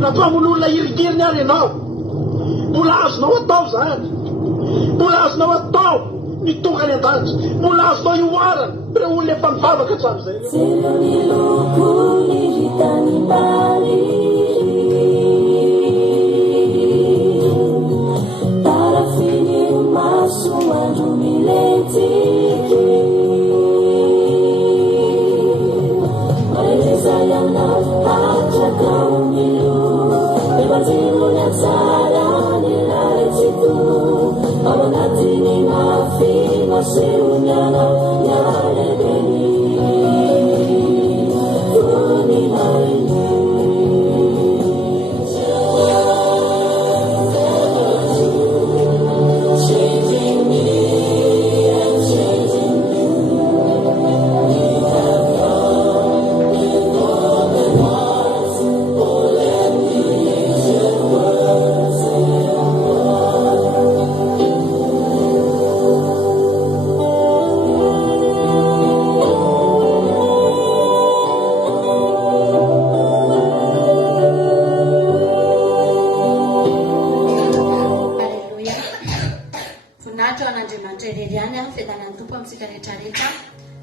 Nampamon'olona iridiriny ary ianao, mbola azonao atao zany, mbola azonao atao mitonga any an-danitra, mbola azonao ioarana ireo olona efa mivavaka hatramin'izay. Selo ny loko ny hitany mbary, parafiny maso andro milentiky, maelezay anao hatraka omilo, evanjilo ny atsara ny laretsiku, ao anatiny mafy masehony anao niarebeny, kony mainy.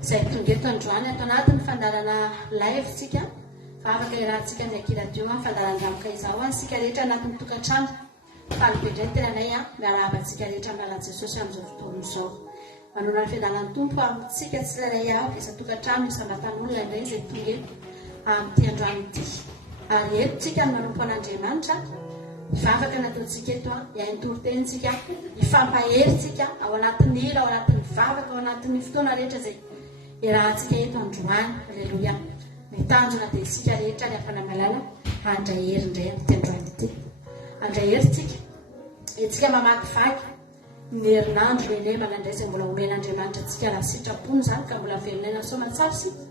Zay tonga eto androany ato anatin'ny fandarana live sika fa afaka irahantsika ndraiky radio fandaran-dramoka izao sika rehetra anatin'ny tokantrano falibe indray tenanay miarahabantsika rehetra miala Jesosy amin'izao fotoana izao manona ny fiandanan'ny tompo amintsika tsirairay avy isa tokantrano isambatan'olona indray zay tonga eto amin'ity androany ity ary etontsika ny manompo an'Andriamanitra mivavaka nataontsika eto iaintoritentsika ifampaheritsika ao anatin'ny hira ao anatin'ny vavaka ao anatin'ny fotoana rehetra zay irahantsika eto androany. Alleluia. Mitanjona dia isika rehetra ny afanamalala andrahery indray amin'ity androany ity. Andraheritsika etsika mamakivaky ny herinandro lehilemana indray izay mbola omen'Andriamanitra antsika raha sitrapony zany ka mbola velonena soamantsara sika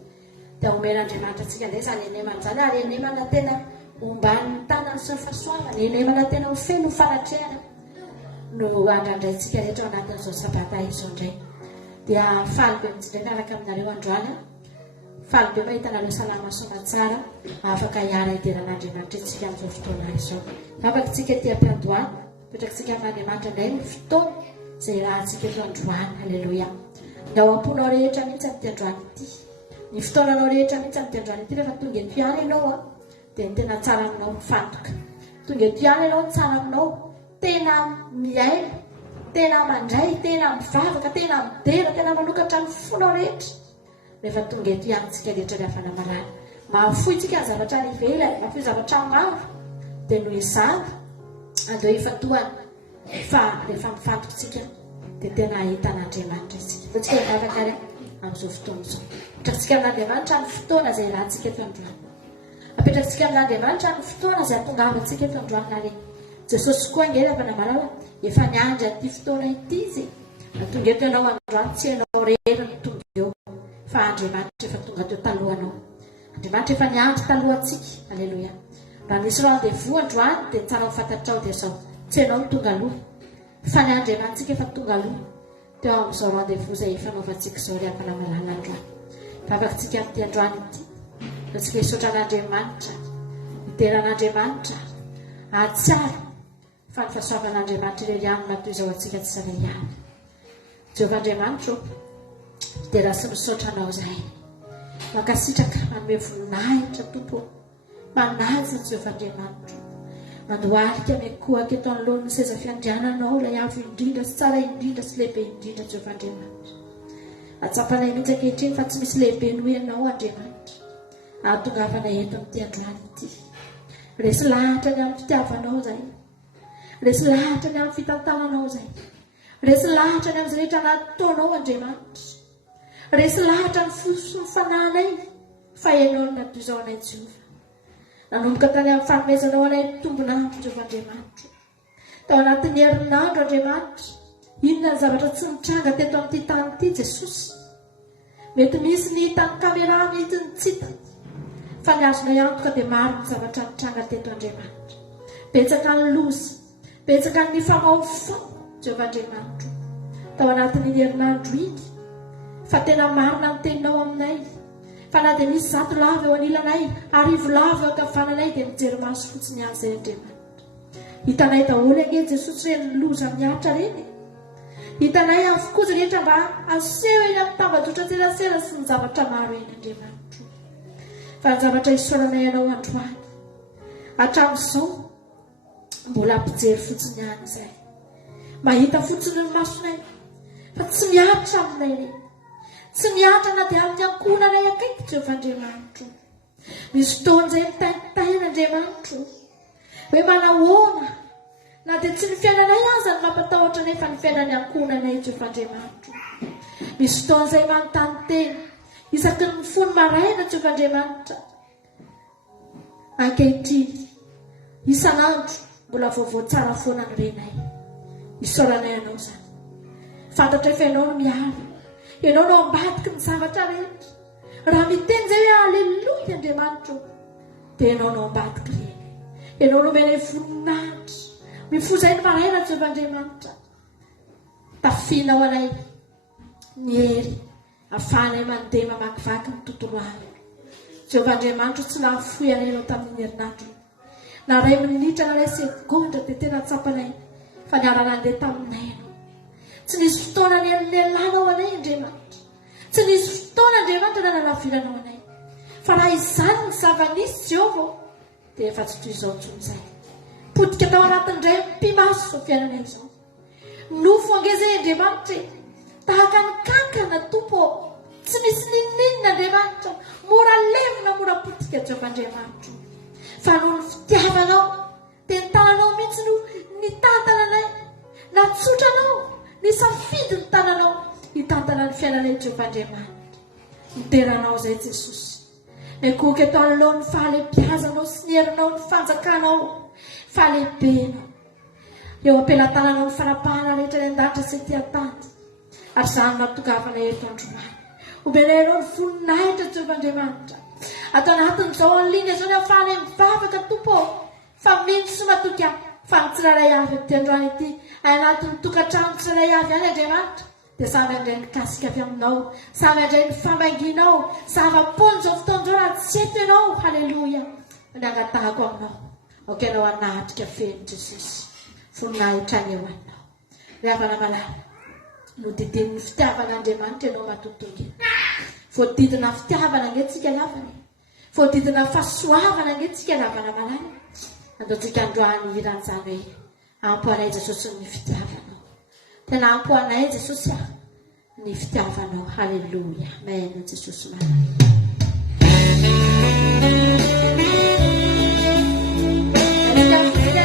dia omen'Andriamanitra antsika indray zany enemana zany ary enemana tena omban'ny tanany sy ny fahasoavana, enemana tena ho feno fanatrehana no andrandrayntsika rehetra ao anatin'izao sabata izao indray. Dia faly be mitsindray miaraka aminareo androany, faly be mahitanareo salama soamantsara afaka hiara idiran'Andriamanitra itsika amin'izao fotoana izao. Afaka tsika ety am-piandohany petrakintsika amin'Andriamanitra indray ny fotoana izay rahantsika eto androany. Alleluia. Ny ao am-ponao rehetra mihitsy amin'ity androany ity, ny fotoananao rehetra mihitsy amin'ity androany ity rehefa tonga eto ihany ianao dia tena tsara aminao mifantoka, tonga eto ihany ianao tsara aminao tena miaina, tena mandray, tena mivavaka, tena midera, tena manokatra ny fonao rehetra rehefa tonga eto ihany tsika rehetra ny afanamalana. Mahafoy tsika ny zavatra ny ivelany, mahafoy zavatra maro dia noho izany andeo ifatohany fa rehefa mifantoka tsika dia tena hitan'Andriamanitra isika. Fa tsika mivavaka ary amin'izao fotoana izao apetrakintsika amin'Andriamanitra ny fotoana izay rahantsika eto androany, apetrakintsika amin'Andriamanitra ny fotoana izay atongavantsika eto androany. Ary Jesosy koa angely afanamalala efa niandry an'ity fotoana ity izy tonga eto ianao androany, tsy ianao rehetra no tonga eo fa Andriamanitra efa tonga teo talohanao, Andriamanitra efa niandry talohantsika. Alleluia. Raha nisy rendez-vous androany dia tsara mifatatrao dia zao tsy ianao no tonga aloha fa ny Andriamantsika efa tonga aloha teo amin'izao rendez-vous izay fanaovantsika izao ry afanamalala androany. Vavakantsika amin'ity androany ity antsika hisaotra an'Andriamanitra, hideran'Andriamanitra atsara fa ny fahasoavan'Andriamanitra irery ihany matoy izao antsika tsy saray ihany. Jehovah Andriamanitra hidera sy misaotra anao zahay, mankasitraka manome voninahitra tompo, manaza Jehovah Andriamanitra mandoalika mekoaka eto anolohan'ny seza fiandriananao ilay avo indrindra sy tsara indrindra sy lehibe indrindra Jehovah Andriamanitra. Atsapanay mihitsy ankehitriny fa tsy misy lehibe noho ianao Andriamanitra. Ahatongavana eto amin'ity androany ity. Resy lahatra ny amin'ny fitiavanao zay. Resy lahatra ny amin'ny fitantananao zay. Resy lahatra ny amin'izay rehetra nataonao Andriamanitra. Resy lahatra ny fanahinay fa ianao no natoy izao anay Jehovah. Nanomboka tany amin'ny fanomezanao anay tombonandro Jehovah Andriamanitra. Tao anatin'ny herinandro Andriamanitra, inona ny zavatra tsy mitranga teto amin'ity tany ity Jesosy. Mety misy ny hitan'ny kamera mihitsy ny tsita, fa ny azonao antoka dia maro ny zavatra mitranga teto Andriamanitra. Betsaka ny loza, betsaka ny famaofao Jehovah Andriamanitra. Tao anatin'ny herinandro iny, fa tena marina ny teninao aminay. Fa na dia misy zato lava eo anilanay, arivo lava eo ankavananay dia mijery maso fotsiny an'izay Andriamanitra. Hitanay daholo ange Jesosy reny loza miatra reny. Hitanay avokoa rehetra mba aseho eny amin'ny tambajotran-tserasera sy ny zavatra maro eny Andriamanitra. Fa ny zavatra isaoranay ianao androany, hatramin'izao mbola ampijery fotsiny any izay. Mahita fotsiny ny masonay, fa tsy miatra aminay reny. Tsy miatra na dia amin'ny ankonanay akaiky Jehovah Andriamanitra. Misy fotoana izay mitaintaina Andriamanitra. Hoe manahoana na dia tsy ny fiainanay aza ny mampatahotra anay fa ny fiainany ankonanay Jehovah Andriamanitra. Misy fotoana izay manontany tena isaky ny fony maraina Jehovah Andriamanitra. Ankehitriny isanandro mbola vaovao tsara foana ny renay. Isaoranay ianao izany. Fantatra efa ianao no miaro. Ianao no ambadiky ny zavatra rehetra. Raha miteny izay hoe aleluia Andriamanitra, dia ianao no ambadiky reny. Ianao no menay voninahitra. Mifozay ny maraina Jehovah Andriamanitra. Tafianao anay ny hery ahafahanay mandeha mamakivaky ny tontolo andro. Jehovah Andriamanitra tsy nahafoy anay ianao tamin'ny herinandro. Na ray minitra na ray segondra dia tena tsapanay fa niarana andeha taminay ianao. Tsy nisy fotoana ny lelanao anay Andriamanitra. Tsy nisy fotoana Andriamanitra na nalavilanao anay. Fa raha izany ny zava-nisy Jehovah dia efa tsy toy izao intsony izay. Potika tao anatin'ny iray mpimaso izao fiainana izao. Nofo angezay Andriamanitra tahaka ny kankana tompo. Tsy misy ninninina Andriamanitra. Mora levona mora potika Jehovah Andriamanitra. Fa noho ny fitiavanao, tentananao mihitsy no nitantana anay. Natsotranao, nisafidy ny tananao hitantana ny fiainanay Jehovah Andriamanitra. Niteranao izay Jesosy. Ekoka eto anolohan'ny fahalebiazanao sy ny herinao ny fanjakanao. Fahalehibenao. Eo ampelantananao ny farapahana rehetra ny an-danitra sy ety an-tany. Ary izany nahatongavana eto androany. Omenay ianao ny voninahitra Jehovah Andriamanitra. Ato anatin'izao anliana izao ny ahafahanay mivavaka tompo. Fa mino sy matoka fa ny tsirairay avy ety androany ity. Anatin'ny tokantrano tsirairay avy any Andriamanitra. Dia samy andray ny kasika avy aminao. Samy andray ny fambanginao. Zava-pony izao fotoan'izao raha tsy eto ianao. Halleluia. Ny angatahako aminao. Aoka ianao anatrika feno Jesosy. Voninahitra ny eo aminao. Ry havana malala. Nodidin'ny fitiavan'Andriamanitra ianao matotoky. Voadidina fitiavana angentsika lavany. Voadidina fahasoavana angentsika lavana malala. Andaotsika androany iran'izany hoe ampoanay Jesosy ny fitiavanao. Tena ampoanay Jesosy ny fitiavanao. Halleluia. Amen. Jesosy malala. Fitiavanao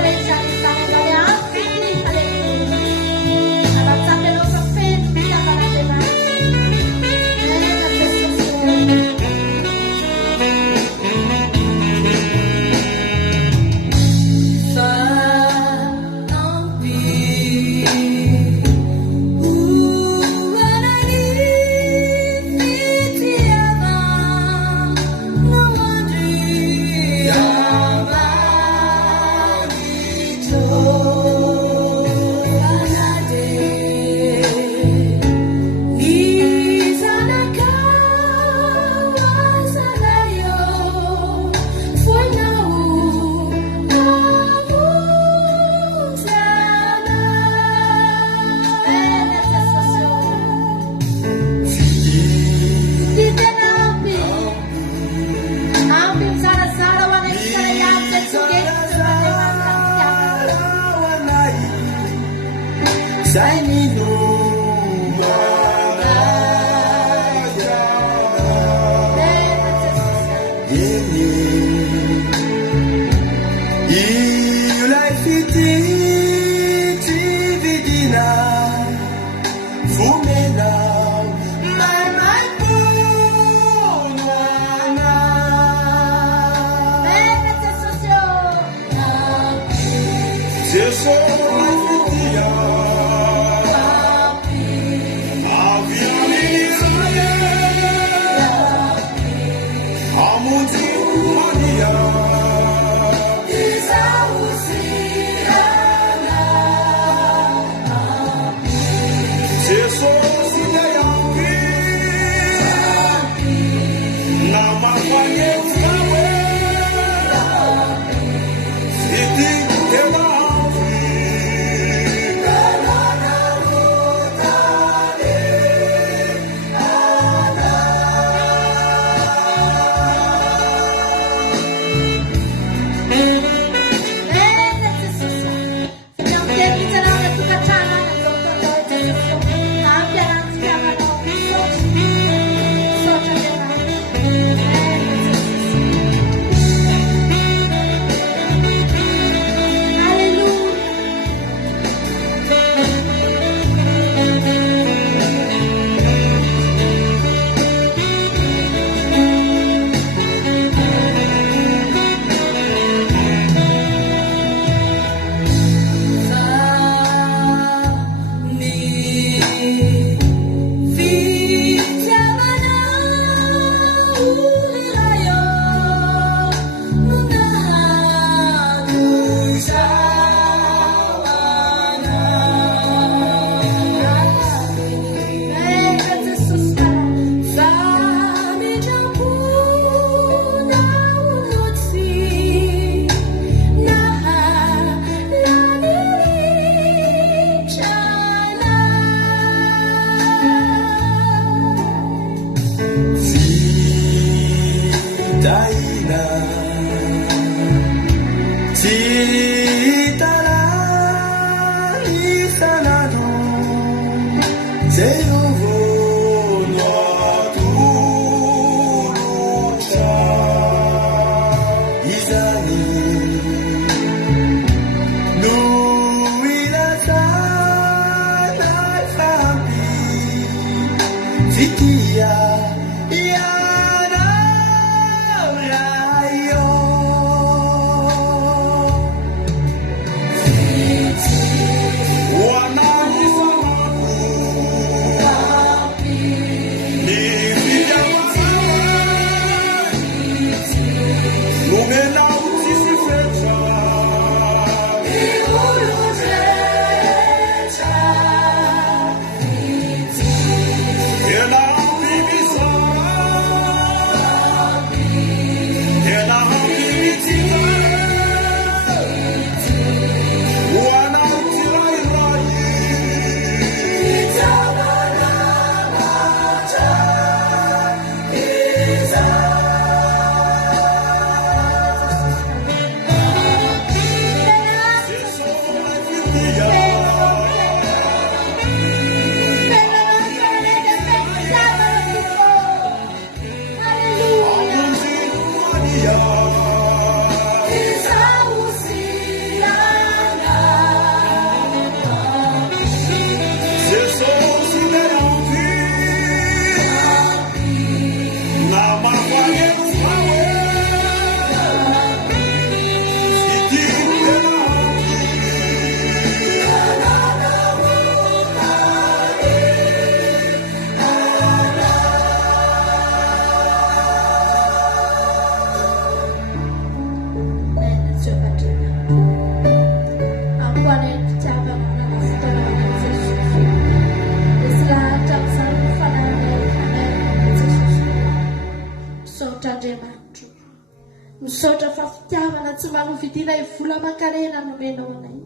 misaotra fa fitiavana tsy manovidina vola makarena nomenao anay,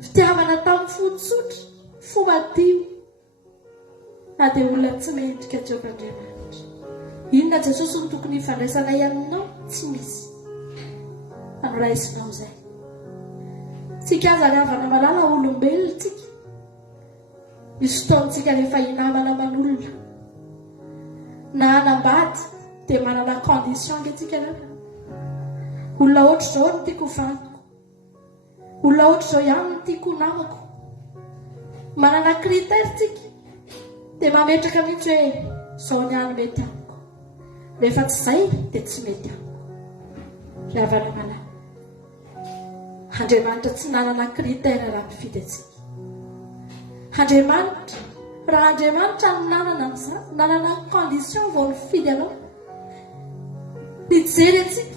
fitiavana tamin'ny fotsotra fomadio na dia olona tsy mendrika Jehovah-Andriamanitra. Inona Jesosy no tokony hifandraisanay aminao? Tsy misy. Anoraisinao izay tsika aza ravana malala olombelona tsika, misy fotoantsika rehefa hinamana aman'olona na anambady dia manana condition ntsika rehefa olona ohatr' izao no tiako vaniko, olona ohatr' izao ihany no tiako namako, manana critère tsika dia mametraka mihitsy hoe zao ny any mety amiko, rehefa tsy izay dia tsy mety amiko. Ry havana manana, Andriamanitra tsy nanana critère raha mifidy atsika. Andriamanitra, raha Andriamanitra no nanana amin'izany, nanana condition vao mifidy anao, mijery atsika,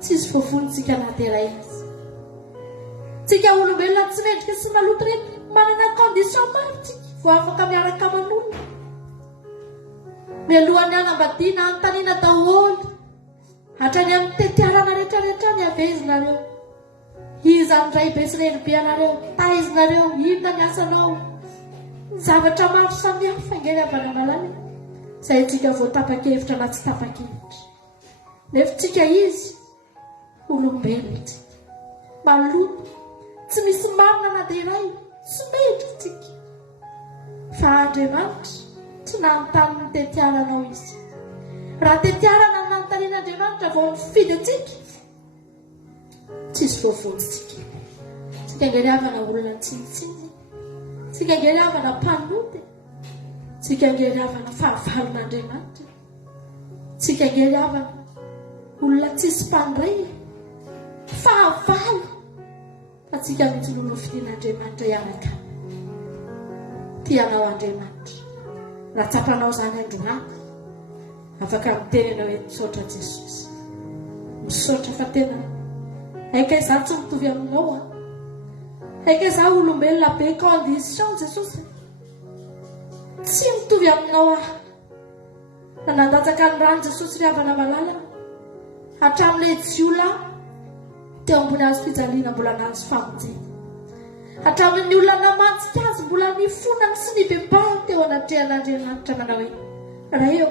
tsisy voavonitsika anateray azy. Tsika olombelona tsy mendrika sy maloto reto, manana condition maro tsika vao afaka miaraka aman'olona. Mialohan'ny hanambadiana anontaniana daholo, hatrany amin'ny tetiarana rehetrarehetra ny avezinareo. Iza ny ray be sy rehibe anareo, taizinareo, inona ny asanao, zavatra maro samihafa angely avana malala, izay tsika vao tapa-kevitra na tsy tapa-kevitra. Nefa tsika izy olombelona tsika, maloto, tsy misy marina na dia iray, tsy mendrika tsika. Fa Andriamanitra tsy nanontany ny tetiaranao izy. Raha tetiarana ny nanontanian'Andriamanitra vao mifidy atsika, tsisy voavonitsika. Tsika angely havana olona tsinitsiny, tsika angely havana mpanoty, tsika angely havana fahavalon'Andriamanitra, tsika angely havana olona tsisy mpandray, fahavalo. Fa tsika mihitsy no nofidian'Andriamanitra ianaka. Tianao Andriamanitra, raha tsapanao izany androany, afaka mitenenao hoe misaotra Jesosy, misaotra fa tena aika izaho tsy mitovy aminao, aika izaho olombelona be condition Jesosy, tsy mitovy aminao nandatsaka ny rano Jesosy ry havana malala, hatramin'ilay jiolahy teo ambony hazo fijaliana mbola nahazo famonjena, hatramin'ny olona namantsika azy mbola nifonany sy nibebahany teo anatrehan'Andriamanitra manao hoe raha eo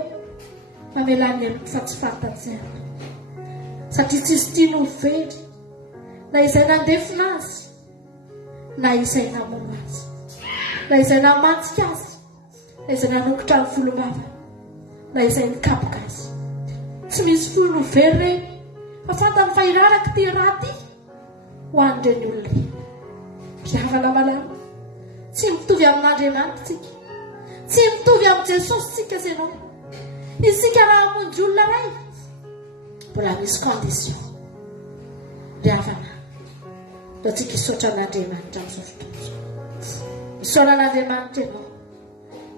mamelany amiko fa tsy fahatanjahana, satria tsisy tiany ho very na izay nandefina azy, na izay namono azy, na izay namantsika azy, na izay nanokotra ny volom-bava, na izay nikapoka azy. Tsy misy foy no very reny, fa fantany fa iraraka ty raha ty ho an'ireny olona reny. Ry havana malala, tsy mitovy amin'Andriamanitra tsika, tsy mitovy amin'ny Jesosy tsika ianao. Isika raha hamonjy olona ray, mbola misy condition. Ry havana, mba tsika hisaotra an'Andriamanitra amin'izao fotoana izao. Misaona an'Andriamanitra ianao,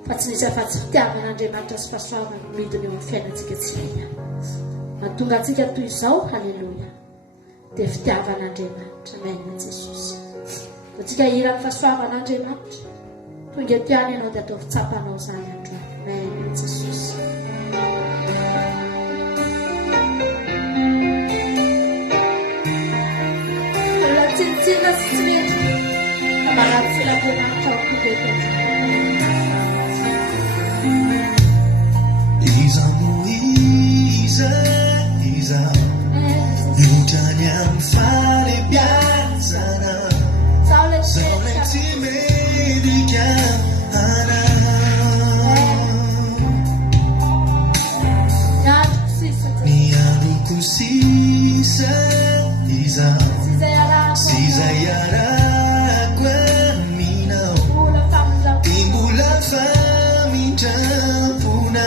fa tsy nisy afa-tsy fitiavan'Andriamanitra sy fahasoavana midiny eo amin'ny fiainantsika tsirairay. Mahatonga antsika toy izao, halleloia, dia fitiavan'Andriamanitra. Amen Jesosy. Tsika hiran'ny fahasoavan'Andriamanitra, tonga tiany ianao dia atao fitsapanao izany androany. Amen Jesosy. Olona tsinitsina sy tsy mety, manatsy l'Andriamanitra ao tonga eto. Iza Moiza, Iza Mutany amin'ny falebiazana, zao ilay tsy medika miandroko sisa, Iza sizay arako aminao, dia mbola famindrampona.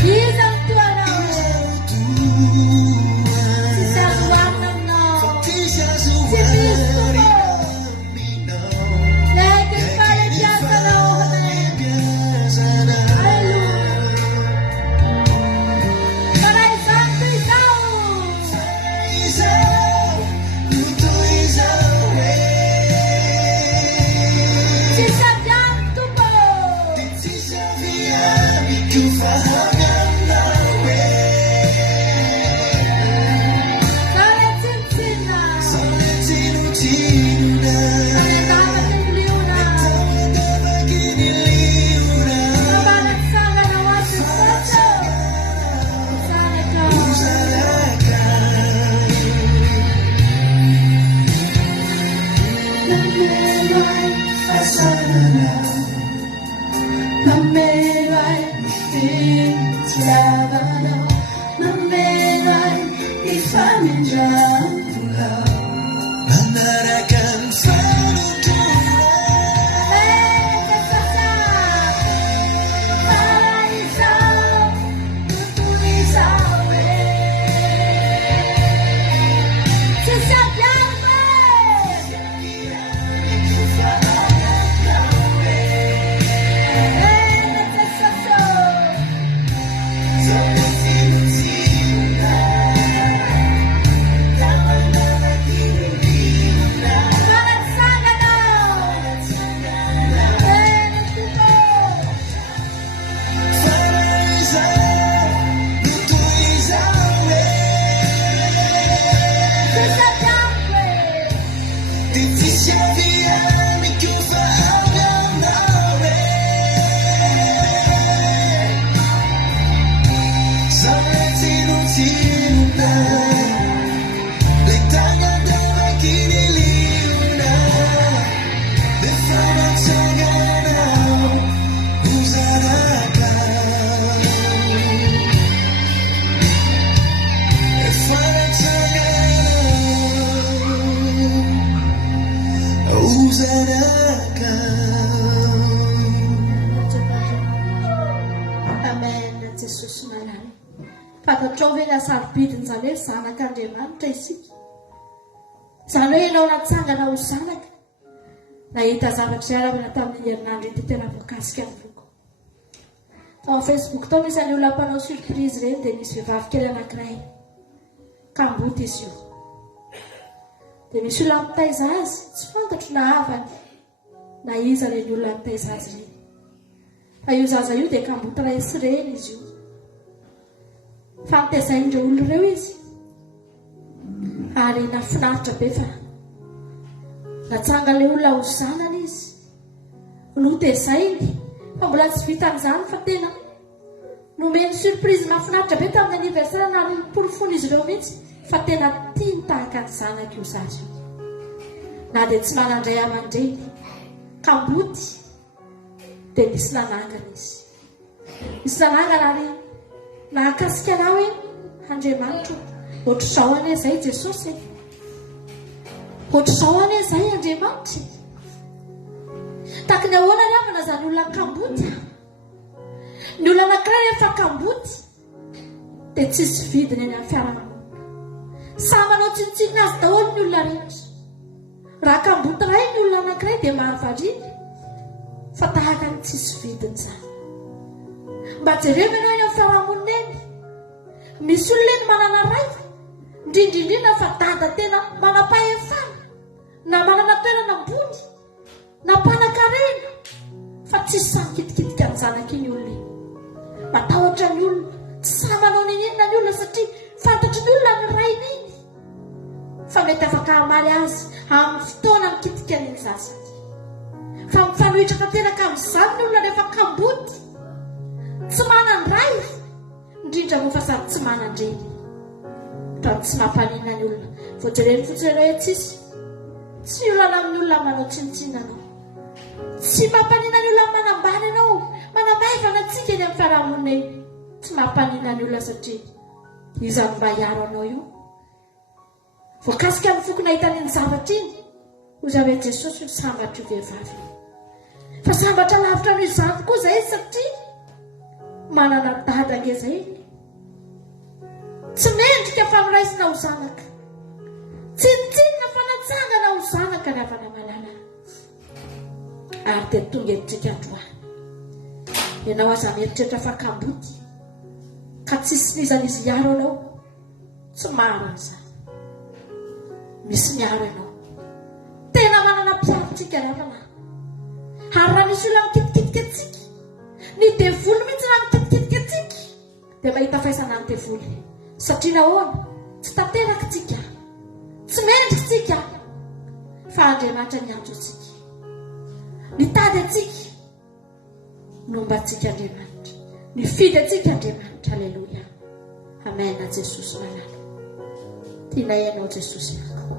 He's up to fatatrao ve ny asarobidiny izany hoe zanak'Andriamanitra isika. Izany hoe ianao natsangana ho zanaka. Nahita zavatra iarabana tamin'ny herinandro ity tena voakasika ny voko. Tao Facebook tao misy any olona mpanao surprise ireny dia misy vehivavy kely anankiray. Kamboty izy io. Dia misy olona mitaiza azy, tsy fantatro na havany na iza ireny olona mitaiza azy ireny. Fa io zaza io dia kamboty iray sy reny izy io. Fa nitaizain'ireo olona ireo izy. Ary nafinaritra be fa natsanga ilay olona ho zanany izy. Notezainy fa mbola tsy vitan'izany fa tena nomeny surprise mahafinaritra be tamin'ny anniversaire na porofony izy ireo mihitsy fa tena tiany tahaka ny zanaka io zaza io. Na dia tsy manandray aman-dreny kamboty dia nisy nanangana izy. Nisy nanangana ary nahakasika anao hoe Andriamanitra ohatr'izao anie izay Jesosy. Ohatr'izao anie izay Andriamanitra. Tahaka ny ahoana ny avana izany olona kamboty. Ny olona anankiray rehefa kamboty dia tsisy vidiny any amin'ny fiarahamonina. Samy manao tsinontsinona azy daholo ny olona rehetra. Raha kamboty iray ny olona anankiray dia mahavariana fa tahaka ny tsisy vidiny izany. Mba jereo ianao eny amin'ny fiarahamonina eny. Misy olona eny manana ray, indrindrindrina fa dada tena manam-pahefana, na manana toerana ambony, na mpanan-karena, fa tsisy samy kitikitika ny zanaka iny olona iny. Matahotra ny olona, tsy samy manao ninina ny olona satria fantatry ny olona ny ray iny. Fa mety afaka hamaly azy amin'ny fotoana mikitika ny zasany. Fa mifanohitraka teraka amin'izany ny olona rehefa kamboty, tsy manan-dray, indrindra moa fa sady tsy manan-dreny. Fa tsy mampanina ny olona. Vao jereny fotsiny ianao hoe tsy olana amin'ny olona manao tsinotsinona anao. Tsy mampanina ny olona manambany ianao, manamaivana antsika eny amin'ny fiarahamonina eny. Tsy mampanina ny olona satria izany mba hiaro anao io. Voakasika ny foko nahita ny zavatra iny, hoy zavatra Jesosy ny sambatra io vehivavy. Fa sambatra lavitra noho izany koa izay satria manana dada ngeza iny. Tsy mendrika fa miraisina ho zanaka. Tsinotsinona fa natsangana ho zanaka ny avana malala. Ary dia tonga editsika androany. Ianao aza mieritreritra fa kamboty ka tsisy nizan'izy hiaro anao, tsy maro an'izany. Misy miaro ianao. Tena manana mpiarotsika ny avana. Ary raha misy olona mikitikitika antsika, ny devoly mihitsy raha mikitikitika antsika, dia mahita faisana ny devoly. Satria nahoana tsy tanteraka tsika, tsy mendrika tsika, fa Andriamanitra miantso antsika, mitady antsika, nomba antsika Andriamanitra, mifidy antsika Andriamanitra. Aleluia, amen. Jesosy malala, tiana ianao Jesosy ako,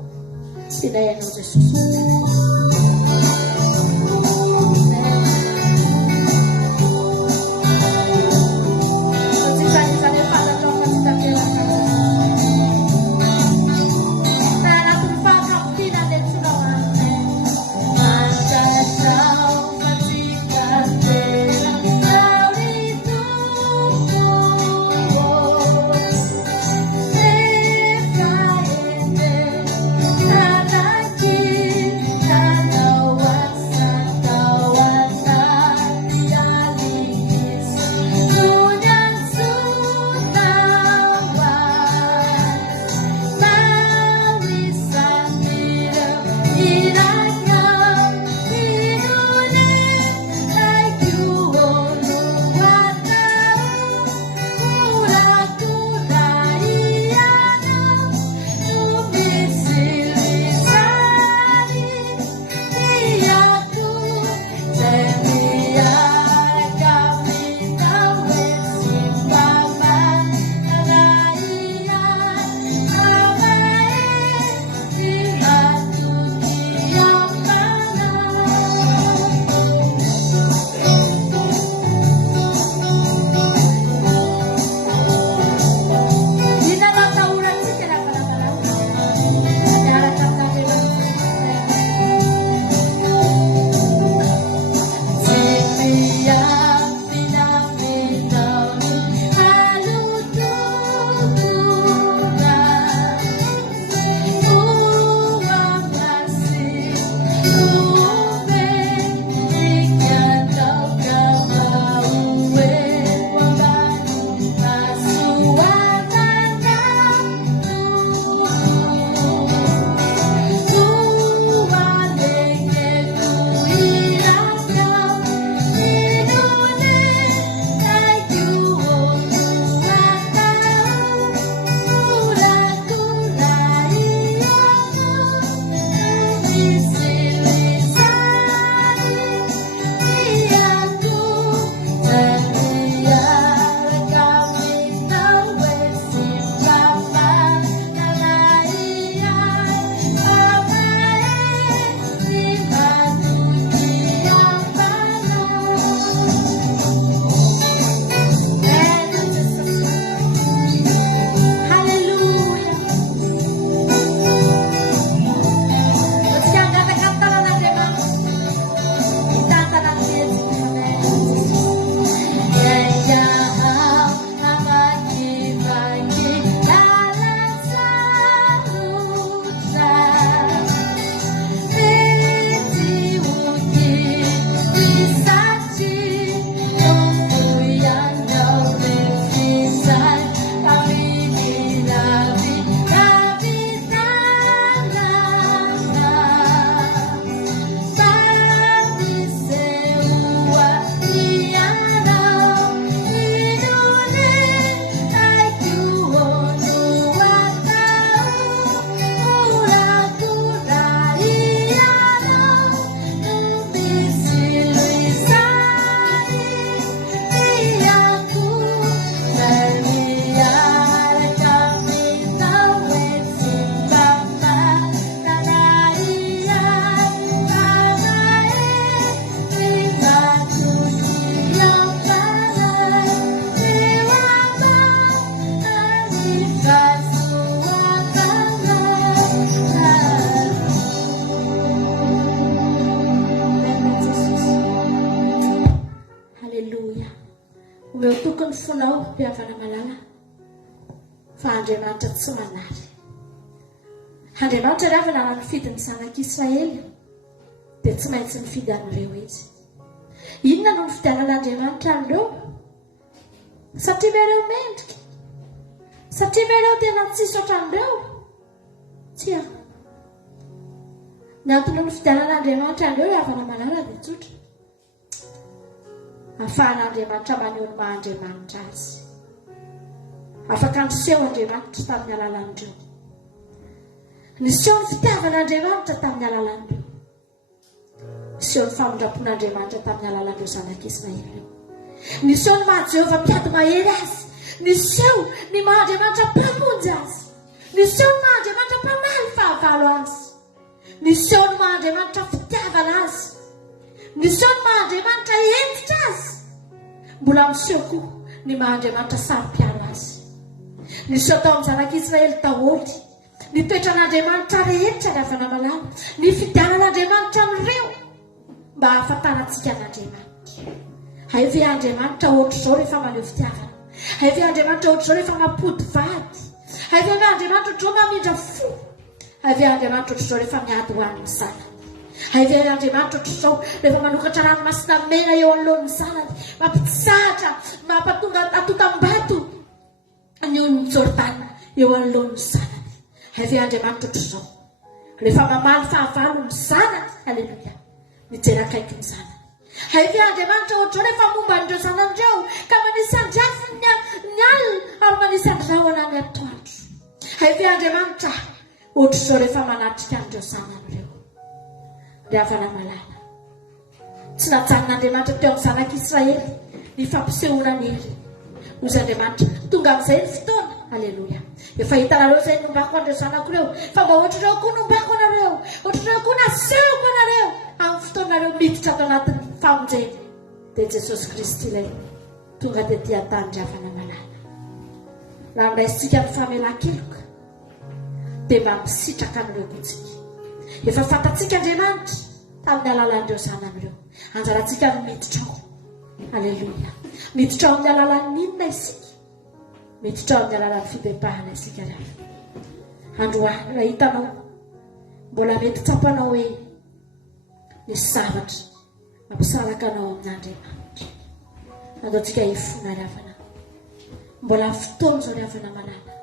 tiana ianao Jesosy. Thank you. fa Andriamanitra tsy manary. Andriamanitra rehefa nifidy ny zanak'Israely dia tsy maintsy nifidy an'ireo izy. Inona no nifidianan'Andriamanitra an'ireo? Satria ireo mendrika, satria ireo tena tsisy ohatran'ireo. Tsia, ny antony nifidianan'Andriamanitra an'ireo havana malala dia tsotra. Ahafahan'Andriamanitra maneho ny maha-Andriamanitra azy. Afaka niseho Andriamanitra tamin'ny alalan'ireo. Niseho ny fitiavan'Andriamanitra tamin'ny alalan'ireo. Niseho ny famindrapon'Andriamanitra tamin'ny alalan'ireo zanak'Israely. Niseho ny maha-Jehovah mpiady mahery azy. Niseho ny maha-Andriamanitra mpamonjy azy. Niseho ny maha-Andriamanitra mpanaly fahavalo azy. Niseho ny maha-Andriamanitra fitiavana azy. Niseho ny maha-Andriamanitra entitra azy. Mbola miseho koa ny maha-Andriamanitra saro-piaro azy. Niseho tao amin'ny zanak'Israely daholo ny toetran'Andriamanitra rehetra ny avana malala, ny fidianan'Andriamanitra amin'ireo mba hahafantarantsika an'Andriamanitra. Haivy Andriamanitra ohatr'izao rehefa maneho fitiavana. Haivy Andriamanitra ohatr'izao rehefa mampody vady. Haivy Andriamanitra ohatr'izao mamindra fo. Haivy Andriamanitra ohatr'izao rehefa miady ho an'ny zanany. Haivy Andriamanitra ohatr'izao rehefa manokatra ranomasina mena eo anoloan'ny zanany, mampitisahatra, mampatonga atotam-bato ny on'ny Jordana eo anoloan'ny zanany. Haivy Andriamanitra ohatr'izao rehefa mamaly fahavalo ny zanany, aleluia, mijery akaiky ny zanany. Haivy Andriamanitra ohatr'izao rehefa momba an'ireo zanan'ireo ka manisy andrafy ny alina ary manisy andrahona ny atoandro. Haivy Andriamanitra ohatr'izao rehefa manatrika an'ireo zanan'ireo. Ry havana malala, tsy najanon'Andriamanitra teo amin'ny zanak'Israely ny fampisehoana ny hery. Ozy Andriamanitra tonga amin'izay ny fotoana, aleluia, efa hitanareo izay nombako an'ireo zanako ireo, fa mba ohatr'ireo koa nombako anareo, ohatr'ireo koa nasehoko anareo amin'ny fotoanareo miditra ato anatin'ny famonjena dia Jesosy Kristy ilay tonga dia dia-tany. Ry havana malala, raha mindraisitsika ny famelan-keloka dia mba misitraka an'ireo kotsika. Efa fantatsika Andriamanitra tamin'ny alalan'ireo zanan'ireo, anjarantsika ny miditra ao, aleluia, miditra ao amin'ny alalan'ny inona isika? Miditra ao amin'ny alalan'ny fibebahana isika. Androany, raha hitanao mbola mety tsapanao hoe misy zavatra mampisaraka anao amin'Andriamanitra, andaontsika hifona ry havana. Mbola fotoana izao ry havana malala,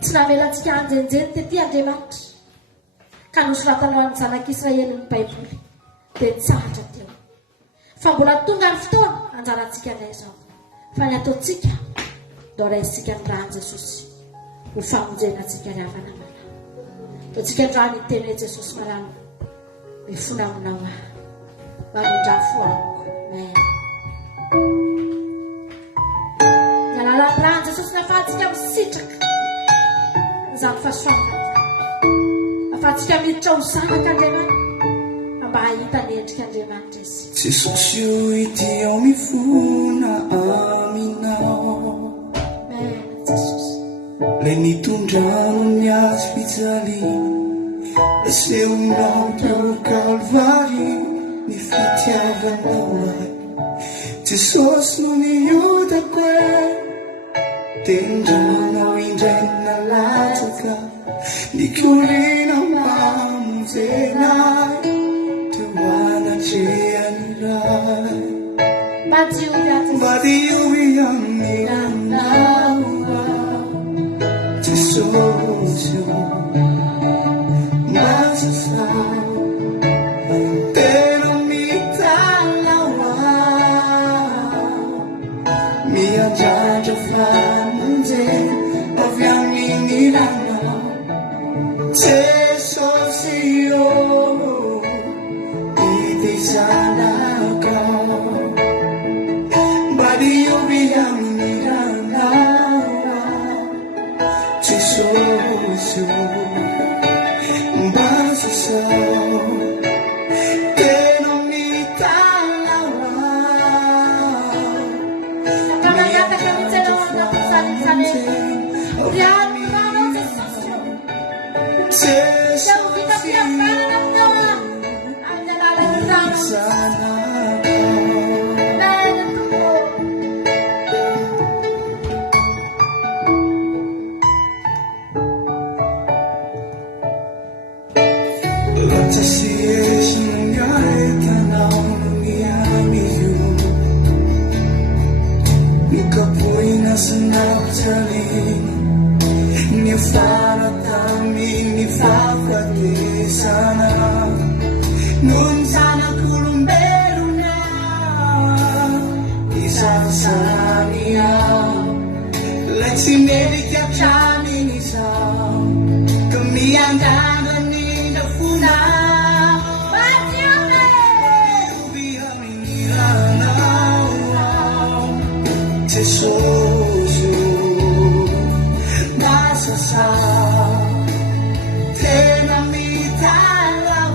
tsy namelantsika anjenjeny tetỳ Andriamanitra ka nosoratanao an'ny zanak'Israely ny Baiboly dia tsaratra teo. Fa mbola tonga ny fotoana anjarantsika an'izao, fa ny ataontsika dao raisika ny rahan'i Jesosy ho famonjenantsika ry havana malala. Ataontsika ny raha ny tenay Jesosy malala, mifona aminao aho, mamondrafo amiko. Amen. Ny alalan'ny rahan'i Jesosy nahafahantsika misitraka izany fahasoavana. Ahafahantsika miditra ho zanaka Andriamanitra mba hahita ny endrika Andriamanitra izy. Jesosy io ity ao mifona aminao. Amen, Jesosy. Le nitondrano ny azy fijaliana, nasehonao teo Kalvari ny fitiavanao ahy. Jesosy no niodako tendranao indray nalatsaka, nikorina mamonjena teo anatrehan'iray. Madio amin'ny ranao Jesosy masasao tena mitalawa miandrandra famonjena avy amin'ny ranao Jesosy io itezanakao. Madio amin'ny ranao Jesosy masasao tena mitalawa Sana kami ni sana Nun sana kulumbero na Isang sania Let's make it charming isa Kami ang gagawin na funa Jesus, masasa tenamitawa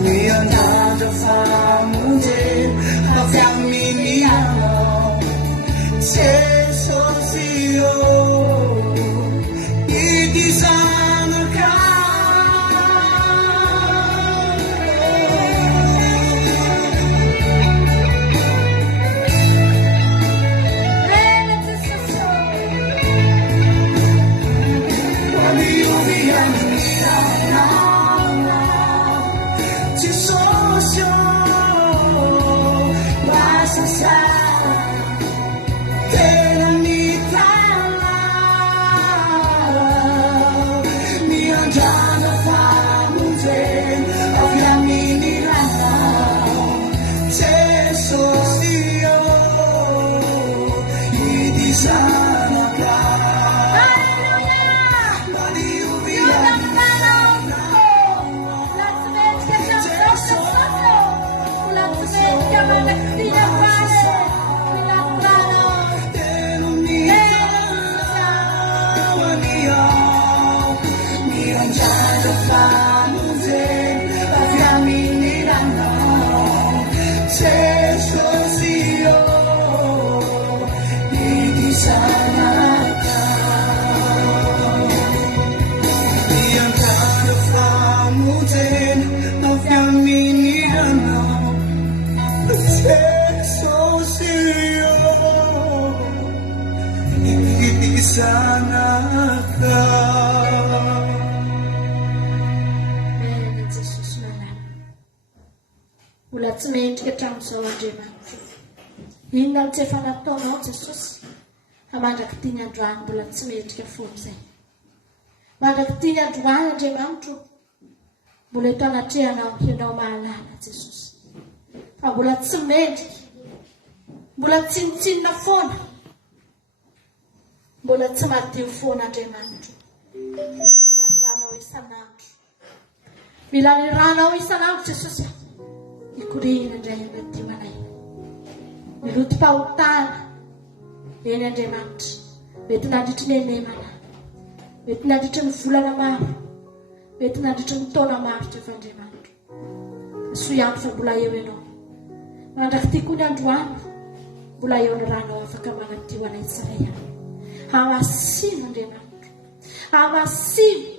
niya nadafamutin pagkaminiyaw Jesus iyo ikisama ka Mbola tsy mendrika hatramin'izao Andriamanitra. Inona no tsy efa nataonao Jesosy hamandraky tiany androany mbola tsy mendrika foana izay. Mandraky tiany androany Andriamanitra mbola eto anatrehanao ianao mahalala Jesosy. Fa mbola tsy mendrika, mbola tsinotsinona foana, mbola tsy madio foana Andriamanitra. Mila niranao isan'andro. Mila niranao isan'andro Jesosy. Ikorina indray anadio anay. Milotom-pahotana eny Andriamanitra. Mety nandritry ny enemana, mety nandritry ny volana maro, mety nandritry ny taona maro Jehovah Andriamanitra. Soa ihany fa mbola eo ianao. Mandraky tia koa ny androany, mbola eo ny ranao afaka manadio anay tsara ihany. Hamasino Andriamanitra, hamasino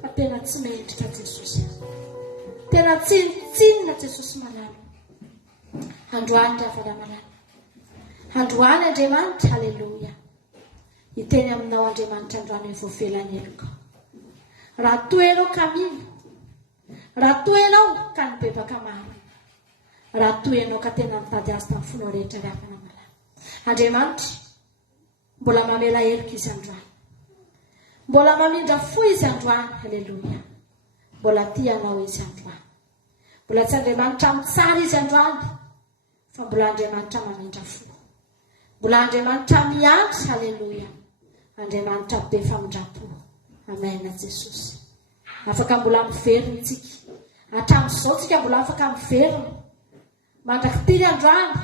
fa tena tsy mendrika Jesosy. Tena tsinotsinona Jesosy malala. Androany ravana malala. Androany Andriamanitra, haleluya. Iteny aminao Andriamanitra androany hoe voavelany eloko. Raha toenao kamino, raha toenao ka nibebaka maro, raha toenao ka tena mitady azy tamin'ny fonao rehetra ravana malala. Andriamanitra, mbola mamela eloko izy androany. Mbola mamindra fo izy androany, haleluya. Mbola tianao izy androany. Mbola tsy Andriamanitra mitsara izy androany, fa mbola Andriamanitra mamindra fo. Mbola Andriamanitra miandry, haleluya. Andriamanitra be famindrapo. Amen Jesosy. Afaka mbola miverina itsika. Hatramin'izao tsika mbola afaka miverina. Mandraky tiany androany,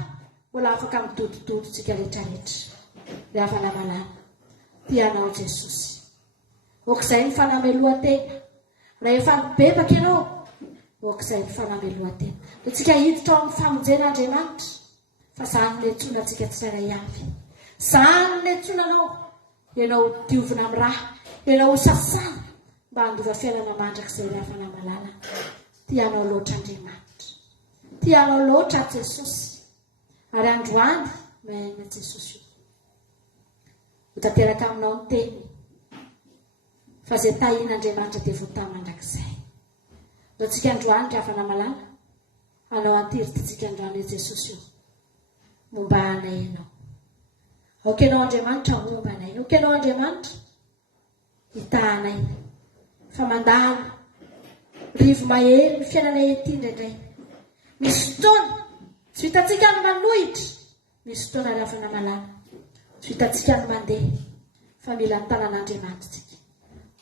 mbola afaka midodododo tsika rehetrarehetra. Ravana malala. Tianao Jesosy. Okizay ny fanamelohan-tena. Raha efa mibebaka ianao, okizay ny fanamelohan-tena. Tsika hiditra ao amin'ny famonjen'Andriamanitra. Fa zany netsona tsika tsirairay avy. Zany netsonanao. Ianao diovina amin'ny raha. Ianao sasana. Mba handova fiainana mandrakizay ravana malala. Tianao loatra Andriamanitra. Tianao loatra Jesosy. Ary androany, mena Jesosy. Hotanteraka aminao ny teny. Fa zay tahin'Andriamanitra dia voatany mandrakizay. Raha tsika androany ravana malala, anao antiry-tsika androany hoe Jesosy io. Momba anay ianao. Aoka ianao Andriamanitra momba anay. Mandomboka ianao Andriamanitra hitahanay fa mandalo rivo mahery ny fiainanay ety indraindray. Misy fotoana tsy hitantsika ny manohitra, misy fotoana ravana malala tsy hitantsika ny mandeha, fa mila ny tanan'Andriamanitra tsika.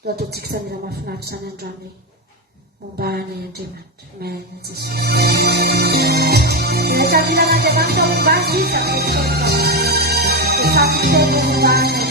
Dao ataontsika sanila mahafinaritra izany androany momba anay Andriamanitra. Amen Jesosy. Rehefa milan'Andriamanitra momba azy izy amin'ny fotoana dia samy teny momba anay.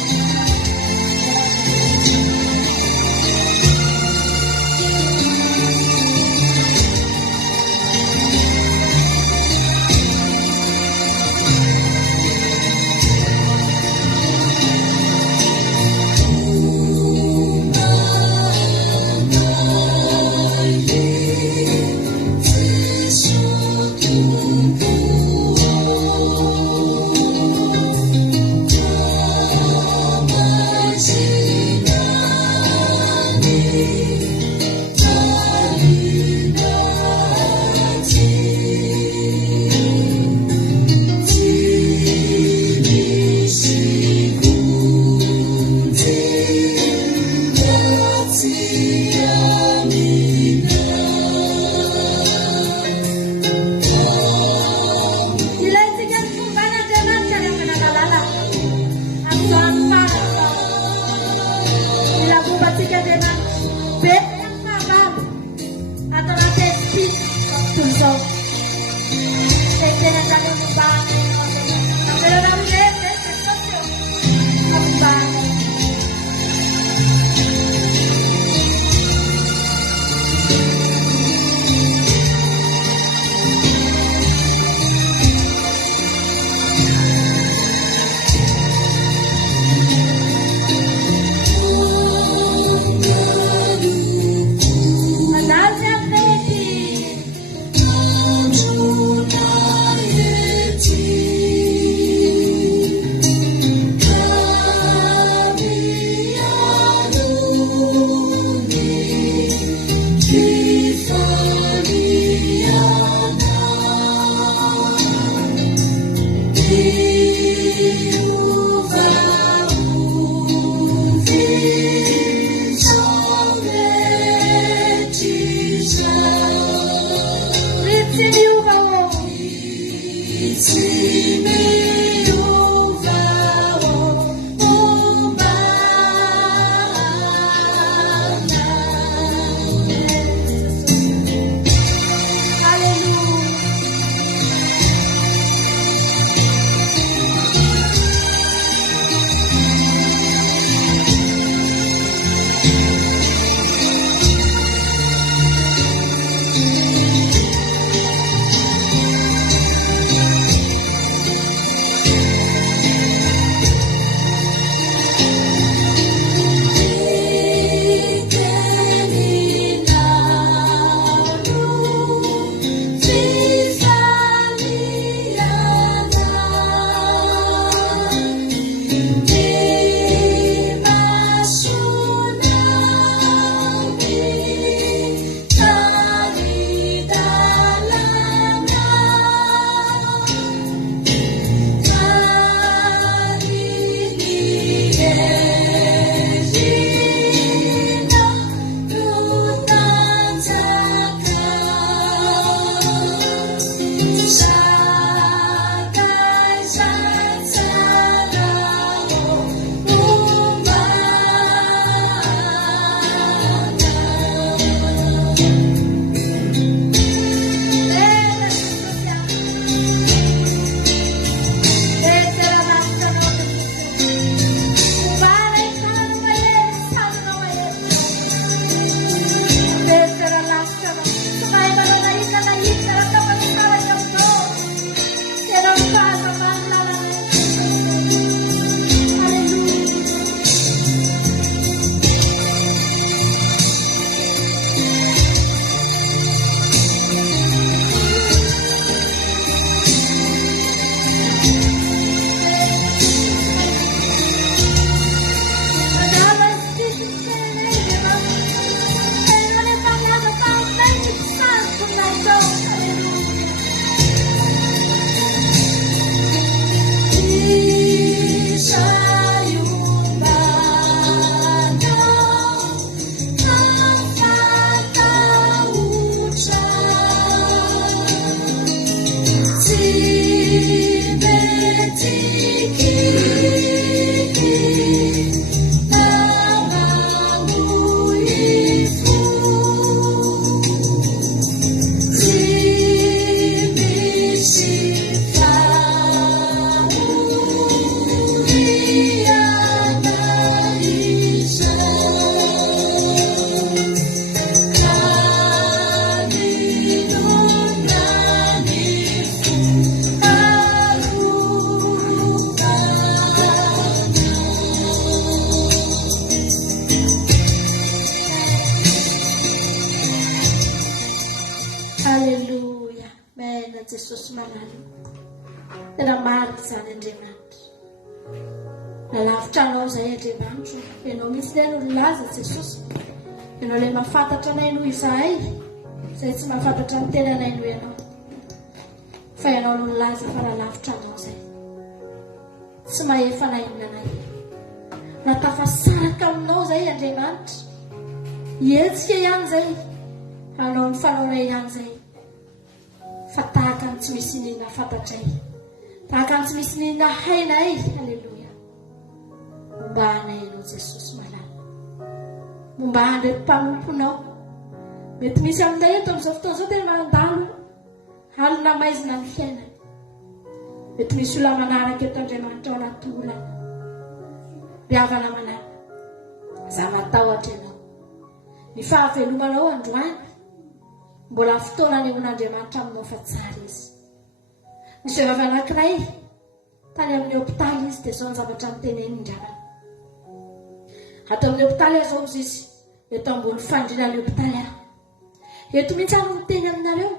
Jesosy malala. Tena marika izany Andriamanitra. Nalavitra anao izay Andriamanitra. Ianao mihitsy ilay no laza Jesosy. Ianao ilay mahafantatra anay noho izahay. Izay tsy mahafantatra ny tena anay noho ianao. Fa ianao no laza fa nalavitra anao izay. Tsy mahefa na inona anay. Natafasaraka aminao izay Andriamanitra. Hetsika ihany izay. Anao ny fanaonay ihany izay. Fa tahaka ny tsy misy nina fantatray. Tahaka ny tsy misy nina hainay. Halleluja. Momba anay ianao Jesosy malala. Momba anay mpamomponao. Mety misy aminay eto amin'izao fotoana izao tena mandalo. Alina maizina ny fiainany. Mety misy olona manaraka eto Andriamanitra ao anaty olana. Biavana malala. Za matahotra ianao. Ny fahavelomanao androany. Mbola fotoana anehoan'Andriamanitra aminao fa tsara izy. Nisy vehivavy anankiray tany amin'ny hôpitaly izy dia izao ny zavatra niteneniny indramana. Ato amin'ny hôpitaly izao izy. Eto ambony fandriana ny hôpitaly aho. Eto mihitsy aho no miteny aminareo.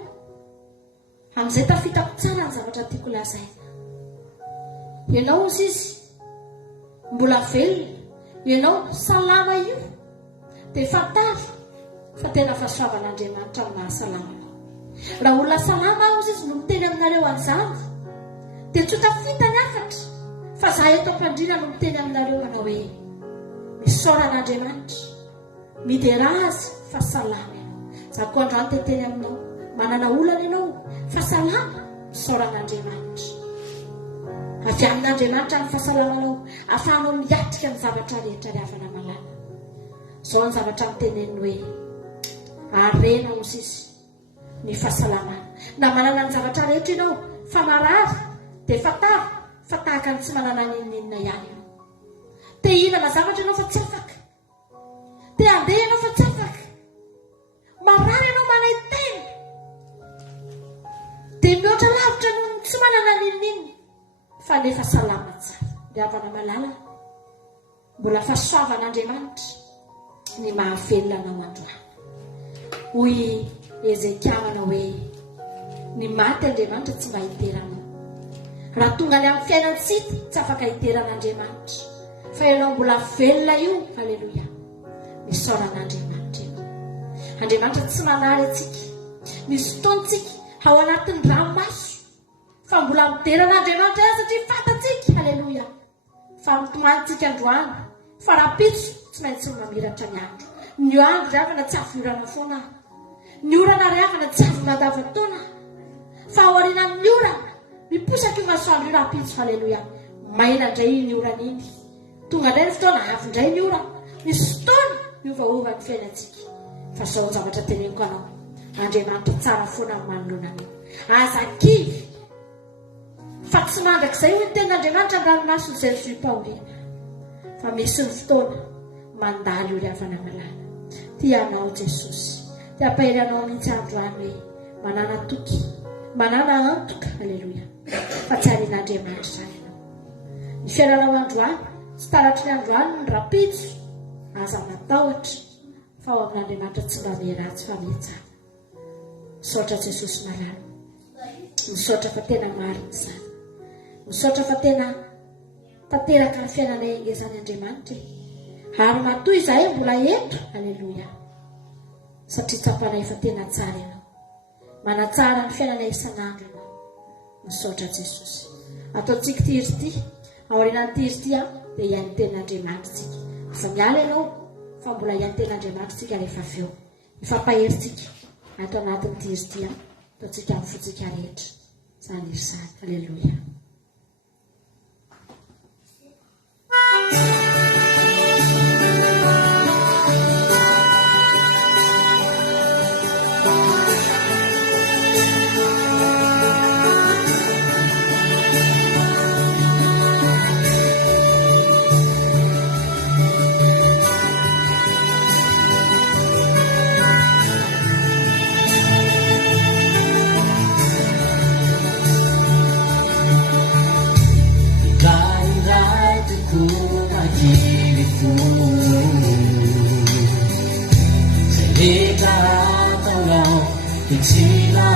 Amin'izay tafitako tsara ny zavatra tiako lazaina. Ianao izy mbola velona. Ianao salama io. Dia fantaro fa tena fahasoavan'Andriamanitra amin'ny mahasalama. Raha olona salama aho izy no miteny aminareo an'izany. Dia tsy tafita ny afatra. Fa za eto am-pandriana no miteny aminareo manao hoe misaoran'Andriamanitra. Midera azy fa salama ianao. Za koa androany teteny aminao. Manana olana ianao fa salama. Misaoran'Andriamanitra. Avy amin'Andriamanitra ny fahasalamanao. Ahafahanao miatrika ny zavatra rehetra rehavana malala. Zao ny zavatra miteneniny hoe arena izy ny fahasalamana. Na manana ny zavatra rehetra ianao fa marary dia fataro fa tahaka ny tsy manana ninina ihany ianao. Te hihinana zavatra ianao fa tsy afaka. Te handeha ianao fa tsy afaka. Marary ianao manay tena. Dia mihoatra lavitra no tsy manana ninina fa nefa salama tsara. Riavana malala. Mbola fahasoavan'Andriamanitra ny mahavelona anao androany. Hoy Ezekia manao hoe ny maty Andriamanitra tsy mba hiteranao. Raha tonga any amin'ny fiainantsika tsy afaka hiteran'Andriamanitra. Fa ianao mbola velona io. Halleluja. Misaoran'Andriamanitra ianao. Andriamanitra tsy manary antsika. Misy fotoantsika ao anatin'ny ranomaso. Fa mbola mideran'Andriamanitra azy satria fantatsika. Halleluja. Fa mitomantsika androany. Fa raha pitso tsy maintsy mamiratra ny andro. Ny andro riavana tsy avorana foana. Ny orana riavana tsy avona davantaona. Fa ao aorian'ny orana miposaka io masoandro io raha pitso. Halleluja. Maina indray ny orana iny. Tonga indray ny fotoana avy indray ny orana. Misy fotoana miovaova ny fiainantsika. Fa zao ny zavatra teneniko anao. Andriamanitra tsara foana amin'ny manoloana. Aza kivy. Fa tsy mandrakizay hoy ny ten'Andriamanitra ny ranomasina izay ny Paoliana. Fa misy ny fotoana mandalo io riavana malala. Tianao Jesosy. Ty ampaheranao mihitsy androany hoe manana toky, manana antoka. Halleluja. Fa tsy arian'Andriamanitra izany ianao. Ny fiainanao androany tsy taratry ny androany ny rapitso. Aza matahotra. Fa ao amin'Andriamanitra tsy mba miheratsy fa mihetsana. Misaotra Jesosy malala. Misaotra fa tena marina izany. Misaotra fa tena tanteraka ny fiainanay ingezany Andriamanitra. Ary matoy izahay mbola eto. Halleluja. Satria tsapanay fa tena tsara ianao. Manatsara ny fiainanay isan'andro ianao. Misaotra Jesosy. Ataontsika ty izy ty. Aorianan'ity izy ty dia ihainy ten'Andriamanitra tsika. Fa miala ianao fa mbola ihainy ten'Andriamanitra tsika rehefa avy eo. Ifampaherintsika ato anatin'ity izy ty. Ataontsika amin'ny fotsika rehetra. Zany iry zany. Halleluja. Declarato no, che ci la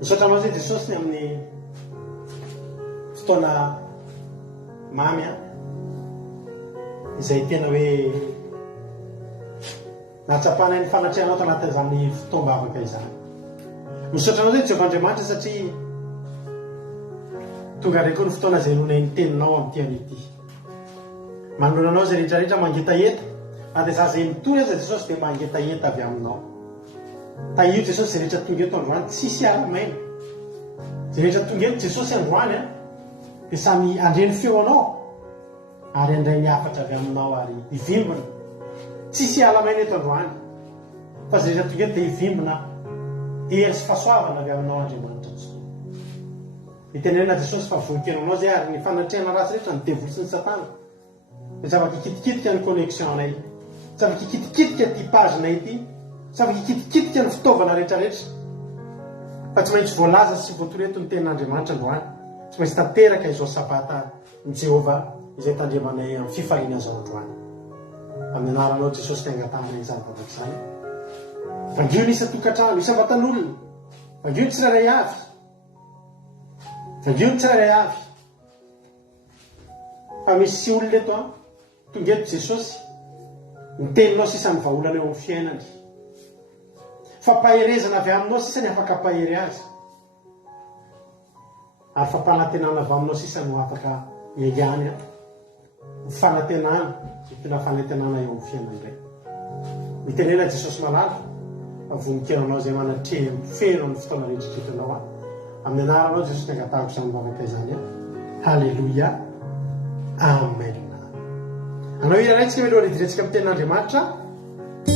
Misaotra anao zay Jesosy ny amin'ny fotoana mamy izay tena hoe nahatsapana ny fanatrianao tanatin'izany fotoam-bavaka izany. Misaotra anao zay Jehovahandriamanitra satria tonga reko ny fotoana izay nona ny teninao amin'ny tian'ity. Manoloana anao zay rehetrarehetra mangetaeta, na dia za zay mitory aza Jesosy dia mangetaeta avy aminao. Tahio Jesosy zay rehetra tonga eto androany tsisy ara-maina. Zay rehetra tonga eto Jesosy androany dia samy andreny feo anao ary andray ny afatra avy aminao ary hivimbina. Tsisy ala-maina eto androany fa zay rehetra tonga eto dia hivimbina hery sy fahasoavana avy aminao Andriamanitra tokoa. Itenenana Jesosy fa vonikena anao zay ary ny fanatrehana ratsy rehetra ny devoly sy ny satana. Dia tsy afaka hikitikitika ny connexion-nay, tsy afaka hikitikitika ty page-nay ity, tsy afaka hikitikitika ny fitaovana rehetrarehetra. Fa tsy maintsy voalaza sy voatoreto ny tenin'Andriamanitra androany. Tsy maintsy tanteraka izao sabata ny Jehova izay tandremanay amin'ny fifaliana zao androany. Amin'ny anaranao Jesosy tengatana izany vavaka izany. Vangio ny isa tokantrano, isa vatan'olona. Vangio ny tsirairay avy. Vangio ny tsirairay avy. Fa misy sy olona eto tonga eto Jesosy miteninao sisa ny vahaolana eo amin'ny fiainany. Fampaherezana avy aminao sisa ny afaka pahery azy. Ary fampanantenana avy aminao sisa no afaka iaiany. Fanantenana, tena fanantenana eo amin'ny fiainany iray. Mitenena Jesosy malala, voninkeranao zay manatreha feno ny fotoana rehetrarehetra amin'ny anaranao Jesosy tengatahako izany vavaka izany. Halleluia. Amen. Anao irarantsika mialoha idirentsika amin'ny tenin'Andriamanitra.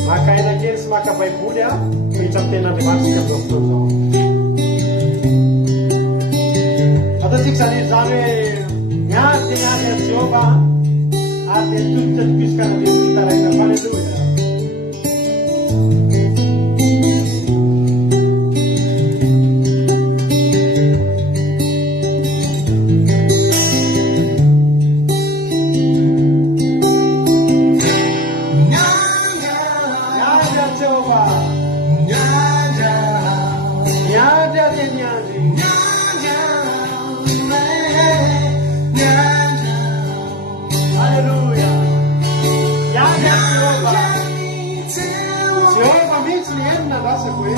Maka aina kely sy maka baiboly miditra amin'ny tenin'Andriamanitra amin'izao fotoana izao. Ataontsika izany hoe miady dia miady a Jehova ary dia tolotra tokoisika ny mitaraina. Halleluia. ny enina lasako hoe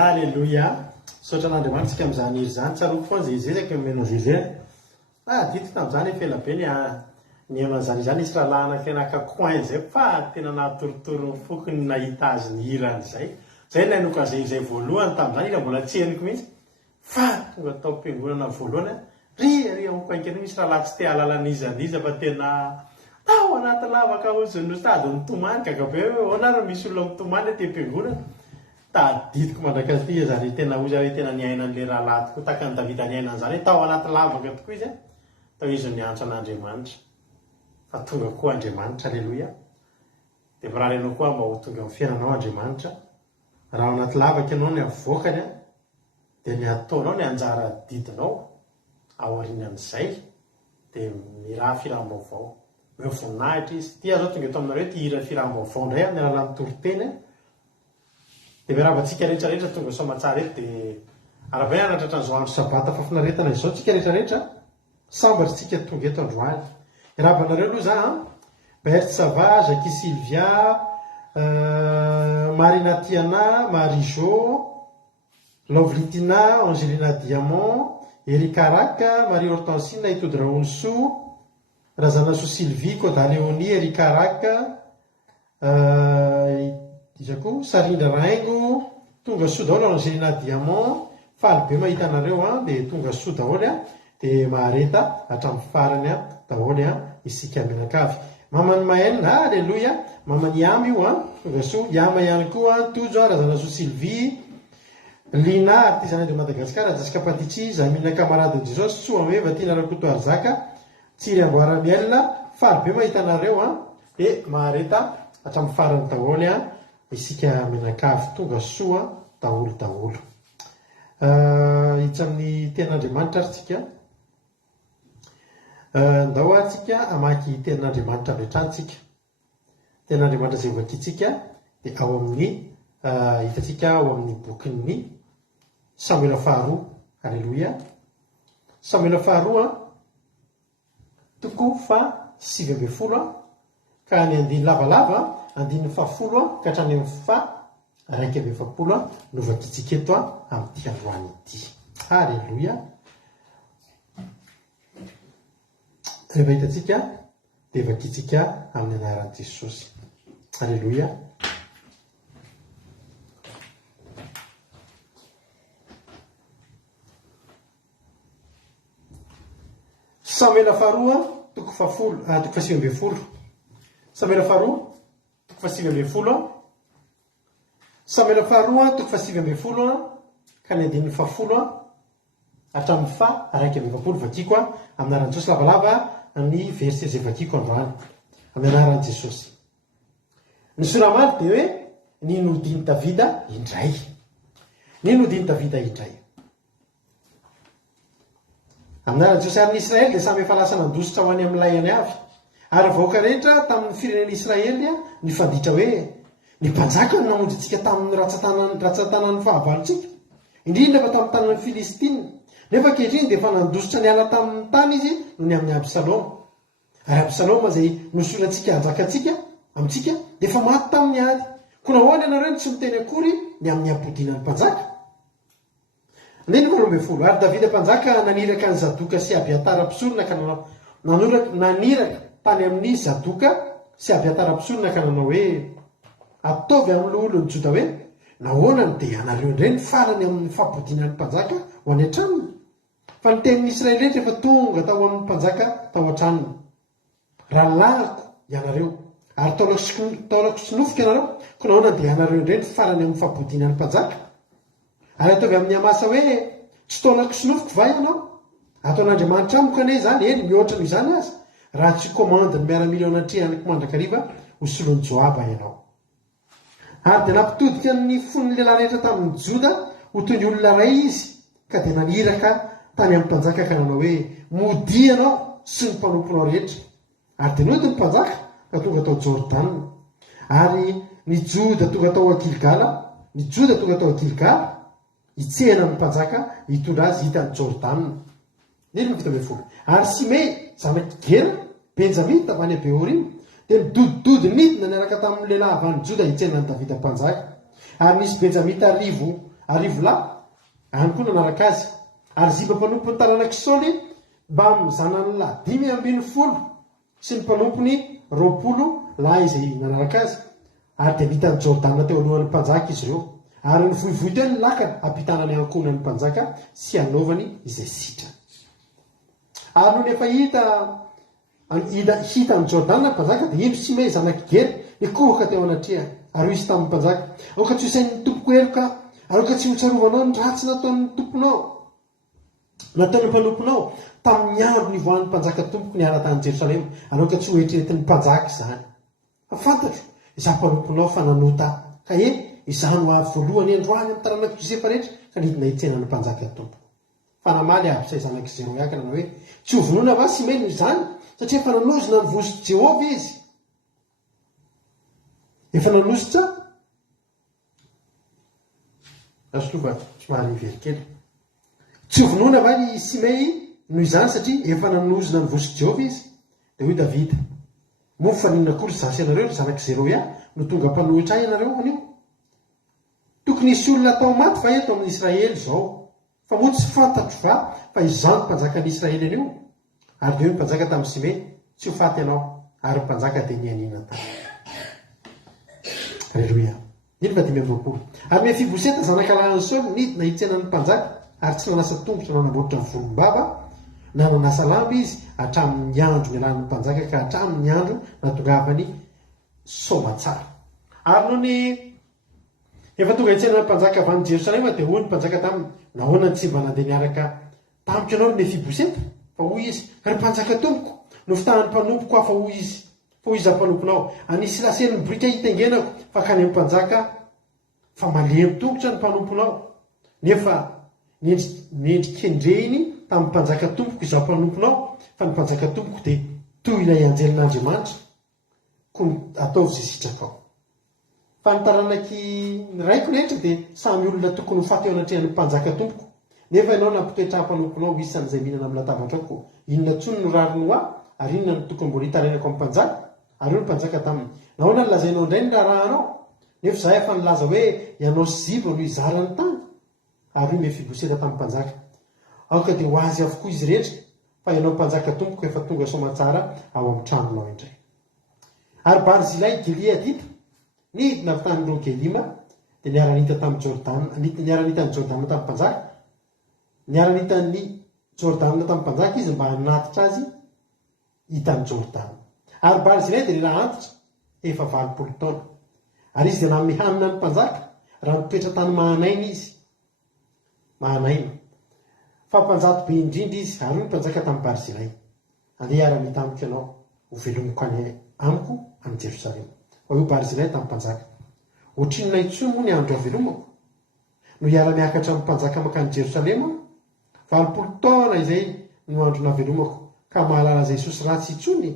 Hallelujah. Sotra n'Andriamanitsika amin'izany iry zany tsaroako foana zay zezaka omena zezay dito tamin'izany efa ela be ny aman'izany izany isy rahalahy anakainak coin zay fa tena nahatorotoro fokony nahita azy ny hiran'izay zay nainoko zay voalohany tamin'izany ila mbola tsy henoko mihitsy fa tonga tao am-piangonana voalohany ry amokoaikeny misy raha latsy te alalan'izan'iza fa tena ao anaty lavaka ozony sady mitomanika ka be hoe onara misy olona mitomany te am-piangonana tadidiko mandrakasy zany tena ozy hoe tena niaina an'le raha laty koa taka ny davida niaina an'izany hoe tao anaty lavaka tokoa izy tao izy ny antso an'Andriamanitra fa tonga koa Andriamanitra alleloia dia miraha ianao koa mba ho tonga amin'ny fiainanao Andriamanitra raha ao anaty lavaka ianao ny avoakany dia ny ataonao ny anjara didinao ao aorianan'izay dia miraha firam-baovao hoe voninahitra izy tia zao tonga eto aminareo ty hira firam-baovao indray amin'ny alalan'ny toriteny dia miaravantsika rehetrarehetra tonga soamantsara eto dia arabay anantratra n'izao andro sabata fafinaretana izao tsika rehetrarehetra sambatritsika tonga eto androany irabanareo aloha za Berthe Sava, Jackie Sylvia, Marina Tiana, Marie-Jo, Lovlitina, Angelina Diamant, Erika Raka, Marie Hortensine, Itody Raonsou, Razana So Sylvie, Koda Léonie, Erika Raka, izako Sarina Raingo, tonga soa daholo Angelina Diamant, faly be mahita anareo dia tonga soa daholo dia mahareta hatramin'ny farany daholo isika mianakavy. Mamany Maël, alléluia, mamany Yam io tonga soa, Yama ihany koa, Tojo, Razana So Sylvie, Lina, artisanat de Madagascar, Jessica Patici, Zamina camarade de Jesus, Soame, Vatina Rakoto Arzaka, Tsiry Amboaramiel, faly be mahita anareo dia mahareta hatramin'ny farany daholo isika mianakavy tonga soa daholo. Hitsy amin'ny ten'Andriamanitra arytsika ndao atsika amaky ten'Andriamanitra avy-hatrany ten'Andriamanitra izay vakitsika dia ao amin'ny hitatsika ao amin'ny bokin'ny Samuela faharoa, alleluia, Samuela faharoa toko fa 7 ka ny andiny lavalava andiny 7 ka hatrany amin'ny 1 no vakitsika eto amin'ity androany ity, alleluia. Rehefa hitatsika dia vakitsika amin'ny anaran'i Jesosy, alleluia. Samuela faharoa toko 7 Samuela faharoa toko 7 Samuela faharoa toko 7 ka ny andiny 7 hatramin'ny 1 vakiko amin'ny anaran'i Jesosy lavalava ny verset izay vakiko androany amin'ny anaran'i Jesosy. Ny soramamy dia hoe ninodiny Davida indray. Amin'ny anaran'i Jesosy ary ny Israely dia samy efa lasa nandositra ho any amin'ny layany avy. Ary vahoaka rehetra tamin'ny firenen'ny Israely ny fanditra hoe ny mpanjaka no namonjy antsika tamin'ny ratsan-tanan'ny fahavalontsika, indrindra fa tamin'ny tanan'ny Filistina. Nefa ankehitriny dia efa nandositra niala tamin'ny tany izy no ny amin'ny Absaloma. Ary Absaloma izay nosorantsika hanjakantsika amintsika dia efa maty tamin'ny ady. Koa nahoana ianareo tsy miteny akory ny amin'ny ampodinan'ny mpanjaka. Ary Davida mpanjaka naniraka ny Zadoka sy Abiatara mpisorona ka naniraka tany amin'ny Zadoka sy Abiatara mpisorona ka nanao hoe ataovy amin'ny olon'ny Joda hoe nahoana ny dia anareo indray ny farany amin'ny fampodinan'ny mpanjaka ho any an-tranony. Fa ny tenin'ny Israely rehetra efa tonga tao amin'ny mpanjaka tao an-tranony. Rahalaako ianareo ary taolako sinofika ianareo, ko nahoana dia ianareo indray ny farany amin'ny fampodinan'ny mpanjaka. Ary ataovy amin'ny Amasa hoe tsy taolako sinofiko va ianao, ataon'Andriamanitra amiko ane izany, mihoatra noho izany azy raha tsy komanda ny miaramila ao anatrehany komandrakariva ho solon'ny Joaba ianao. Ary dia nampitodika ny fon'ny lehilahy rehetra tamin'ny Joda ho toy ny olona ray izy, ka dia naniraka tany amin'ny mpanjaka ka nanao hoe mody ianao sy ny mpanomponao rehetra. Ary dia nody ny mpanjaka ka tonga tao Jordana. Ary ny Joda tonga tao Gilgala, hitsehana ny mpanjaka hitondra azy hitany Jordana. Ary Simei zanaky Gera, Benjamina tavany Beorina, dia midodidody nidina niaraka tamin'ny lehilahy avy any Joda hitsehana ny Davida mpanjaka. Ary nisy Benjamina arivo lahy any koa nanaraka azy. Ary Ziba mpanompo ny taranak'i Saoly mba mizanany lahy 500 sy ny mpanompony 20 lahy izay nanaraka azy. Ary dia vitany Jordana teo alohan'ny mpanjaka izy ireo. Ary nyvoivoy teo ny lakana hampitanany ankonan'ny mpanjaka sy anaovany izay sitra. ary no nefa hita ny Jordan ny mpanjaka dia indro tsy may zanaky gery nikohoka teo anatreha ary izy tamin'ny mpanjaka aoka tsy hosain'ny tompoko eroka aoka tsy hotsarovana ny ratsy nataon'ny tomponao nataon'ny mpanomponao tamin'ny andro nivoan'ny mpanjaka tompoko ny ara-tany Jerosalema aoka tsy hoetretin'ny mpanjaka izany fa fantatro izaho mpanomponao fa nanota ka izany ho avy voalohany androany amin'ny taranaka Josefa rehetra ka nidina hitsenan'ny mpanjaka tompoko fa namaly avy say zanaky zero iakana hoe tsy ho vonoana va sy meno izany satria efa nanozona ny vozo Jehova izy efa nanozotra asolova somary verikely tsy ho vonoana va ny Simei noho izany satria efa nanozona ny vozo Jehova izy dia hoy Davida moa fa ninona kory zasy ianareo ry zanaky Zeroia no tonga mpanohitra ahy ianareo anio tokony isy olona atao maty fa eto amin'ny Israely izao fa moa tsy fantatro fa izany mpanjaka n'Israely anio ary dia hoe mpanjaka tamin'ny Simei tsy ho faty ianao ary mpanjaka dia nianina tany Alleluia iny fa 10 ary Mefiboseta zanakalahan'ny Saoly nidina hitsenan'ny mpanjaka ary tsy nanasa tongotra nanamboatra ny volombava na nanasa lamba izy hatramin'ny andro nialan'ny mpanjaka ka hatramin'ny andro natongavany somatsara ary noho ny efa tonga hitsenan'ny mpanjaka avy any Jerosalema dia hoy ny mpanjaka taminy nahoana tsy mba nandeha niaraka tamiko ianao ry Mefiboseta fa hoy izy ary mpanjaka tompoko no fitahan'ny mpanompoko afa hoy izy fa hoy izy mpanomponao anisy lasen'ny brika hitengenako fa ka ny mpanjaka fa malemy tongotra ny mpanomponao nefa nendrikendrehiny tamin'ny mpanjaka tompoko izaho mpanomponao fa ny mpanjaka tompoko dia toy ilay anjelin'Andriamanitra koa ataovy izay sitrakao fa ny taranaky ny raiko rehetra dia samy olona tokony ho faty eo anatrehan'ny mpanjaka tompoko nefa ianao nampitoetra mpanomponao isan'izay mihinana amin'ny latabatra ako inona tsony no rariny ho ary inona no tokony mbola hitarenako amin'ny mpanjaka ary io ny mpanjaka taminy nahoana ny lazainao indray ny raharahanao nefa zahay efa nilaza hoe ianao zibo no izarany tany ary io Mefiboseta tamin'ny mpanjaka aoka dia ho azy avokoa izy rehetra fa ianao mpanjaka tompoko efa tonga somatsara ao amin'ny tranonao indray ary Barzilai Gileadita nidina avy tany Rogelima dia niara-nita tamin'ny Jordana niara-nita ny Jordana tamin'ny mpanjaka niara-nita ny Jordana tamin'ny mpanjaka izy mba hanatitra azy hitan'ny Jordana ary Barzilai dia lehilahy antitra efa 20 taona ary izy dia namihanina ny mpanjaka raha mitoetra tany mahanaina izy mahanaina fa mpanjato be indrindra izy ary ny mpanjaka tamin'ny Barzilai andeha hiara-nita amiko ianao ho velomiko any amiko amin'ny Jerosalema fa io Barzilai tamin'ny mpanjaka ohatrinona intsony moa ny andro havelomako no hiara-miakatra amin'ny mpanjaka makany Jerosalema 20 taona izay no andro navelomako ka mahalala izay sosy ratsy intsony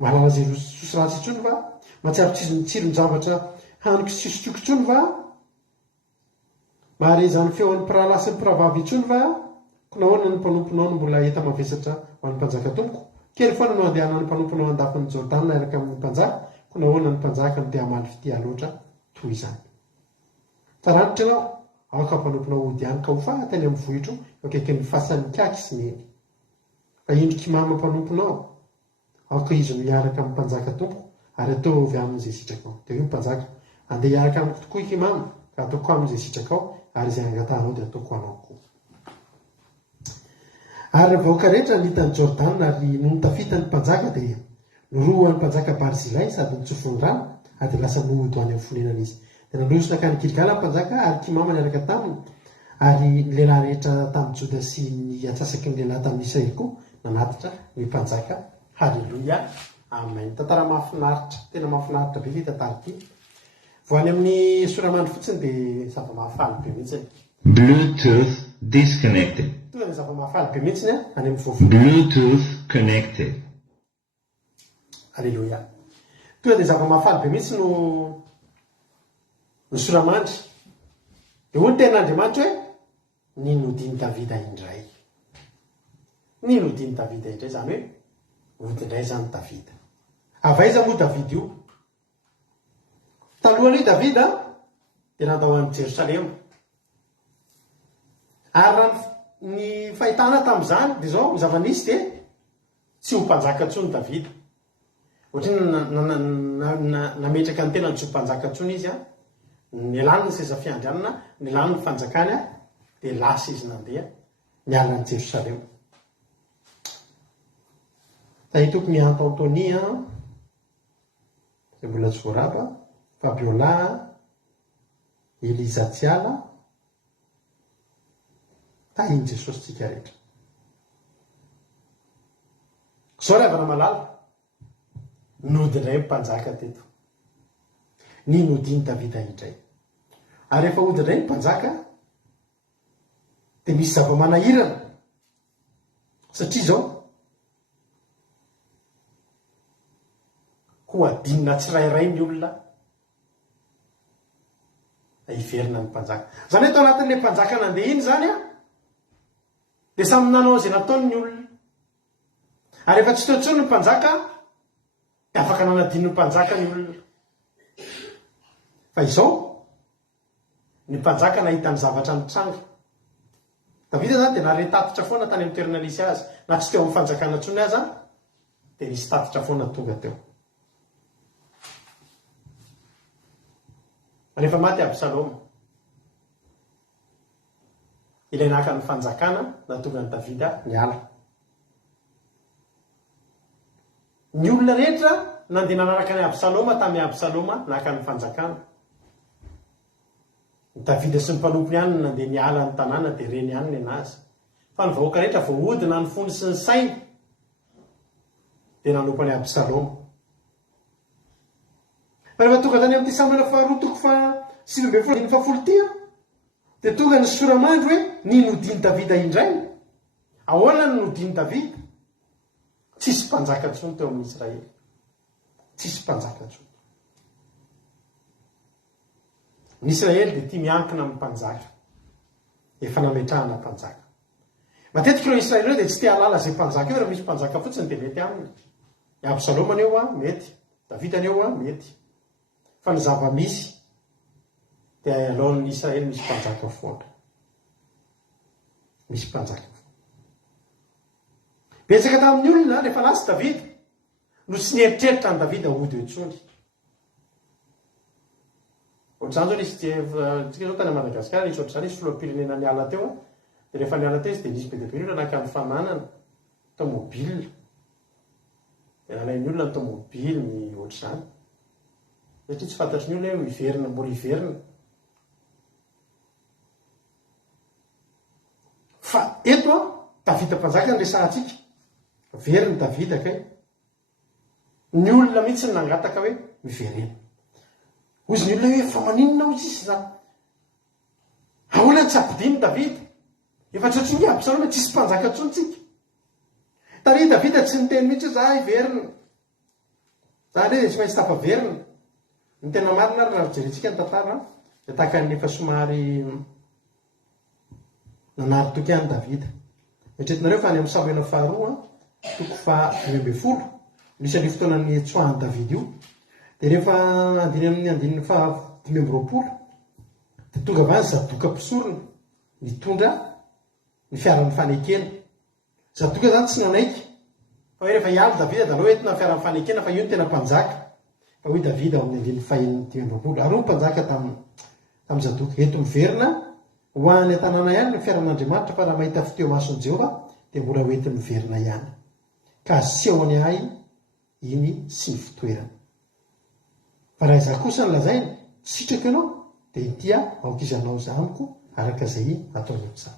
mahalala izay sosy ratsy intsony va mahatsiaro tsiron-javatra haniko sy sosotoko intsony va mahare izany feon'ny mpirahalahy sy ny mpiravavy intsony va ko nahoana ny mpanomponao no mbola eta mavesatra ho an'ny mpanjaka tompoko kely foana no andehanany mpanomponao andafin'ny Jordana araka amin'ny mpanjaka ko nahoana ny mpanjaka no te hamaly fity aloatra toy izany taranitra ianao aoka mpanomponao ody ihany ka ho fatany amin'ny vohitro akaiky ny fasan'ny kaky sy neny fa indriky mama mpanomponao aoka izy no hiaraka amin'ny mpanjaka tompoko ary ataovy amin'izay sitrakao dia io mpanjaka andeha hiaraka amiko tokoa iky mama ka ataoko amin'izay sitrakao ary izay angatanao dia ataoko anao koa ary vahoaka rehetra nitany Jordana ary no tafitany mpanjaka dia norohan'ny mpanjaka Barzilai sady nitsofony rano ary lasa mody ho any amin'ny fonenana izy dia nandrosona ka ny Gilgala mpanjaka ary kimama niaraka taminy ary ny lehilahy rehetra tamin'ny Joda sy ny atsasaky ny lehilahy tamin'ny Israely koa nanatitra ny mpanjaka halleluia amen tantara mahafinaritra tena mahafinaritra be ity tantara ity voany amin'ny soramandry fotsiny dia zava-mahafaly be mihitsiny Bluetooth disconnected. tonga dia zava-mahafaly be mihitsiny any amin'ny vovo Bluetooth connected. Alléluia. Tonga dia zava-mahafaly be mihitsy no soramandry dia hoy ny ten'Andriamanitra hoe ninodiny Davida indray ninodiny Davida indray zany hoe odindray zany Davida avaiza moa Davida io talohany io Davida dia nandao any Jerosalema ary raha ny fahitana tamin'izany dia zao zava-nisy dia tsy ho mpanjaka intsony Davida ohatrany nametraka ny tena ny tsy ho mpanjaka intsony izy nialany ny seza fiandrianana nialany ny fanjakany dia lasa izy nandeha niala ny Jerosalema tahitoko ny Antonia izay mbola tsy voaraba, Fabiola, Eliza Tsiala, tahiny Jesosy tsika rehetra. Zao ravana malala nody indray mpanjaka teto, ny nodiny Davida indray. Ary rehefa ody indray ny mpanjaka dia misy zava-manahirana, satria zao ho adinina tsirairay ny olona hiverina ny mpanjaka. Zany hoe tao anatin'ilay mpanjaka nandeha iny zany dia samy nanao izay nataony ny olona. Ary efa tsy toetsony ny mpanjaka dia afaka nanadino ny mpanjaka ny olona. Fa izao ny mpanjaka nahita ny zavatra nitranga. Davida zany dia naretatitra foana tany amin'ny toerana nisy azy, na tsy teo amin'ny fanjakana ntsony aza dia nisy tatitra foana tonga teo. Rehefa maty Absaloma, ilay naka ny fanjakana natonga ny Davida niala. Ny olona rehetra nandeha nanaraka ny Absaloma tamin'ny Absaloma naka ny fanjakana. Ny Davida sy ny mpanompony ihany nandeha niala ny tanàna dia reny ihany ny anazy. Fa ny vahoaka rehetra voahodina ny fony sy ny sainy dia nanompo any Absaloma. Fa rehefa tonga tany amin'ny Samuela faharoa toko fahafolo dia tonga ny soramandry hoe ny nodiny Davida indray. Ahoana ny nodiny Davida? Tsisy mpanjaka intsony teo amin'ny Israely, tsisy mpanjaka intsony. Ny Israely dia tia miankina amin'ny mpanjaka, efa nametrahana mpanjaka. Matetika ireo Israely ireo dia tsy tia halala izay mpanjaka eo, raha misy mpanjaka fotsiny dia mety aminy. Ny Absaloma aneo mety, Davida aneo mety. Fa ny zava-misy dia alohan'ny Israely misy mpanjaka foana. Misy mpanjaka. Betsaka tamin'ny olona rehefa lasa Davida no tsy nieritreritra ny Davida hody intsony. Ohatr'izany zao nisy tsika zao tany Madagasikara nisy ohatr'izany nisy filoham-pirenena niala teo dia rehefa niala teo izy dia nisy be dia be ny olona naka ny fananana tomobile. Dia nalain'ny olona ny tomobile ny ohatr'izany. Satria tsy fantatry ny olona hoe miverina, mbola hiverina. Fa eto Davida mpanjaka ny resahantsika. Veriny Davida kay. Ny olona mihitsy ny nangataka hoe miverena. Ozy ny olona hoe fa maninona hoy tsisy zany? Ahoana tsy ampidiny Davida? Efa tsy ohatry ny Absaloma tsisy mpanjaka intsony. Tary Davida tsy niteny mihitsy hoe za hiverina. Zany hoe tsy maintsy tapaverina. Ny tena marina ary raha jerentsika ny tantara dia tahaka ny efa somary nanary toky ihany Davida. Eritreretinareo fa any amin'ny Samuela faharoa toko faha-12 misy an'io fotoanany tsoahan'i Davida io. Dia rehefa andininy faha-20 dia tonga avy any Zadoka mpisorona nitondra ny fiara-ny fanekena. Zadoka zany tsy nanaiky. Fa hoe rehefa hiala Davida dia aloha entina fiara-ny fanekena fa io ny tena mpanjaka. Fa hoy Davida amin'ny andininy faha-20 ary mpanjaka tamin'ny Zadoka eto miverina ho any an-tanàna ihany ny fiaran'Andriamanitra fa raha mahita fiteo mason'i Jehovah dia mbola hoenty miverina ihany. Ka asehony ahy iny sy ny fitoerana. Fa raha izaho kosa ny lazainy sitraka ianao dia ity aokizanao zaniko araka izay ataonao tsara.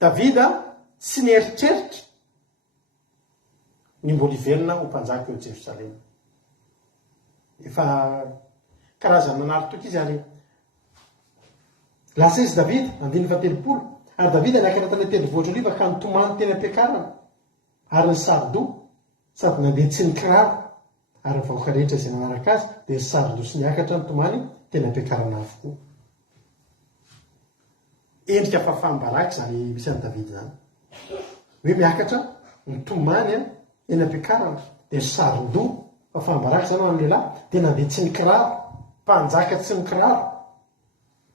Davida tsy nieritreritra ny mbola hiverina ho mpanjaka eo Jerosalema. Efa karazana manary toky izy ary lasa izy Davida andininy faha-30 ary Davida niakatra tany tendrombohitra oliva ka nitomany teny am-piakarana ary ny sardo sady nandeha tsy ny kiraro ary ny vahoaka rehetra izay nanaraka azy dia ny sardo sy niakatra nitomany teny am-piakarana avokoa. Endrika fahafahambaraka zany misy an'i Davida zany. Hoe miakatra nitomany eny am-piakarana dia ny sardo fahafahambaraka zany ho an'ny lehilahy dia nandeha tsy ny kiraro, mpanjaka tsy ny kiraro.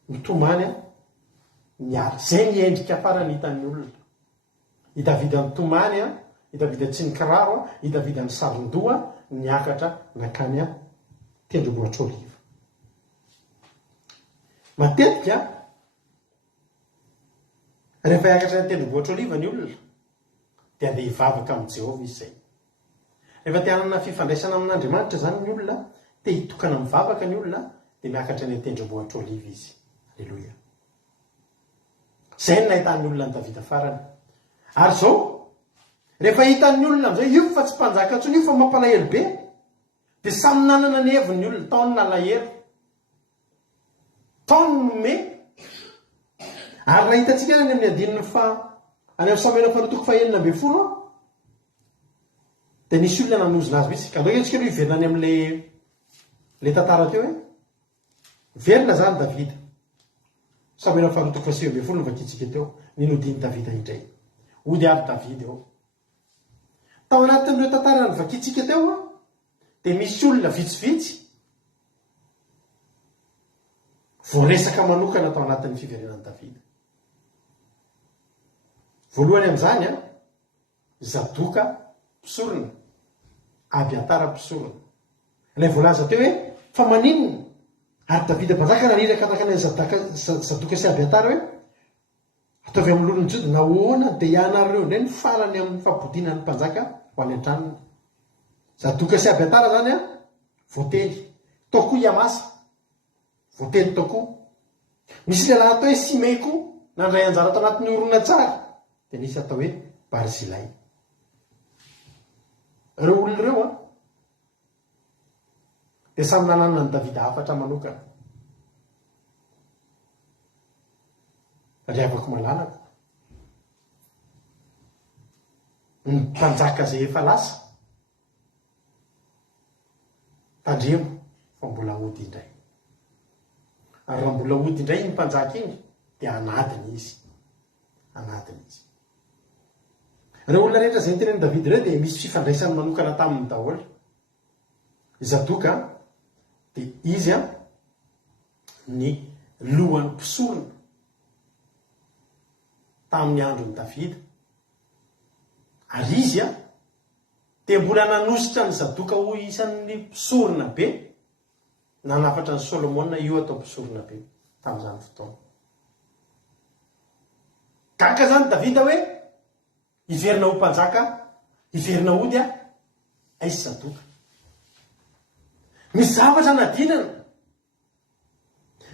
Mitomany niara. Zay ny endrika farany hitan'ny olona. I Davida nitomany, i Davida tsy ny kiraro, i Davida ny saron-doha niakatra nakany tendrombohitra oliva. Matetika rehefa hiakatra ny tendrombohitra oliva ny olona dia andeha hivavaka amin'i Jehovah izy zay. rehefa tianana fifandraisana amin'andriamanitra zany ny olona te hitokana mivavaka ny olona dia miakatra ny tendrombohitra oliva izy. Aleloia. Zay no nahitan'ny olona ny Davida farany. Ary zao rehefa hitan'ny olona amin'izay io fa tsy mpanjaka ntsony io fa mampalahelo be, dia samy nanana ny heviny olona, taony nalahelo, taony nome. Ary raha hitantsika any amin'ny andininy fa any amin'ny Samuela fahatoko fahaenina ambin'ny folo dia nisy olona nanozona azy mihitsy. Ka andao antsika aloha hiverina any amin'le tantara teo verina zany Davida. Samuela fahatoko fahasivy ambin'ny folo novakitsika teo, ninodiny Davida indray. Ody ary Davida eo. Tao anatin'ireo tantara novakitsika teo dia misy olona vitsivitsy voaresaka manokana tao anatin'ny fiverenan'i Davida. Voalohany amin'izany Zadoka mpisorona, Abiatara mpisorona. Ilay voalaza teo hoe fa maninona ary Davida mpanjaka naniraka takanay Zadoka sy Abiatara hoe ataovy amin'ny lolony jody nahoana dia ianareo indray ny farany amin'ny fampodinan'ny mpanjaka ho any an-tranony. Zadoka sy Abiatara zany voately tao koa Iamasa, voately tao koa. Misy lehilahy atao hoe Simei koa nandray anjara tao anatin'ny horonan-tsary, dia nisy atao hoe Barzilai. Ireo olona ireo dia samy nananana ny Davida hafatra manokana. Riavako malalaka ny mpanjaka izay efa lasa tandremo fa mbola hody indray. Ary raha mbola hody indray ny mpanjaka iny dia anadiny izy, anadiny izy. Ireo olona rehetra izay nytenen'i Davida ireo dia misy fifandraisany manokana taminy daholo. Zadoka dia izy ny lohan'ny mpisorona tamin'ny andron'i Davida. Ary izy dia mbola nanositra ny Zadoka ho isan'ny mpisorona be, nanafatra ny Solomona io atao mpisorona be tamin'izany fotoana. Gaka zany Davida hoe hiverina ho mpanjaka, hiverina hody aizy Zadoka. Misy zavatra nadinana.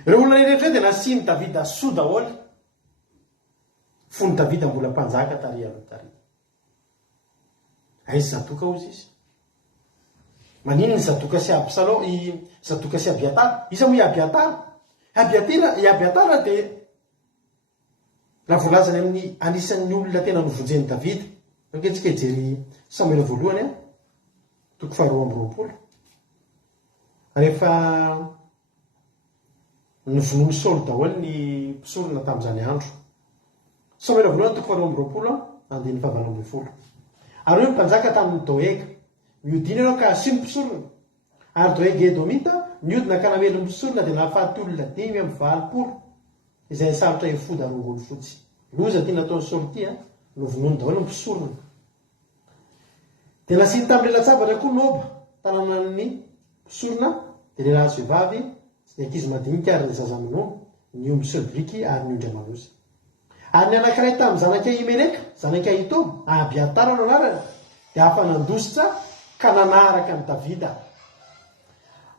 Ireo olona rehetra dia nasiany Davida soa daholo. Fony Davida mbola mpanjaka taria aloha taria. Aizy Zadoka ozy izy. Maninona Zadoka sy Zadoka sy Abiatara? Isa moa Abiatara. Abiatara dia raha voalazany amin'ny anisan'ny olona tena novonjen'i Davida. Ankehintsika hijery Samuela voalohany toko faharoa amby roapolo. Rehefa novonomy Saoly daholo ny mpisorona tamin'izany andro. Samuela voalohany toko faharoa amby roapolo andininy fahavalo ambin'ny folo. Ary eo mpanjaka tamin'ny Doega, miodina ianao ka asy mpisorona. Ary Doega Edomita miodina ka namely mpisorona dia nahafaty olona 520 izay nisarotra efody arongolo fotsy. Loza tia nataon'ny Saoly ity novonomy daholo mpisorona. Dia nasiny tamin'ny latsabatra koa Noba tanànan'ny mpisorona, dia lehilahy sy vehivavy sy ny ankizy madinika ary ny zaza-minono, ny omby Sebriky ary ny ondry amaloza. Ary ny anankiray tamin'ny zanaka Imeleka, zanaka Itob, Abiatara no anarany, dia hafa nandositra ka nanaraka ny Davida.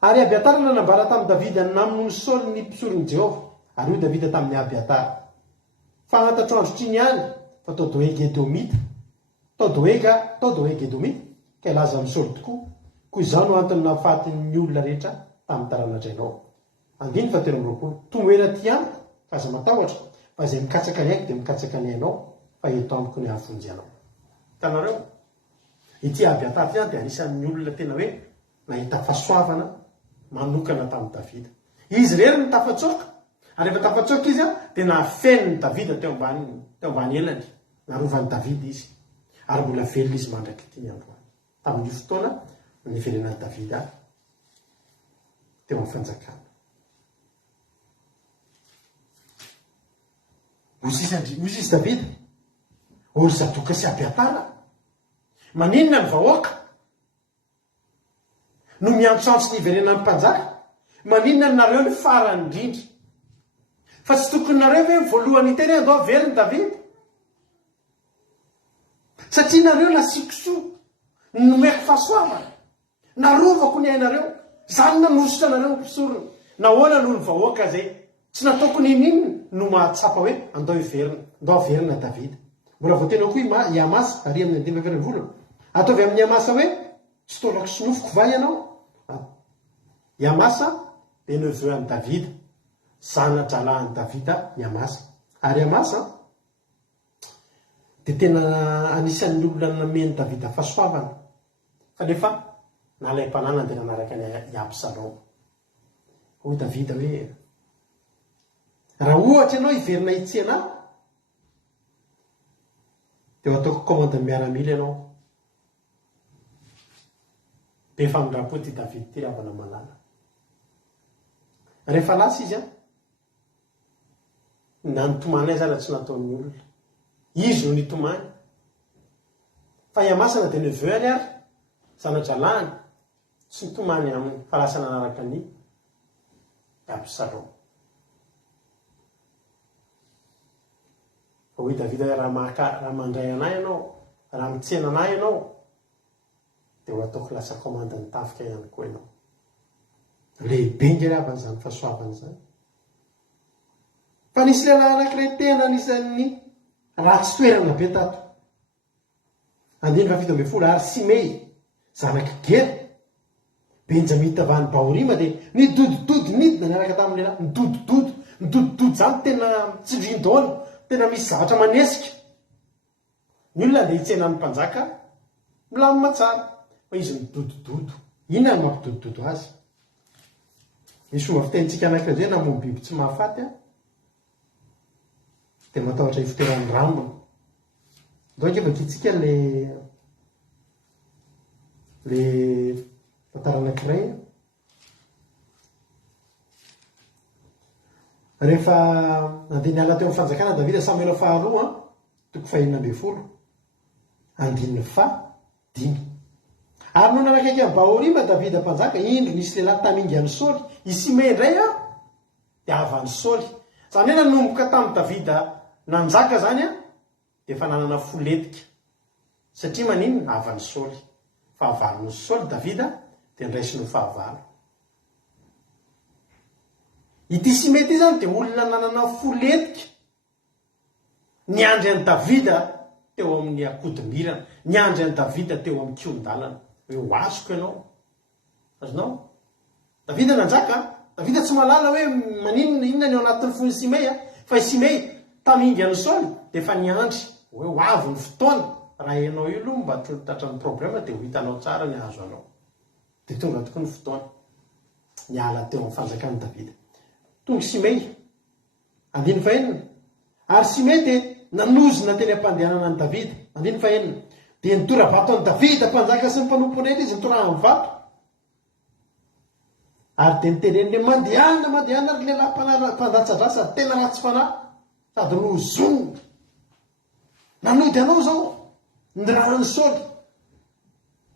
Ary Abiatara nanambara tamin'ny Davida namono ny Saoly ny mpisoron'i Jehova, ary io Davida tamin'ny Abiatara. Fa anatatro andro triny ihany fa tao Doega Edomita, tao Doega Edomita, ka ilaza amin'ny Saoly tokoa. Koa izao no antony nahafatin'ny olona rehetra tamin'ny taranadrainao. Andiny fa telo amby roapolo. Tomoena ty amiko fa aza matahotra, fa izay mikatsaka ny aiko dia mikatsaka ny ainao, fa eto amiko ny hahafonjy anao. Hitanareo, ity Abiatara ty dia anisan'ny olona tena hoe nahita fahasoavana manokana tamin'ny Davida. Izy rery ny tafatsoka, ary rehefa tafatsoka izy dia nahafen'ny Davida teo ambany elany, narovan'ny Davida izy. Ary mbola velona izy mandraky ity ny androany. Tamin'ny fotoana ny verenan'i Davida teo amin'ny fanjakana. Ozy izy Davida, ory Zadoka sy Abiatara. Maninona ny vahoaka no miantsoantso ny iverenan'ny mpanjaka? Maninona nareo ny farany indrindra? Fa tsy tokony nareo hoe voalohany teny andao velony Davida? Satria nareo nasikosoa nomeko fahasoavana narovako ny ainareo zany nanositra anareo mpisorona nahoana aloha ny vahoaka zay tsy nataoko nin'inona no mahatsapa hoe andao iverina andao averina davida mbola voatena koa iamasa ary amin'ny andimaverin'ny volana ataovy amin'ny iamasa hoe tsy tolako sinofoko va ianao iamasa de neveu any davida zanadralahany davida iamasa ary iamasa de tena anisan'ny olona nameny davida fahasoavana fa nefa nalay mpanana de nanaraka ny Absalom hoy davida hoe raha ohatra ianao iverina itsena de ho ataoko commande miaramila ianao be famindrapo ty davida ty avana malala rehefa lasa izy na nitomany azy ala tsy nataon'ny olona izy no nitomany fa iamasana de neveu any ary zanadralahany tsy nitomany aminy fa lasa nanaraka ny Absalom hoy davida raha mandray anay ianao raha mitsena anay ianao de ho ataoko lasa commande ny tafika ihany koa ianao lehibe ngery avany zany fahasoavany zany fa nisy lehilahy anankiray tena anisan'ny ratsy toerana be tato andiny fa 17 ary Simei zanaky Gera Benjamita vany Baorima de nidodidody nidina niaraka tamin'ny lehilahy nidodidody zany tena tsy vindaona tena misy zavatra manesika ny olona de hitsena ny mpanjaka milamina tsara fa izy midodododo inona no mampidodododo azy misy fomba fitenitsika anankiray zay namono biby tsy mahafaty de matahotra ifitoeran'ny rambony donc efa kitsika le tantara anankiray rehefa nandeha niala teo amin'ny fanjakana Davida Samuel faharoa 2:1 andininy fa 5 ary no nanakaiky amin'ny Baorima Davida mpanjaka indro nisy lehilahy tamingy an'ny Saoly Simei indray de avan'ny Saoly zany hoe nanomboka tamin'ny Davida nanjaka zany de efa nanana foletika satria maninona avan'ny Saoly fahavalon'ny Saoly Davida de ndraisiny ho fahavalo ity Simei ty zany de olona nanana foletika niandry an'i Davida teo amin'ny akodimbirana niandry an'i Davida teo amin'ny kiondalana hoe ho azoko ianao azonao Davida nanjaka Davida tsy malala hoe maninona inona ny ao anatin'ny fon'ny Simei fa Simei tamingy an'ny Saoly de efa niandry hoe ho avy ny fotoana raha ianao io aloha mba tratran'ny problema de ho hitanao tsara ny azo anao de tonga tokoa ny fotoana niala teo amin'ny fanjakan'i Davida tonga Simei andiny fahenina ary Simei de nanozina teny am-pandehanana any Davida andiny fahenina de nitora vato any Davida mpanjaka sy ny mpanompo rehetra izy nitorahany vato ary de niteneniny mandehana ary lehilahy mpandatsadrasa tena ratsy fanahy sady no zonona nanody anao zao ny rahan'ny Saoly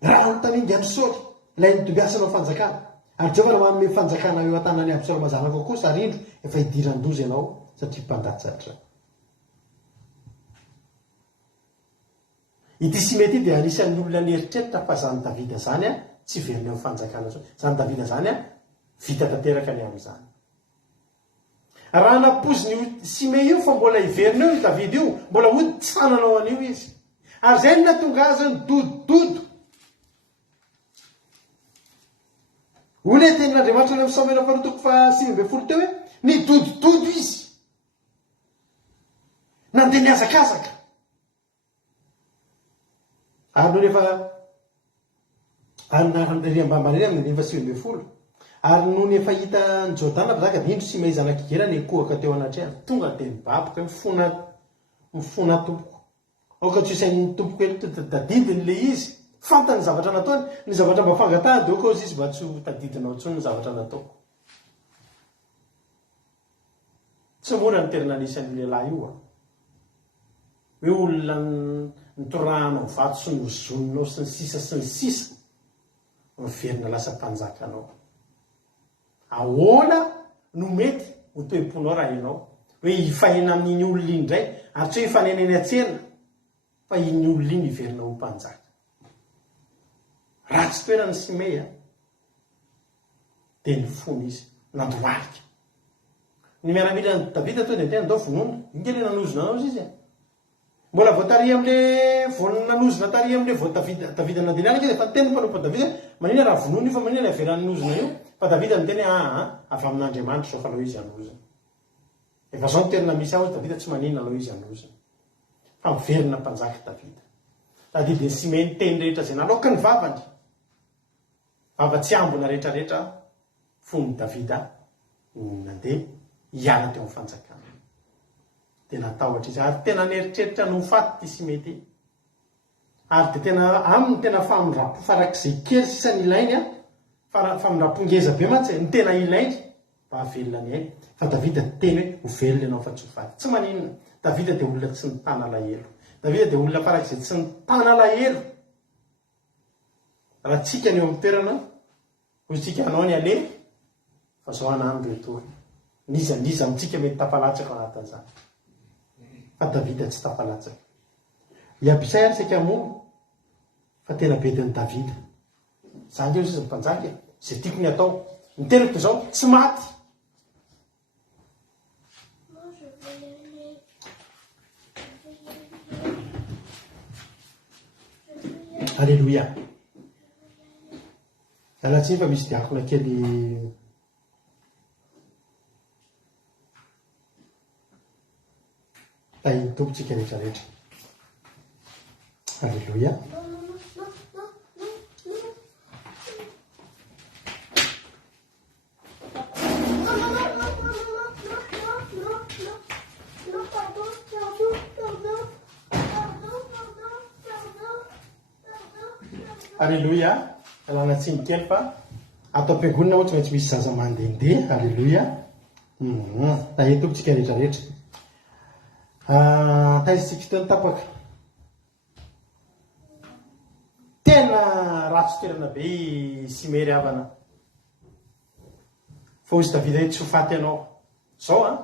raha ny tamingy an'ny Saoly lay nitobiasanao fanjakana ary Jehovah manome fanjakana eo an-tanany Absalom zanako kosa ary indro efa hidiran-dozy ianao satria mpandatsatra ity Simei ty de anisan'ny olona nieritreritra fa zany Davida zany tsy verina amin'ny fanjakana zany Davida zany vita tanteraka ny amin'izany raha napoziny Simei io fa mbola hiverina io Davida io mbola ho tsy sananao an'io izy ary zay na tonga azy nidodododo ole tenin'Andriamanitra any amin'ny Samuel faharoa 5:7 teo hoe nidodododo izy nandeha niazakazaka ary no rehefa ariambambany eny amin'ny 5:7 ary no nefa hita ny Jordana zaka de indro Simei zanaky Gera nekohaka teo anatrehany tonga de mibaboka mifona tompoko aoka tsy isain'ny tompoko tadidiny le izy fantany zavatra nataony ny zavatra mba fangatahany de oka izy mba tsy tadidinao ntsony ny zavatra nataoko tsy mora ny terina anisan'ny lehilahy io hoe olona nitorahanao vato sy ny zoninao sy ny sisa miverina lasa mpanjakanao ahoana no mety ho toem-ponao raha ianao hoe hifahina amin'iny olona iny indray ary tsy hoe hifaneneny atsena fa iny olona iny hiverina ho mpanjaka raha tsy toerany Simea dia ny fony izy nandohalika. Ny miaramila Davida to dia tena dao vonoina inkely nanozona anao izy mbola voatary am'le nanozona tary am'le Davida nandinalika fa teny mpanompo Davida manina raha vonoina io fa manina averan'ny nozona io fa Davida ny teny avy amin'Andriamanitra zao fa aloha izy anozina. Efa zao ny toerana misy aho Davida tsy manina aloha izy anozina fa miverina mpanjaka Davida. Tadidiny Simea ny teny rehetra zay naloka ny vavany vava tsy ambona rehetrarehetra fony Davida nandeha hiala teo amin'ny fanjakana. Tena tahotra izy ary tena neritreritra no faty ty Simea ty. Ary dia tena aminy tena famindrapo farak'izay kely sisany ilainy famindrapo-ngeza be mantsy ny tena ilainy mba havelona ny ainy. Fa Davida teny hoe ho velona ianao fa tsy ho faty. Tsy maninona. Davida dia olona tsy nitana lahelo. Davida dia olona farak'izay tsy nitana lahelo. Raha tsika ny eo amin'ny toerana hoy tsika anao ny ale fa zao anano retory. Niza amintsika mety tapalatsaka ao anatin'izany. Fa Davida tsy tapalatsaka. Iabisay ary sika mono fa tena bedin'ny Davida. Zany eo izy mpanjaka zay tiako ny atao. Ny tenako zao tsy maty. Alléluia. Alatsiny fa misy diakona kely tahiny tompontsika rehetrarehetra. Alléluia. Alléluia. Alanatsiny kely fa ato am-piangonana ohatsy maintsy misy zaza mandehandeha. Alléluia. Tahiny tompontsika rehetrarehetra. Taizitsika fotoany tapaka. Tena ratsy toerana be Simea ry havana. Fa hozy Davida hoe tsy ho faty ianao. Zao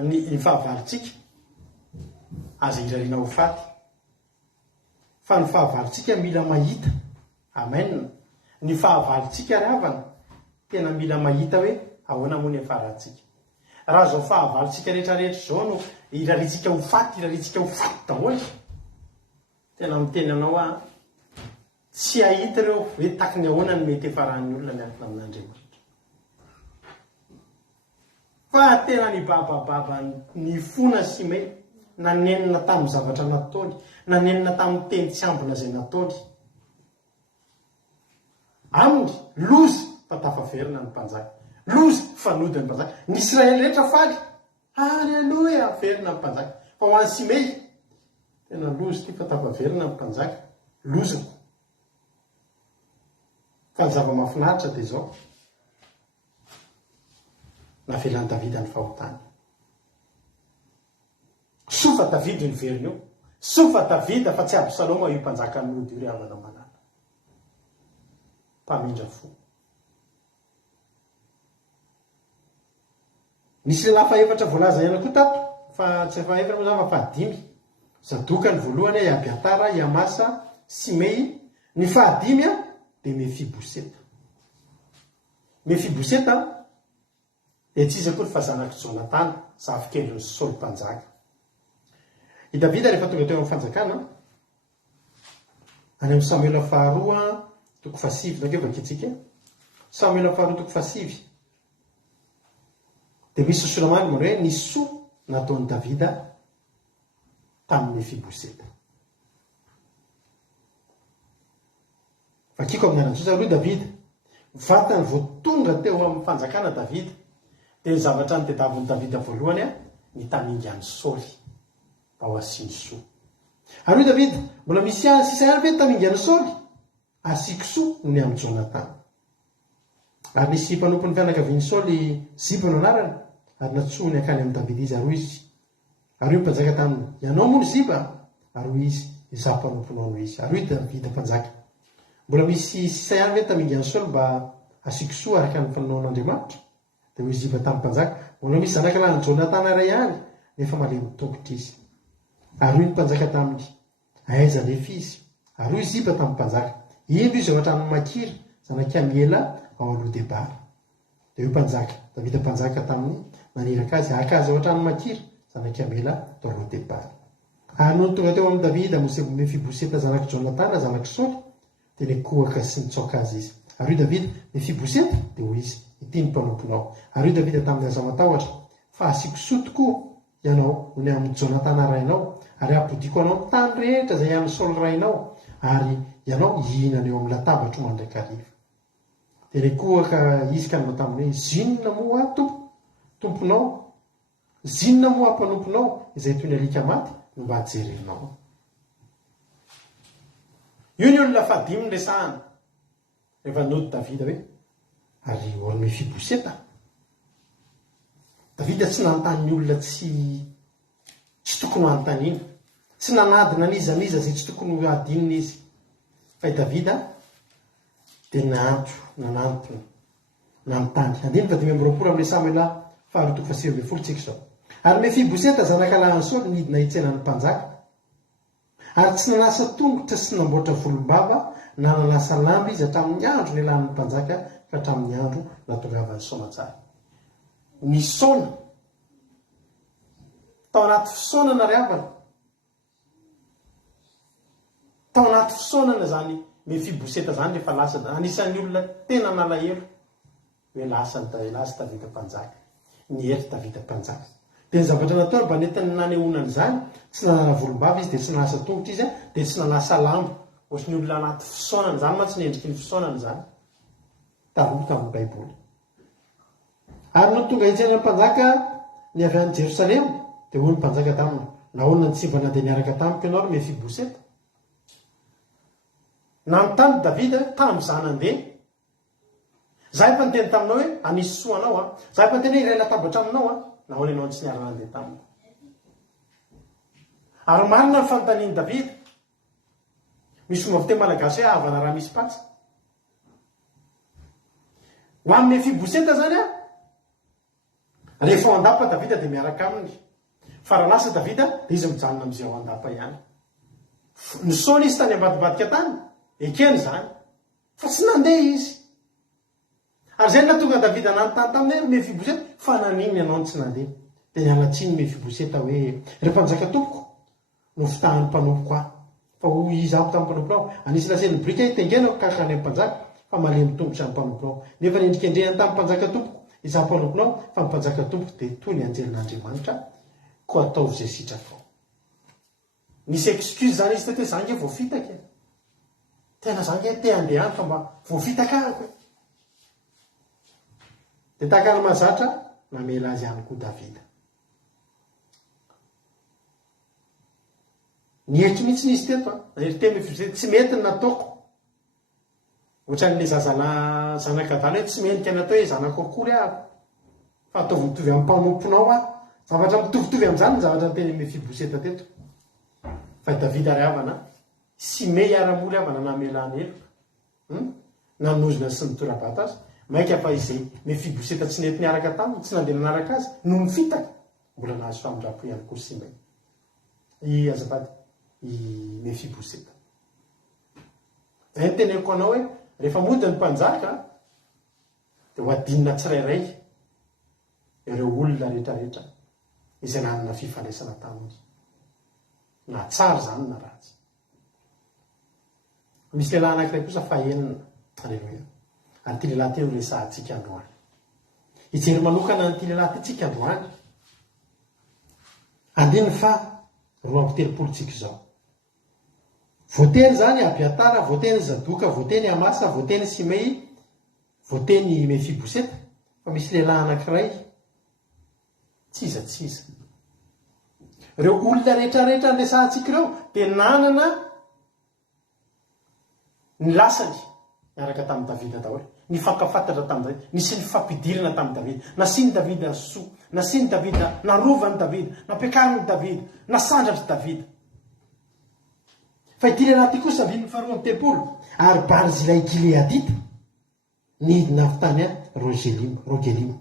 ny fahavalitsika aza irariana ho faty. Fa ny fahavalitsika mila mahita. Amen. Ny fahavalitsika ry havana tena mila mahita hoe ahoana moa ny afaratsika. Raha zao fahavalitsika rehetrarehetra zao no iraritsika ho faty daholo. Tena miteny anao tsy ahita ireo hoe taky ny ahoana ny mety efaran'ny olona miaraka amin'Andriamanitra. Fa tena ny babababa ny fona Simea nanenina tamin'ny zavatra nataony, nanenina tamin'ny teny tsy ambona zay nataony. Aminy lozy fa tafaverina ny mpanjaka. Lozy fanodiny ny mpanjaka. Ny Israely rehetra faly. Alleluia, verina ny mpanjaka. Fa ho an'ny Simea tena lozy ty fa tafaverina ny mpanjaka. Loziny. Fa ny zava-mahafinaritra dia zao. Navelan'i Davida ny fahotany. Sofa Davida ny verina io. Sofa Davida fa tsy Absaloma io mpanjaka ny ody io ry havana manana. Mpamindra fo. Nisy lehilahy faefatra voalaza ihany koa tato. Fa tsy faefatra moa zany fa fahadimy. Zadoka ny voalohany Abiatara, Amasa, Simea. Ny fahadimy dia Mefiboseta. Mefiboseta dia tsy izy akory fa zanaky Jonatana, zafikelon'ny Saoly mpanjaka. I Davida rehefa tonga teo amin'ny fanjakana, any amin'ny Samuela faharoa toko fasivy nakeo vakitsika. Samuela faharoa toko fasivy. Dia misy solamany manao hoe ny soa nataon'i Davida tamin'ny Mefiboseta. Vakiko amin'ny aran-tsosa aloha Davida. Vatany voatondra teo amin'ny fanjakana Davida. Dia ny zavatra nitadiavin'i Davida voalohany ny tamingan'ny Saoly. Mba ho asiany soa. Ary Davida, mbola misy sisa ihany ve tamingan'ny Saoly? Asiako soa ny amin'ny Jonatana. Ary nisy mpanompon'ny fianakavian'ny Saoly Ziba no anarany. Ary natsoiny akany amin'ny Davida izy aroa izy. Ary io mpanjaka taminy. Ianao moa Ziba? Aroa izy. Izaho mpanomponao izy. Aroa Davida mpanjaka. Mbola misy sisa ihany ve tamingan'ny Saoly mba asiako soa araka ny fanaon'Andriamanitra? Dia hoy Ziba tamin'ny mpanjaka. Mbola misy zanakalahy ny Jonatana iray ihany nefa malemy tongotra izy. Aroa ny mpanjaka taminy. Aiza lefa izy? Aroa Ziba tamin'ny mpanjaka. ino izy ohatrany makiry zanakamiela ao aloha debara de io mpanjaka davida mpanjaka tamin'ny naniraka azy akazy ohatrany makiry zanakamela tao aloha debara ary no tonga teo amin'ny davida mefiboseta zanaky jonatana zanaky saoly de nikohaka sy nitsoka azy izy ary io davida mefiboseta de hoy izy ity ny mpanomponao ary io davida tamin'ny aza matahotra fa asiko sotoko ianao no ny amin'ny jonatana rainao ary apodiko anao ny tany rehetra zay amin'ny saoly rainao ary ianao ihinana eo amin'ny latabatro mandraikariva de nikohaka izy ka nao taminy hoe zinona moa tomponao zinona moa mpanomponao izay toy ny alika maty no mba hajerenao io ny olona fadimy nresahana rehefa nody davida hoe ary olome fiboseta davida tsy nanontany olona tsy tokony anontaniana tsy nanadina anizaniza zay tsy tokony adinina izy fa i davida de nanantona nanontany andiny fa 5 amin'ny Samuela 7:7 tsika zao ary Mefiboseta zanakalahan'ny Saoly nidina hitsenan'ny mpanjaka ary tsy nanasa tongotra sy namboatra volombava na nanasa lamba izy hatramin'ny andro nialan'ny mpanjaka ka hatramin'ny andro natongavany soamatsara ny saona tao anaty fisaonana ryavana tao anaty fisaonana zany Mefiboseta zany rehefa lasa anisan'ny olona tena nalahelo hoe lasa Davida mpanjaka nihery Davida mpanjaka de ny zavatra nataony mba netany nanehoana an'izany tsy nanana volombava izy de tsy nanasa tongotra izy de tsy nanasa lamba ohatrany olona anaty fisaonana zany ma tsy nendriky ny fisaonana zany taloha tamin'ny baiboly ary no tonga hitsenan'ny mpanjaka ny avy any Jerosalema de hoy ny mpanjaka taminy nahoana ny tsimba nade niaraka tamiko ianao ry Mefiboseta nanontany Davida tamin'izany andeha zahay efa niteny taminao hoe anisy soanao a zahay efa niteny hoe iray latabatra aminao a nahoana ianao tsy niarana andeha tamiko ary marina ny fanontaniany Davida misy fomba fiteny malagasy hoe havana raha misy patsy ho amin'ny Mefiboseta zany a rehefa ao andapa Davida de miaraka aminy fa raha lasa Davida de izy mijanona am'izay ao andapa ihany ny Saoly izy tany ambadibadika tany ekeny zany fa tsy nandeha izy ary zay natonga Davida nanontany taminy hoe Mefiboseta fa nanino ianao ny tsy nandeha de nialatsiny Mefiboseta hoe ry mpanjaka tompoko no fitahan'ny mpanompoko aho fa ho izaho tamin'ny mpanomponao anisy lasen'ny brika itengenako kakany amin'ny mpanjaka fa malemy tombotra ny mpanomponao nefa nendrikendrehany tamin'ny mpanjaka tompoko izaho mpanomponao fa mpanjaka tompoko de toy ny anjelin'Andriamanitra ko ataovy zay sitrafao misy excuse zany izy tete zange voafitaka tena zange te andehany fa mba voafitakahako de takany mazatra namela azy ihany koa Davida nihetry mihitsy nizy teto nahery Mefiboseta tsy mety ny nataoko ohatran'le zazala zanakadala hoe tsy menika natao hoe zanako akory ahako fa ataovy mitovy amin'ny mpanomponao aho zavatra mitovitovy amin'izany ny zavatra nyteny Mefiboseta teto fa Davida ry havana sy me hiara-moly havana namelany elo nanozona sy nitorabata azy maika fa izay Mefiboseta tsy nety niaraka taminy tsy nandeha nanaraka azy no mifitaka mbola nahazo famindrapo ihany koa sy may i azafady i Mefiboseta zay ny teneko anao hoe rehefa mody ny mpanjaka de ho adinina tsirairay ireo olona rehetrarehetra izay nanana fifandraisana taminy na tsara zany na ratsy misy lehilahy anankiray kosa fahenina aleloia ary ty lehilahy ty resahantsika androany hijery manokana nyty lehilahy ty tsika androany andiny fa 2:30 tsika zao voateny zany Abiatara voateny Zadoka voateny Amasa voateny Simei voateny Mefiboseta fa misy lehilahy anankiray tsiza ireo olona rehetrarehetra nresahantsika ireo de nanana ny lasany miaraka tamin'ny Davida daholo ny fankafantatra tamin'ny Davida nisy ny fampidirana tamin'ny Davida nasiany Davida ny soa nasiany Davida narovany Davida nampiakariny Davida nasandratry Davida fa ity lehilahy ty kosa viny faharoa ny 10 ary Barzilai Gileadita nidina avy tany Rogelima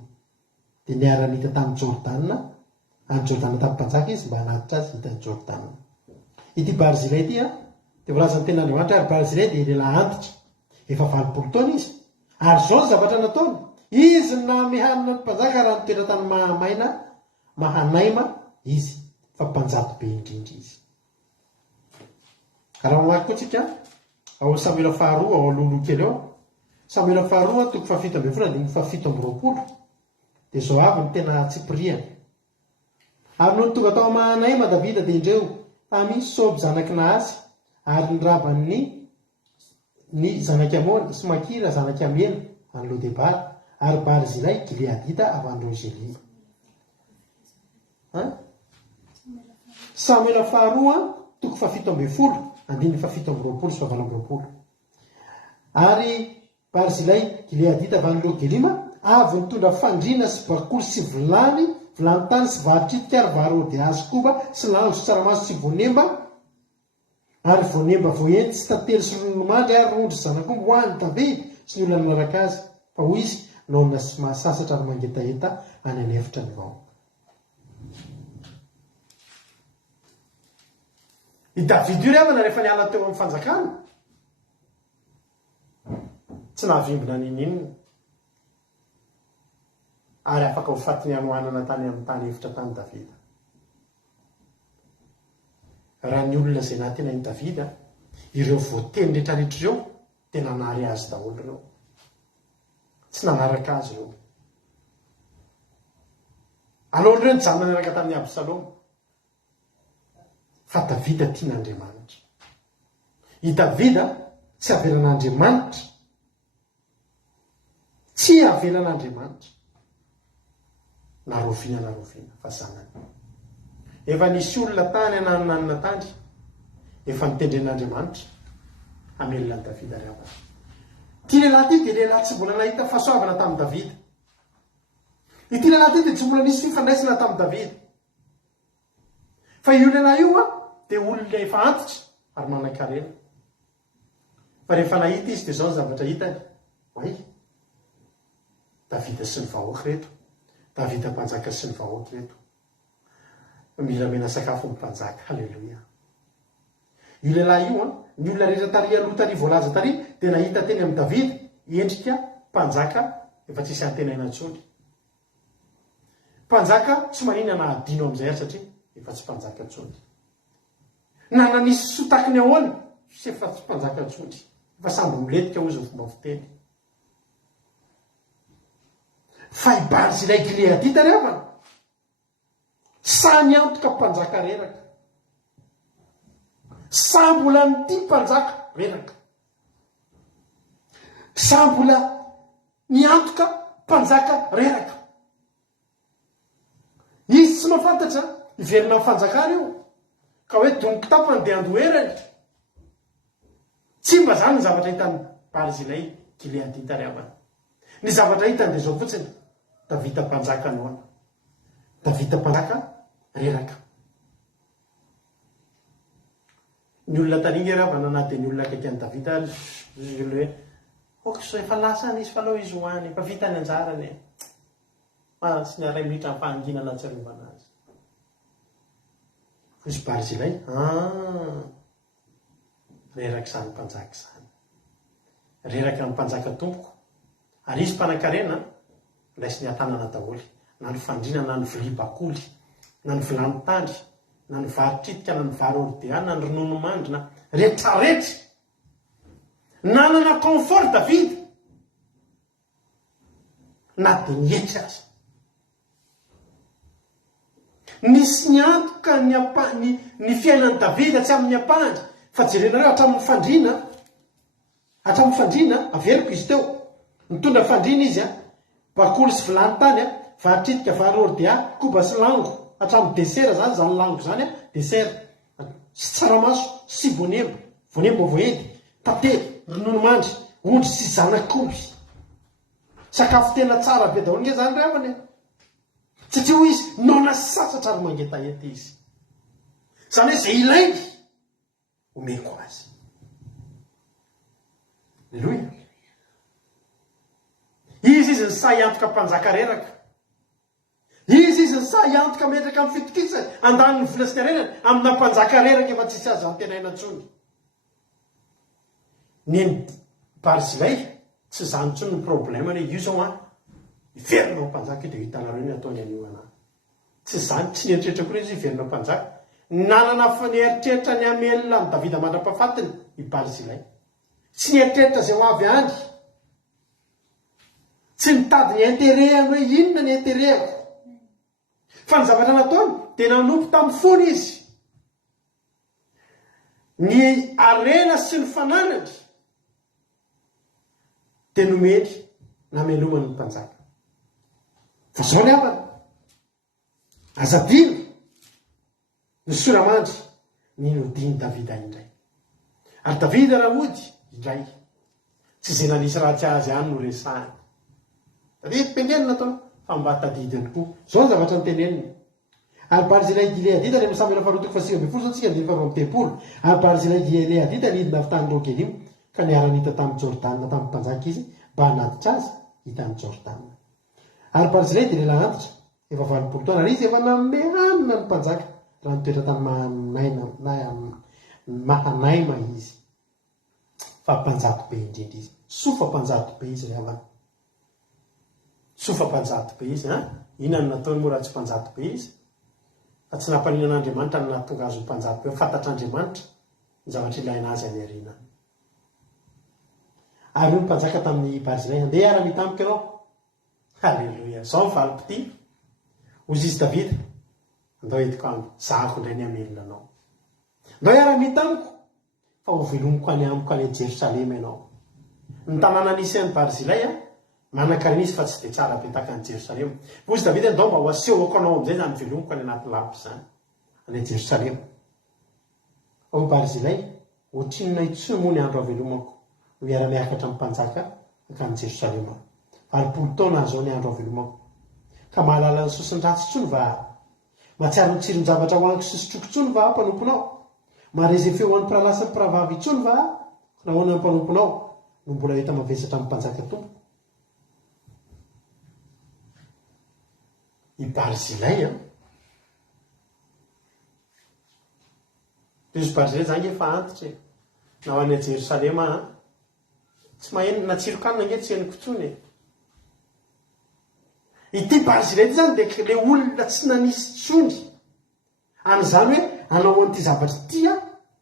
de niara-nita tamin'ny Jordana any Jordana tamin'ny mpanjaka izy mba hanatitra azy hitany Jordana ity Barzilai ity de voalaza ny ten'Andriamanitra ary Barzilai de lehilahy antitra efa 20 taona izy ary zao ny zavatra nataony izy na mihanina ny mpanjaka raha nitoeratany mahamaina mahanaima izy fa mpanjato be indrindra izy raha mamaky koa tsika ao Samuela faharoa ao alohaloha kely eo Samuela faharoa toko 7:7 dia zao avy ny tena tsipiriany ary noho ny tonga tao mahanaima Davida dia indreo tamy Soby zanaky Naasy ary ny rabany ny zanaky Amona sy Makira zanaky Amena any Lodebara ary Barzilay Gileadita avy any Rogelia. Samuela faharoa toko 7:7 sy 8 ary Barzilay Gileadita avy any Rogelima avy nitondra fandrina sy bakoly sy vilany tany sy varitritika ary varody azy koba sy lango sy tsaramaso sy voanemba ary voanemba voenty sy tantely sy rononomandry ary rondry zanak'omby ho any Davida sy ny olona nanaraka azy fa hoy izy naona sy mahasasatra ary mangetaheta any anefitra ny vahoaka. I Davida io rehefa rehefa niala teo amin'ny fanjakana tsy nahavimbina nin'inona ary afaka ho fatiny anohanana tany amin'ny tany efitra tany Davida. Raha ny olona izay na tena i Davida ireo voateny rehetrarehetra ireo tena nary azy daholo ireo tsy nanaraka azy ireo alohan'ireo ny janona niaraka tamin'ny Absaloma fa Davida tian'Andriamanitra. I Davida tsy avelan'Andriamanitra tsy avelan'Andriamanitra naroviana fa zanany efa nisy olona tany ananina tany efa nitendren'Andriamanitra amelona ny Davida rehefa ity lehilahy ity dia lehilahy tsy mbola nahita fahasoavana tamin'ny Davida. Ity lehilahy ity dia tsy mbola nisy fifandraisana tamin'ny Davida fa io lehilahy io dia olona efa antitra ary manan-karena fa rehefa nahita izy dia zao ny zavatra hitany way Davida sy ny vahoaka reto Davida mpanjaka sy ny vahoaka reto mila mena sakafo ny mpanjaka. Halleloja. Io lehilahy io ny olona rehetra tary aloha tary voalaza tary dia nahita teny amin'ny Davida endrika mpanjaka efa tsisy antenaina intsony. Mpanjaka tsy manina na adino amin'izay satria efa tsy mpanjaka intsony. Na nanisy sotakiny ahoana sy efa tsy mpanjaka intsony efa samby miletika hozy ny fomba fiteny. Fa i Barzilay Gileadita rehefa sa niantoka mpanjaka reraka sa mbola nity mpanjaka reraka sa mbola niantoka mpanjaka reraka. Izy tsy mahafantatra iverina amin'ny fanjakana io ka hoe dongo tapany dia andoherany tsy mba zany ny zavatra hitany Barzilay Gileadita rehefa. Ny zavatra hitany dia zao fotsiny Davida mpanjaka noana Davida mpanjaka reraka. Ny olona taninga rehefa nanaty ny olona akaiky an'i Davida izy hoe okso efa lasany izy fa aleo izy hoany efa vita ny anjarany sy ny aray minitra ny fahanginana atsiarovana azy. Izy Barzilay reraka izany mpanjaka izany reraka ny mpanjaka tompoko ary izy mpanan-karena raisy ny atanana daholo na ny fandrina na ny vilia bakoly na ny vilany tandry na ny varitritika na ny vary ordea na ny ronono mandrina rehetrarehetra nanana confort Davida na dia nihetra azy nisy ny antoka ny fiainan'ny Davida tsy amin'ny ampahany fa jerenareo hatramin'ny fandrina averiko izy teo nitondra fandrina izy bakoly sy vilany tany varitritika vary ordea koba sy lango hatramin'ny desera zany lango zany desera sy tsaramaso sy voanemba voendy tantely ronono mandry ondry sy zanak'omby sakafo tena tsara be daholo nge zany revany satria ho izy nona sasatra ary mangetaheta izy zany hoe zay ilainy omeko azy. Alleluia. Izy ny sa hiantoka mpanjaka reraka izy ny sa hiantoka metraka amin'ny fitokisany andaniny vola sy ny arenany amina mpanjaka reraka efa tsisy azy antenaina intsony. Ny Barzilay tsy zany ntsony ny problème hoe io zao iverinao mpanjaka io dia hitanareo ny ataony anio anahy. Tsy zany, tsy nieritreritra koa izy iverinao mpanjaka. Nanana fa nieritreritra ny amelona ny Davida mandra-pahafatiny i Barzilay. Tsy nieritreritra izay ho avy any. Tsy mitady ny interehany hoe inona ny interehako. Fa ny zavatra nataony dia nanompo tamin'ny fony izy. Ny arena sy ny fananany dia nomeny namelomany ny mpanjaka. Fa zao ny havana. Azadina ny soramandry ny nodiny Davida indray. Ary Davida raha ody indray. Tsy izay nanisy ratsy azy any no resahany. Davida pendenina ataony fa mba tadidiny koa. Zao ny zavatra nyteneniny. Ary Barzilay Gileadita rehefa Samuel faharoa faha 9 zao tsika 20. Ary Barzilay Gileadita nidina avy tany Rogelim ka niara-nita tamin'ny Jordana tamin'ny mpanjaka izy mba hanatitra azy hitan'ny Jordana. Ary Barzilay dia lehilahy antitra efa 20 taona ary izy efa nanome hanina ny mpanjaka raha nitoetra tamin'ny Mahanaima izy. Fa mpanjato be indrindra izy. Sofa mpanjato be izy ry havana. Sofa mpanjato be izy inona no nataony moa raha tsy mpanjato be izy? Fa tsy nampaninan'Andriamanitra no nahatonga azy ho mpanjato be. Fantatr'Andriamanitra ny zavatra ilaina azy any aoriana. Ary io mpanjaka tamin'ny Barzilay andeha ara-mitampoka ianao. Halleluia. Zao ny valopity. Ozy izy Davida. Andao ediko amiko. Zahako indray ny amelona anao. Andao ara-mitampoka. Fa ho velomiko any amiko any Jerosalema ianao. Ny tanàna nisy an'ny Barzilay manan-karena izy fa tsy dia tsara be tahaka ny Jerosalema. Ozy Davida andao mba ho asehoko anao amin'izay zany velomiko any anaty lapo zany. Any Jerosalema. Ao Barzilay, ohatrinona intsony moa ny andro avelomako. No miara-miakatra amin'ny mpanjaka akany Jerosalema. 20 taona zao ny andro avelomako. Ka mahalala ny sosin-dratsy tsony va matsiaro ny tsiron zavatra ho aniko sisotroko tsony va mpanomponao. Marezy feo an'ny mpiralasa ny mpiravavy tsony va nahoana ny mpanomponao no mbola hita mavesatra amin'ny mpanjaka tompo. I Barzilay izy Barzilay zany efa antitra na ho any Jerosalema tsy maheno natsirokanina nge tsy henoko tsony. Ity Barzilay ity zany dia le olona tsy nanisy tsony an'izany hoe anao an'ity zavatra ity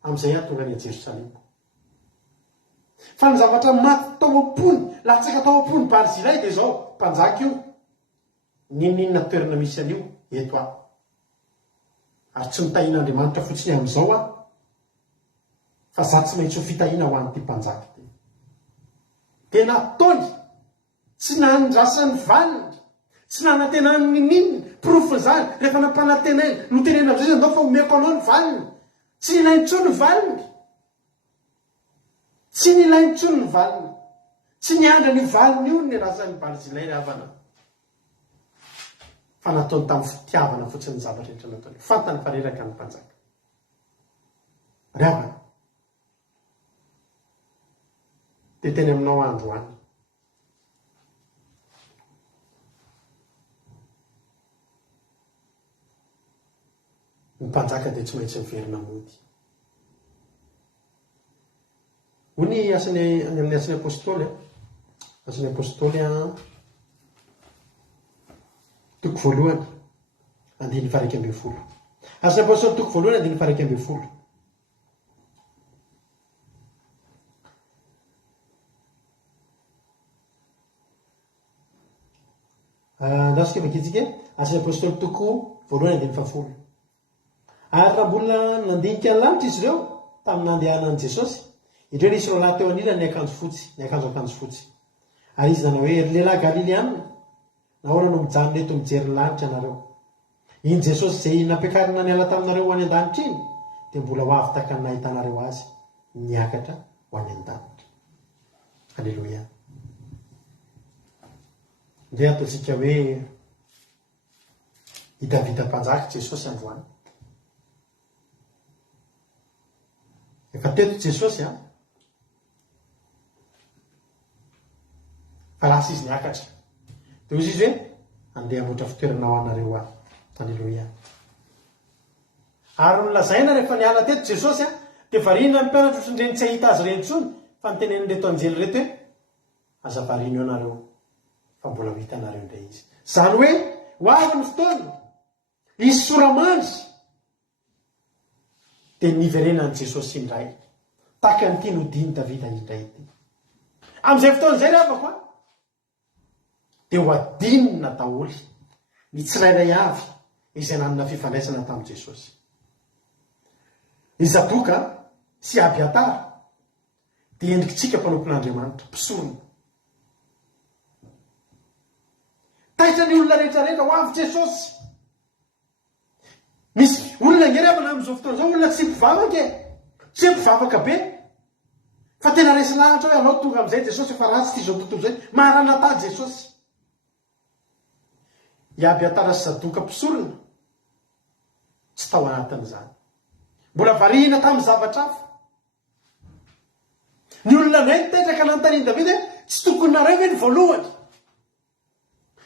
amin'izay tonga any Jerosalema. Fa ny zavatra maty tao am-pony, latsaka tao am-pony Barzilay dia zao mpanjaka io ninona toerana misy an'io eto aho. Ary tsy mitahian'Andriamanitra fotsiny amin'izao fa za tsy maintsy ho fitahiana ho an'ity mpanjaka ity. Tena ataony tsy nandrasany valiny, tsy nanantenany ninona, profiny zany rehefa nampanantenainy no tenena amin'izay andao fa omeko anao ny valiny. Tsy nilainy intsony ny valiny. Tsy nilainy intsony ny valiny. Tsy niandra ny valiny io ny rasan'ny Barzilay ry havana. Fa nataony tamin'ny fitiavana fotsiny ny zavatra rehetra nataony. Fantany fa reraka ny mpanjaka. Ry havana. Dia teny aminao andro any. Ny mpanjaka dia tsy maintsy miverina mody. Hoy ny amin'ny asan'ny apôstôly asan'ny apôstôly toko voalohany 2:20. Asan'ny apôstôly toko voalohany 2:20. Nasika makitsika asan'ny apôstôly toko voalohany 2:20. Ary raha mbola nandinika ny lanitra izy ireo tamin'ny nandehanan'i Jesosy, indreo nisy roalahy teo anilany ny akanjo fotsy. Ary izy nanao hoe ry lehilahy Galileana, nahoana no mijanona eto mijery ny lanitra ianareo? Iny Jesosy izay nampiakarina niala taminareo ho any an-danitra iny dia mbola ho avy tahaka ny nahitanareo azy niakatra ho any an-danitra. Halleloia. Dia ataontsika hoe i Davida mpanjaka Jesosy androany. Efa teto Jesosy fa lasa izy niakatra. Dia ozy izy hoe andeha hamoatra fitoerana ho anareo ahy. Halleloia. Ary nolazaina rehefa niala teto Jesosy dia variana ny mpianatra ohatrany ireny tsy ahita azy ireny intsony fa nytenen'reto anjely reto hoe azavarino anareo fa mbola ho hitanareo indray izy. Zany hoe ho avy ny fotoana isy soramandry dia niverenan'i Jesosy indray tahaka nyity nodiny Davida indray ity. Amin'izay fotoana izay rehavako dia ho adinina daholy ny tsirairay avy izay nanana fifandraisana tamin'i Jesosy. I Zadoka sy Abiatara dia endrikitsika mpanompon'Andriamanitra mpisorona. Taitra ny olona rehetrarehetra ho avy Jesosy. Misy olona ngerevana amin'izao fotoana izao, olona tsy mpivavaka tsy mpivavaka be fa tena resy lahatra hoe anao tonga amin'izay Jesosy efa ratsy ty izao tontolo izay, maranatà Jesosy. I Abiatara sy Zadoka mpisorona tsy tao anatin'izany, mbola varihina tamin'ny zavatra hafa. Ny olona iray nitetraka nanontaniany Davida hoe tsy tokony nareo hoe ny voalohany,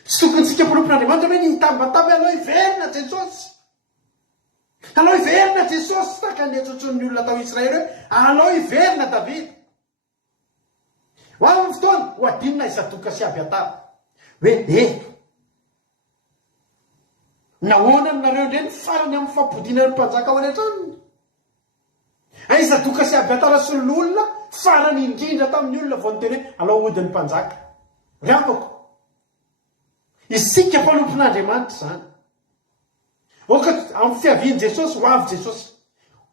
tsy tokony tsika mpanompon'Andriamanitra hoe ny hitambatamba alao hiverina Jesosy, alao hiverina Jesosy tahaka ny etsotson'ny olona tao Israely hoe alao hiverina Davida. Ho amin'ny fotoana ho adinina i Zadoka sy Abiatara hoe nahoana nareo indray ny farany amin'ny fampodina ny mpanjaka ao an-trano. Ay Zadoka sy Abiatara sy ny olona farany indrindra tamin'ny olona vao niteny hoe alao hodin'ny mpanjaka. Ravako isika mpanompon'Andriamanitra zany. Oka amin'ny fiavian'i Jesosy ho avy Jesosy.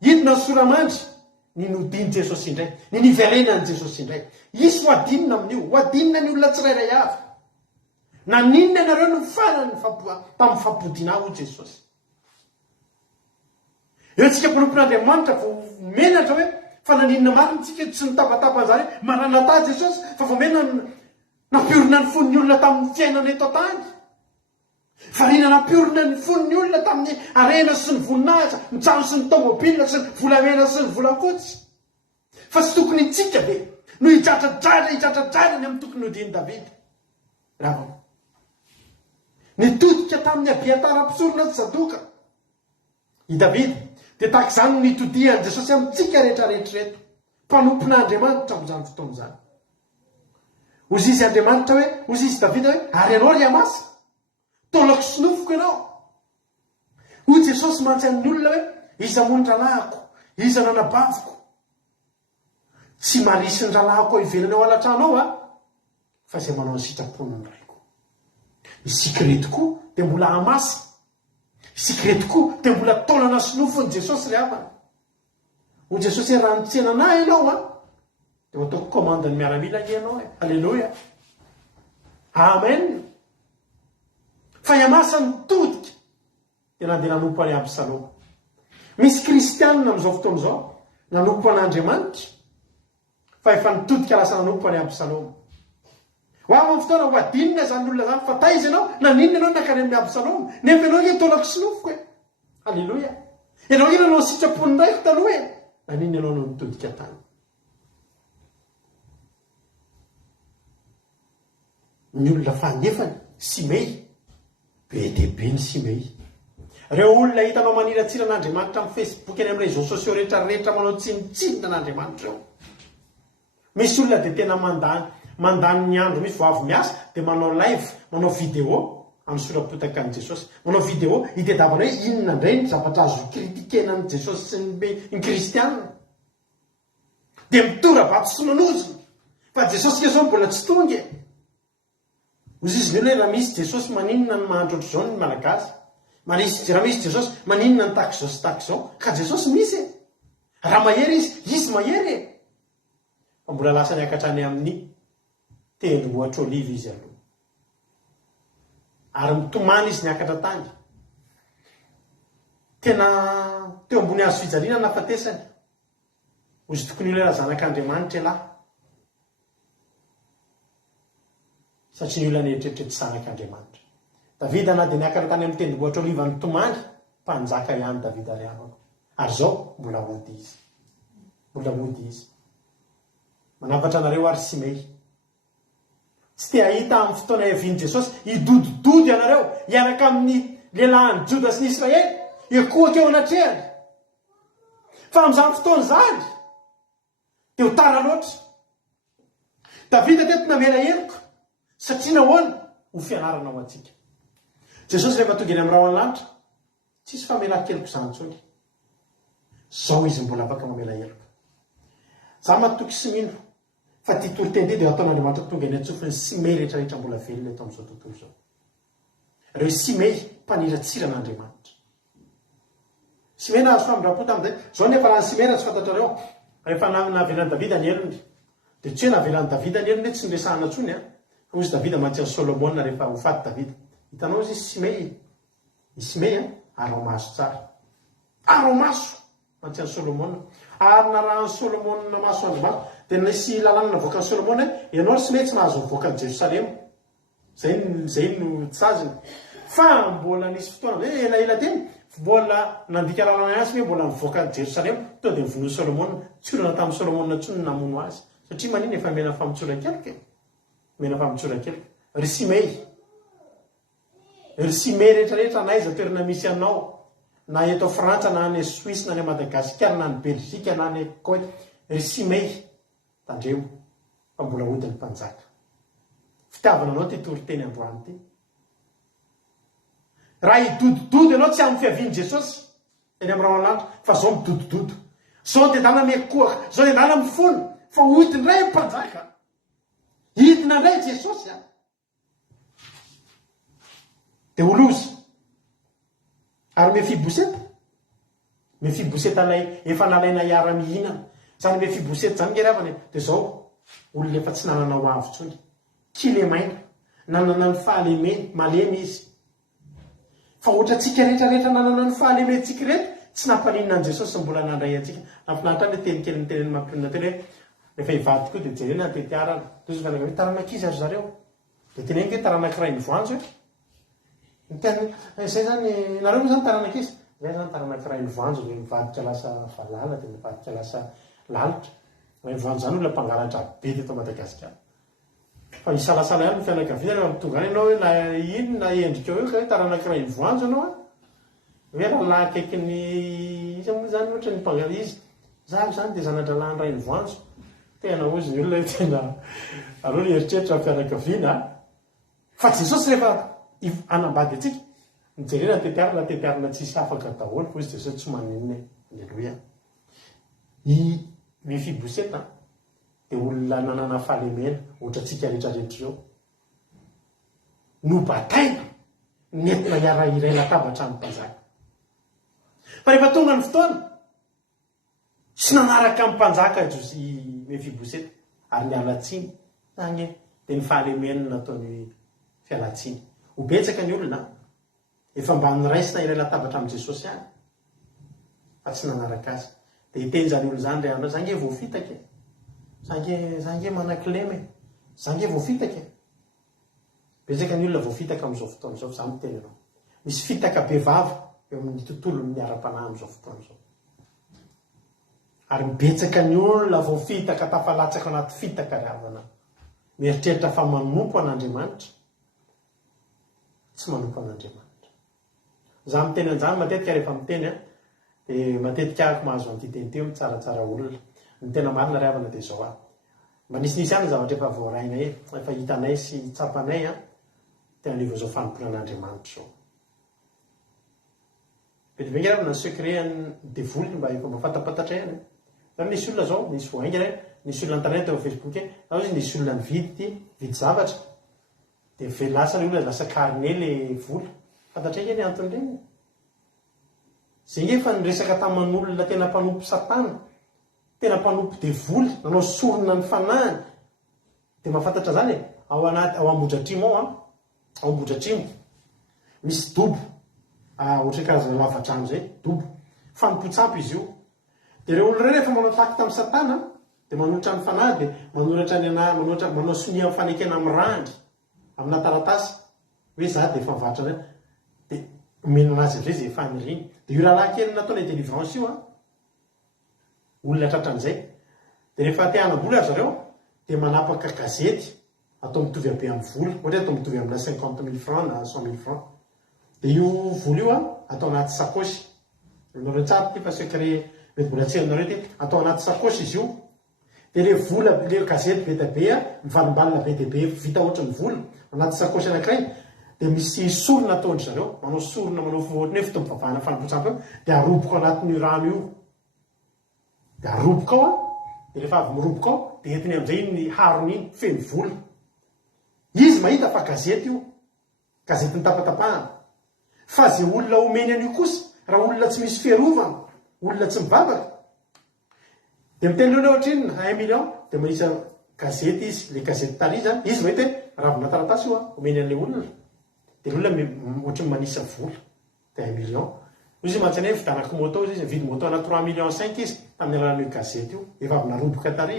Hidina ny soramandry ny nodiny Jesosy indray, ny niverenan'i Jesosy indray. Isy ho adinina amin'io, ho adinina ny olona tsirairay avy. Na ninona ianareo no farany tamin'ny fampodina ho Jesosy. Eo tsika mpanompon'Andriamanitra vao menatra hoe fa naninona mariny tsika tsy nitabataba-zany hoe maranatà Jesosy fa vao mena nampiorina ny fon'ny olona tamin'ny fiainana eto an-tany. Variana nampiorina ny fon'ny olona tamin'ny arena sy ny voninahitra, ny trano sy ny tômôbilina sy ny volamena sy ny volafotsy. Fa tsy tokony tsika be no hitratradrara ny amin'ny tokony nodiny Davida. Raha nitodika tamin'ny Abiatara mpisorona sy Zadoka i Davida dia tahaka izany nitodihan'i Jesosy amintsika rehetrarehetra reto, mpanompon'Andriamanitra amin'izany fotoana izany. Ozy izy Andriamanitra hoe, ozy izy Davida hoe ary ianao ry amasa, tolako sy nofoko ianao. Hoy Jesosy manontany olona hoe iza moa ny ralahako, iza nanabaviko. Tsy marisy ny ralahako ao ivelany ao alatrano fa izay manao ny sitrapon'ny raiko. Isika reto koa dia mbola amasa, isika reto koa dia mbola taolana sy nofony Jesosy ry havana. Hoy Jesosy hoe raha nitsena anahy ianao dia ataoko komandany miaramila ny ianao. Alleloia, amen. Fa iamasa nitodika dia nandeha nanompo any Absaloma. Misy kristianina amin'izao fotoana izao nanompo an'Andriamanitra fa efa nitodika lasa nanompo any Absaloma. Ho amin'ny fotoana ho adinina izany olona izany fa taiza ianao naninona ianao nakany amin'ny Absaloma nefa ianao hoe tolako sy nofoko e. Alleloia, ianao hoe nanao sitrapony raiko taloha e, naninona ianao no nitodika tany. Ny olona fanefany Simei, be dia be ny Simei. Ireo olona hitanao maniratsira an'Andriamanitra amin'ny Facebook eny amin'ny réseaux sociaux rehetrarehetra manao tsinitsinina an'Andriamanitra eo. Misy olona dia tena mandany ny andro misy vao avy miasa dia manao live, manao vidéo amin'ny sora-potaka an'i Jesosy, manao vidéo hitadiavana hoe inona indray ny zavatra azo kritikena an'i Jesosy sy ny kristianina. Dia mitora-bato sy manozona fa Jesosy ke zao mbola tsy tonga. Ozy izy ny raha misy Jesosy maninona ny mahandro ohatr'izao ny malagasy, raha misy Jesosy maninona ny tahaka izao sy tahaka izao, ka Jesosy misy e. Raha mahery izy mahery e. Fa mbola lasa niakatra any amin'ny tendrombohitra oliva izy aloha. Ary mitomany izy niakatra tany. Tena teo ambony hazo fijaliana nafatesany. Ozy tokony olona zanak'Andriamanitra lahy. Satria ny olona neritreritretra zanak'Andriamanitra. Davida na dia niakatra tany amin'ny tendrombohitra oliva nitomany, mpanjaka ihany Davida ry havana. Ary zao mbola mody izy. Mbola mody izy. Manavatra anareo ary Simei. Tsy te ahita amin'ny fotoana hiavian'i Jesosy hidodidody ianareo hiaraka amin'ny lehilahin'i Joda sy ny Israely, ekohaka eo anatrehany. Fa amin'izany fotoana izany dia ho tara loatra Davida teto namela heloka satria nahoana ho fianarana ao antsika. Jesosy rehefa tonga eny amin'ny raha an-lanitra tsisy famelan-keloko izany intsony. Zao izy mbola afaka mamela heloka. Za matoky sy mino fa ty toro-teny dia ataon'Andriamanitra tonga eny antsofiny Simei rehetrarehetra mbola velona eto amin'izao tontolo izao. Reo Simei mpaniratsiran'Andriamanitra. Simei nahazo famindram-po tamin'izay. Zao nefa raha ny Simei raha tsy fantatrareo rehefa navelan'i Davida ny elony dia tsy hoe navelan'i Davida ny elony tsy niresahana intsony fa hozy Davida mantsy an'i Solomona rehefa ho faty Davida. Hitanao izy Simei. I Simei ara-maso tsara. Ara-maso mantsy an'i Solomona. Ary na raha ny Solomona maso andro dia nisy lalàna navoaka ny Solomona ianao ary Simei tsy mahazo mivoaka ny Jerosalema. Zay no tsaziny. Fa mbola nisy fotoana elaela teny mbola nandika lalàna ihany Simei mbola mivoaka ny Jerosalema to dia nivonoa Solomona. Tsy olana tamin'ny Solomona intsony namono azy satria manina efa mena famitsoran-keloka. Mena famitsoran-keloka. Ry Simei. Ry Simei rehetrarehetra na iza toerana misy anao na eto a Frantsa na any Suisse na any Madagasikara na any Belzika na any Koet. Ry Simei tandremo fa mbola hodiny mpanjaka. Fitiavana anao ty toro-teny androany ty. Raha hidodododo ianao tsy amin'ny fiavian'i Jesosy eny amin'ny raha an-lanitra fa zao midodododo. Zao dia dana miakoaka, zao dia dana mifona fa hodiny ray mpanjaka. Hidina indray Jesosy dia olozy. Ary Mefiboseta ilay efa nalaina hiara-mihinana. Zany Mefiboseta zany ngeravany dia zao olona efa tsy nanana ho avy intsony. Kilemaina, nanana ny fahalemeny, malemy izy. Fa ohatra antsika rehetrarehetra nanana ny fahalementsika rehetra tsy nampaninana an Jesosy mbola nandray antsika. Nafinahitra ny teny kely ny teneny mampirina teny hoe rehefa hivady tokoa dia jerena tetiarana. Toy izany hoe taranak'izy ary zareo. Dia teneniko hoe taranankiray ny voanjo hoe. Izay zany nareo moa zany taranak'izy. Izay zany taranankiray ny voanjo dia mivadika lasa valala dia mivadika lasa lalitra. Ny voanjo zany olona mpangalatra be teto Madagasikara. Fa isalasala ihany ny fianakaviana rehefa mitonga any ianao hoe na ino na endrika eo ka hoe taranankiray ny voanjo ianao hoe raha akaiky ny iza moa zany ohatra ny mpangala izy. Zaho zany dia zanadralany ray ny voanjo. Tena ozy ny olona tena aleo ny eritreritra fianakaviana. Fa Jesosy rehefa anambady antsika nijerena tetiarina tsisy afaka daholo fa izy Jesosy tsy maninona. Alleluia. I Mefiboseta dia olona nanana fahalemena ohatra antsika rehetrarehetra eo. Nobataina nentina hiara iray latabatra amin'ny mpanjaka. Fa rehefa tonga ny fotoana sy nanaraka amin'ny mpanjaka i Mefiboseta ary nialatsiny zany dia ny fahalemena nataony fialatsiny. Ho betsaka ny olona efa mba niraisina iray latabatra amin'ny Jesosy ihany fa tsy nanaraka azy. Dia hiteny zany olo zany ray zange voafitaka zange manan-kilemy zange voafitaka. Betsaka ny olona voafitaka amin'izao fotoana izao fa za miteny ianao. Misy fitaka be vava eo amin'ny tontolo ny ara-panahy amin'izao fotoana izao. Ary betsaka ny olona voafitaka tafalatsaka anaty fitaka ravana. Mieritreritra fa manompo an'Andriamanitra tsy manompo an'Andriamanitra. Za miteny an'izany matetika rehefa miteny dia matetika ahako mahazo an'ity teny teo mitsaratsara olona. Ny tena marina ravana dia zao mba nisinisy ihany zavatra efa voarainay efa hitanay sy tsapanay tena alevo zao fanomponan'Andriamanitra zao. Vetivenge ravana ny secret devoly mba efa mafatapatatra ihany. Zany nisy olona zao nisy voaingana nisy olona internet eo Facebook na izy nisy olona nividy zavatra dia velasa ny olona lasa carnet le vola. Fantatra ny antony ireny. Zay efa niresaka taman'olona tena mpanompo satana, tena mpanompo devoly, nanao sorona ny fanahiny. Dia mahafantatra zany ao Ambohidratrimo ao Ambohidratrimo misy dobo ohatra karazana lavadrano zay dobo fanompotsapy izy io. Dia ireo olona rehefa manao taky tamin'ny satana dia manolotra ny fanahy dia manoratra manao sonia amin'ny fanekena amin'ny randry amina taratasy hoe za dia efa mivatra zay dia menana azy avy zay efa niriny. Dia io rahalahy kely nataonay délivrance io olona tratran'izay. Dia rehefa te hanamboly azy zareo dia manapaka gazety atao mitovy be amin'ny vola ohatra atao mitovy amina 50 000 francs na 100 000 francs. Dia io vola io atao anaty sakosy. Nareo tsara ty fa secret mety mbola tsy hainareo ty atao anaty sakosy izy io. de le vola le gazety be tabe mivalimbalina be dia be vita ohatry ny vola anaty sakosy anankiray dia misy sorona ataondry zareo manao sorona manao ohatry hoe fitombivavahana fanompotsapy eo dia aroboko anatin'io rano io dia aroboko ao dia rehefa avy miroboko ao dia entiny amin'izay ny harony iny feno vola izy mahita fa gazety io gazety ny tapatapahana fa zay olona omeny an'io kosa raha olona tsy misy fiarovana olona tsy mivavaka dia mitenyreo ohatra iny 1 million dia mahisa gazety izy le gazety tary zany izy mahita hoe ravina taratasy io omeny an'le olona dia olona ohatra ny manisa vola dia 1 million izy mantsany hoe vidanako moto izy vidy moto ana 3 million 5 izy tamin'ny alalan'io gazety io efa avy naroboka tary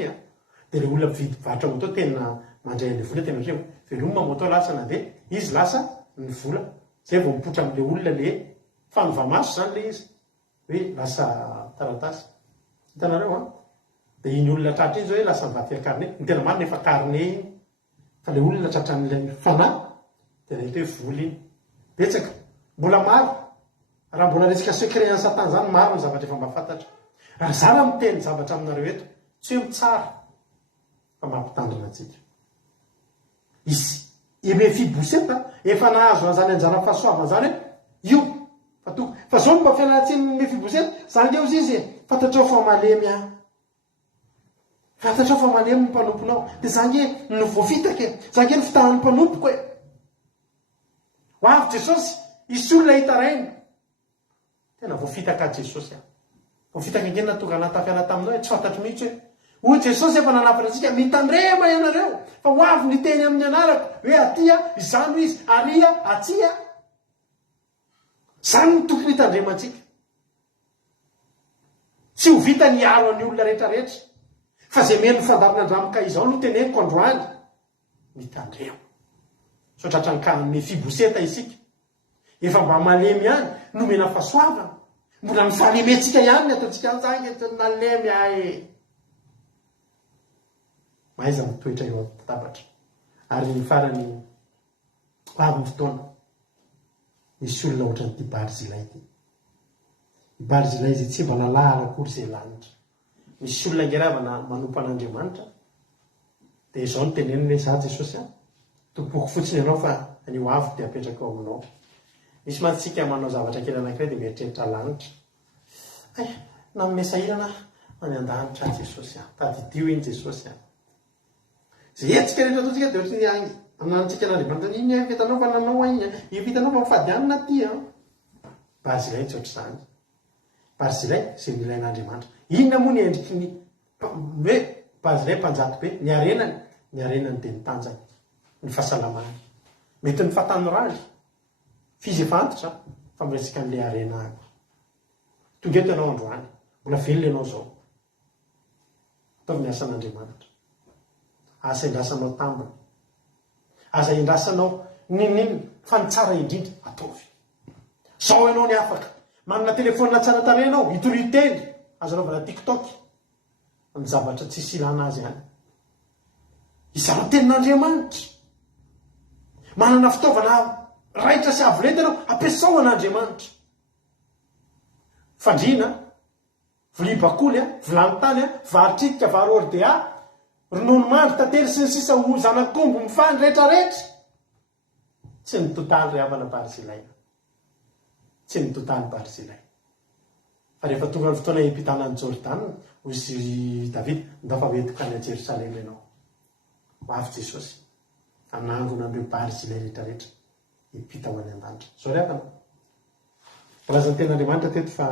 dia le olona mpividy vatra moto tena mandray an'le vola tena hoe velomina moto lasa nandeha izy lasa ny vola zay vao mipotra amin'le olona le fanovamaso zany le izy hoe lasa taratasy hitanareo dia iny olona tratra iny zao hoe lasa mivadia carne ny tena marina efa carne iny fa le olona tratra amin'ilay fanahy dia nahita hoe vola iny betsaka mbola maro raha mbola resaka secret ny satana zany maro ny zavatra efa mba fantatra ary zara miteny zavatra aminareo eto tsy hoe mitsara fa mampitandrina antsika izy eme fiboseta efa nahazo an'izany anjara fahasoavana zany hoe io fa zao no mba fianaratsiny me fiboseta zany eo izy fantatrao fa malemy fantatrao fa malemy ny mpanomponao dia zange no voafitaka zange ny fitahan'ny mpanompoko hoe ho avy Jesosy isy olona hitarainy tena voafitaka Jesosy voafitaka ingena tonga anatafiana taminao tsy fantatro mihitsy hoe hoy Jesosy efa nanapitra antsika mitandrema ianareo fa ho avy ny teny amin'ny anarako hoe atya izany izy aria atsia zany ny tokony hitandrema antsika tsy ho vita ny aro an'ny olona rehetrarehetra fa zay meno fandarinandramoka izao no teneniko androany mitandrema so tratra ny kanome fiboseta isika efa mba malemy ihany nomena fahasoavana mbola ny fahalementsika ihany ny ataontsika anjany nalemy mahaiza mitoetra eo tabatra ary ny farany avy ny fotoana misy olona ohatran'ity Barzilay ity Barzilay izy tsy mba nalahara akory izay lanitra misy olona ngeravana manompo an'Andriamanitra dia izao no teneniny hoe za Jesosy tompoko fotsiny ianao fa ny ho avy dia apetraka ao aminao misy mantsika manao zavatra kely anankiray dia mieritreritra lanitra nanome sahirana any an-danitra Jesosy tadidio iny Jesosy zay etsika rehetra ataontsika dia ohatry ny agny aminantsika n'Andriamanitra iny vitanao fa nanao iny vitanao fa mifady anina aty Barzilay tsy ohatry zany Barzilay zay milain'Andriamanitra inona moa ny endriky ny hoe Barzilay mpanjato be ny arenany dia ny tanjany ny fahasalamany mety ny fahatanoraly fizy efa antitra fa miresaka n'le arena ako tonga eto ianao androany mbola velona ianao zao ataovy ny asan'Andriamanitra asa indrasanao tambiny aza indrasanao nininy fa ny tsara indrindra ataovy zao ianao ny afaka manana telefônina tsara tare ianao hitoriteny azo anaovana TikTok ny zavatra tsisy ilana azy ihany izao tenin'Andriamanitra manana fitaovana raitra sy avolenta ianao ampiasao an'Andriamanitra fandriana vilia bakoly vilany tany varitritika vary ordea ronono mandry tantely sy ny sisa ho zanakombo mifany rehetrarehetra tsy ny totaly ry havana Barzilay tsy ny totaly Barzilay fa rehefa tonga ny fotoana himpitana any Jordana hoy izy David ndafa hoentiko any Jerosalema ianao ho avy Jesosy anangona an'ireo Barzilay rehetrarehetra hipita ho any an-danitra zao ry havana voalazany ten'Andriamanitra teto fa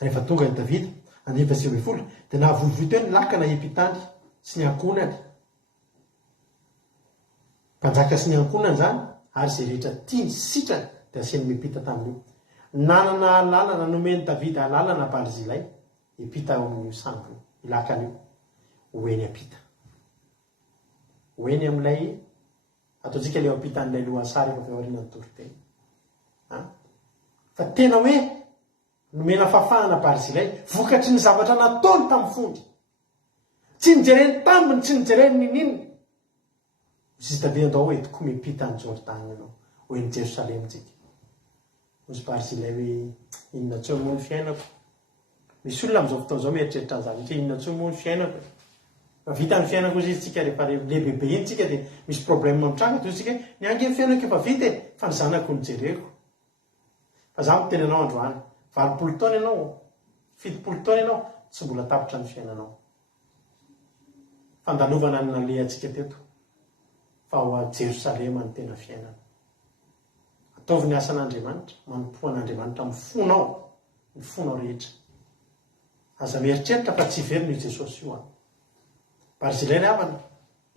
rehefa tonga ny David aniva sy 10 dia nahavovoy teo ny lakana hipitany sy ny ankonany mpanjaka sy ny ankonany zany ary zay rehetra tiany sitrany dia asiany mipita tamin'io nanana lalana nomeny David lalana Barzilay hipita ao amin'io sambo ilakana io hoeny apita hoeny amin'ilay ataontsika le apita an'ilay lohansary efa fiaoriana ny toriteny fa tena hoe nomena fafahana Barzilay vokatry ny zavatra nataony tamin'ny fondy tsy nijereny tambiny tsy nijereny nininy misy David andao hoe toko mipita ny Jordana ianao hoe ny Jerosalema tsika misy Barzilay hoe inona tsy moa ny fiainako misy olona amin'izao fotoana zao mieritreritra an'izany satria inona tsy moa ny fiainako fa vita ny fiainako izy tsika rehefa lehibebe iny tsika dia misy problème mitranga toy tsika ny ange ny fiainako efa vita fa ny zanako ny jereko fa za miteny anao androany 20 taona ianao 70 taona ianao tsy mbola tapitra ny fiainanao fandalovana ny nalehantsika teto fa ho a Jerosalema ny tena fiainana ataovy ny asan'Andriamanitra manompo an'Andriamanitra mifonao ny fonao rehetra aza mieritreritra fa tsy verina io Jesosy io Barzilay ny havana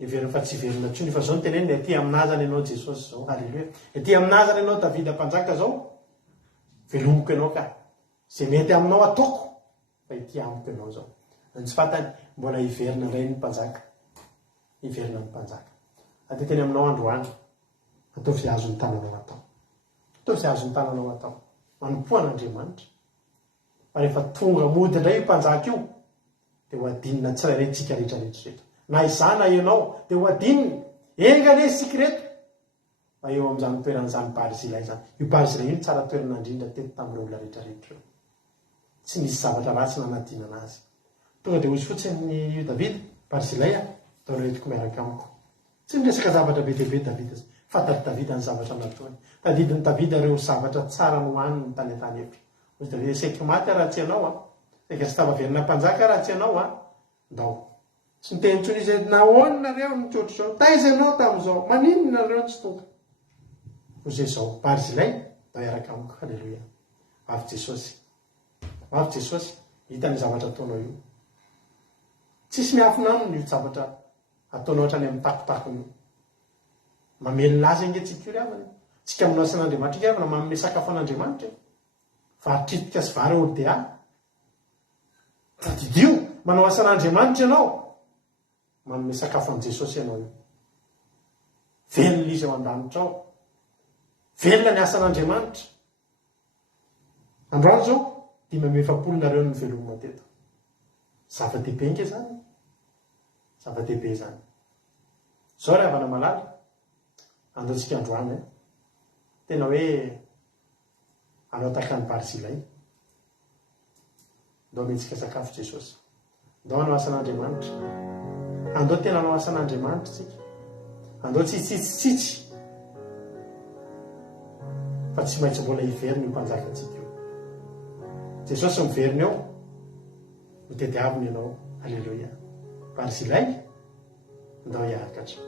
everina fa tsy verina tsony fa zao ny teneny dia aty aminazany ianao Jesosy zao halleluia aty aminazany ianao Davida mpanjaka zao velomoko ianao ka zay mety aminao ataoko fa ity amiko ianao zao ny tsy fantany mbola hiverina indray ny mpanjaka hiverina ny mpanjaka aty teny aminao androany atao fi azo ny tananao atao atao fi azo ny tananao atao manompo an'Andriamanitra fa rehefa tonga mody indray mpanjaka io dia ho adinina tsirairehtsika rehetrarehetra na izana ianao dia ho adininy engane sikreto fa eo amin'izany toeran'izany Barzilay zany io Barzilay io tsara toerana indrindra teto tamin'ireo olona rehetrarehetra tsy misy zavatra ratsy nanadinana azy tonga dia hozy fotsiny io Davida Barzilay atao rehetiko miaraka amiko tsy miresaka zavatra be dia be Davida fantary Davida ny zavatra nataony tadidiny Davida ireo zavatra tsara no hoaniny tany an-tany efitra hozy Davida saika maty ratsy ianao saika tsy tavaverina mpanjaka ratsy ianao ndao tsy niteny ntsony izy nahoany nareo nitotro zao taiza ianao tamin'izao manino nareo tsy tonga hozy zao Barzilay da miaraka amiko halleluia avy Jesosy hitany zavatra ataonao io tsisy miafina aminy io zavatra ataonao hatrany amin'ny takotakony io mamelona azy ange tsika io ry havana tsika aminao asan'Andriamanitra ika havana manome sakafo an'Andriamanitra varitritika sy vary ordea didio manao asan'Andriamanitra ianao manome sakafo an' Jesosy ianao io velona izy ao an-danitra ao velona ny asan'Andriamanitra androany zao 5 nareo ny velomina teto zava-dehibe nke zany zava-dehibe zany zao ry havana malala andaontsika androany tena hoe anao taka ny Barzilay andao mentsika sakafo Jesosy andao anao asan'Andriamanitra andao tena anao asan'Andriamanitra tsika andao tsitsitsitsitsy fa tsy maintsy mbola hiveriny mpanjakatsika io Jesosy miveriny eo mitediaviny ianao halleluia Barzilay andao hiakatra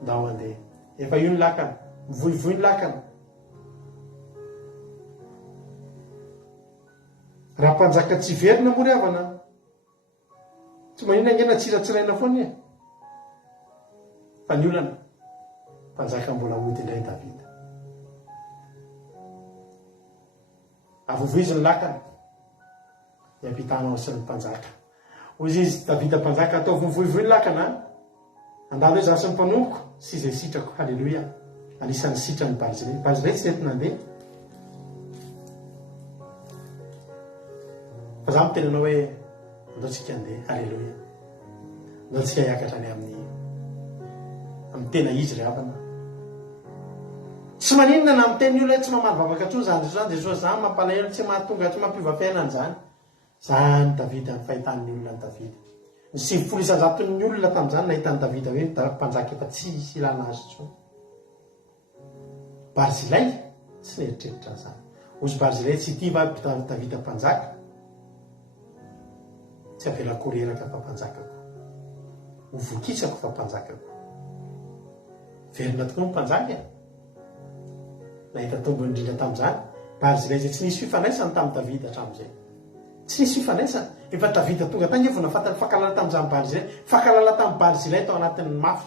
andao andeha efa io ny lakana mivoivoy ny lakana raha mpanjaka tsy verina moa ry havana tsy manina angena tsiratsiraina foana fa ny olana mpanjaka mbola mody indray Davida avovoizy ny lakana hiampitanao sy ny mpanjaka ozy izy Davida mpanjaka atao mivoivoy ny lakana andalo hoe zasy ny mpanompo sy izay sitrako halleluia anisan'ny sitra ny Barzilay tsy nety nandeha fa za miteny anao hoe andaotsika andeha halleluia andaotsika hiakatra any amin'ny tena izy ry havana tsy maninona na miteny olona hoe tsy mamaly vavaka tsony zany Jesosy zany mampalahelo tsy mahatonga tsy mampiova fiainany zany zany Davida ny fahitan'ny olona ny Davida ny 70 olona tamin'izany nahitany Davida hoe mpanjaka efa tsy ilana azy tsony Barzilay tsy neritreritra zany ozy Barzilay tsy tia Davida mpanjaka tsy avelako reraka fa mpanjakako hovokisako fa mpanjakako verina tokoa mpanjaka nahita tombo indrindra tamin'izany Barzilay zay tsy nisy fifanaisany tamin'ny Davida hatramin'izay tsy nisy fifanaisany efa Davida tonga tany efa nafantany fankalala tamin'izany Barzilay fankalala tamin'ny Barzilay tao anatin'ny mafy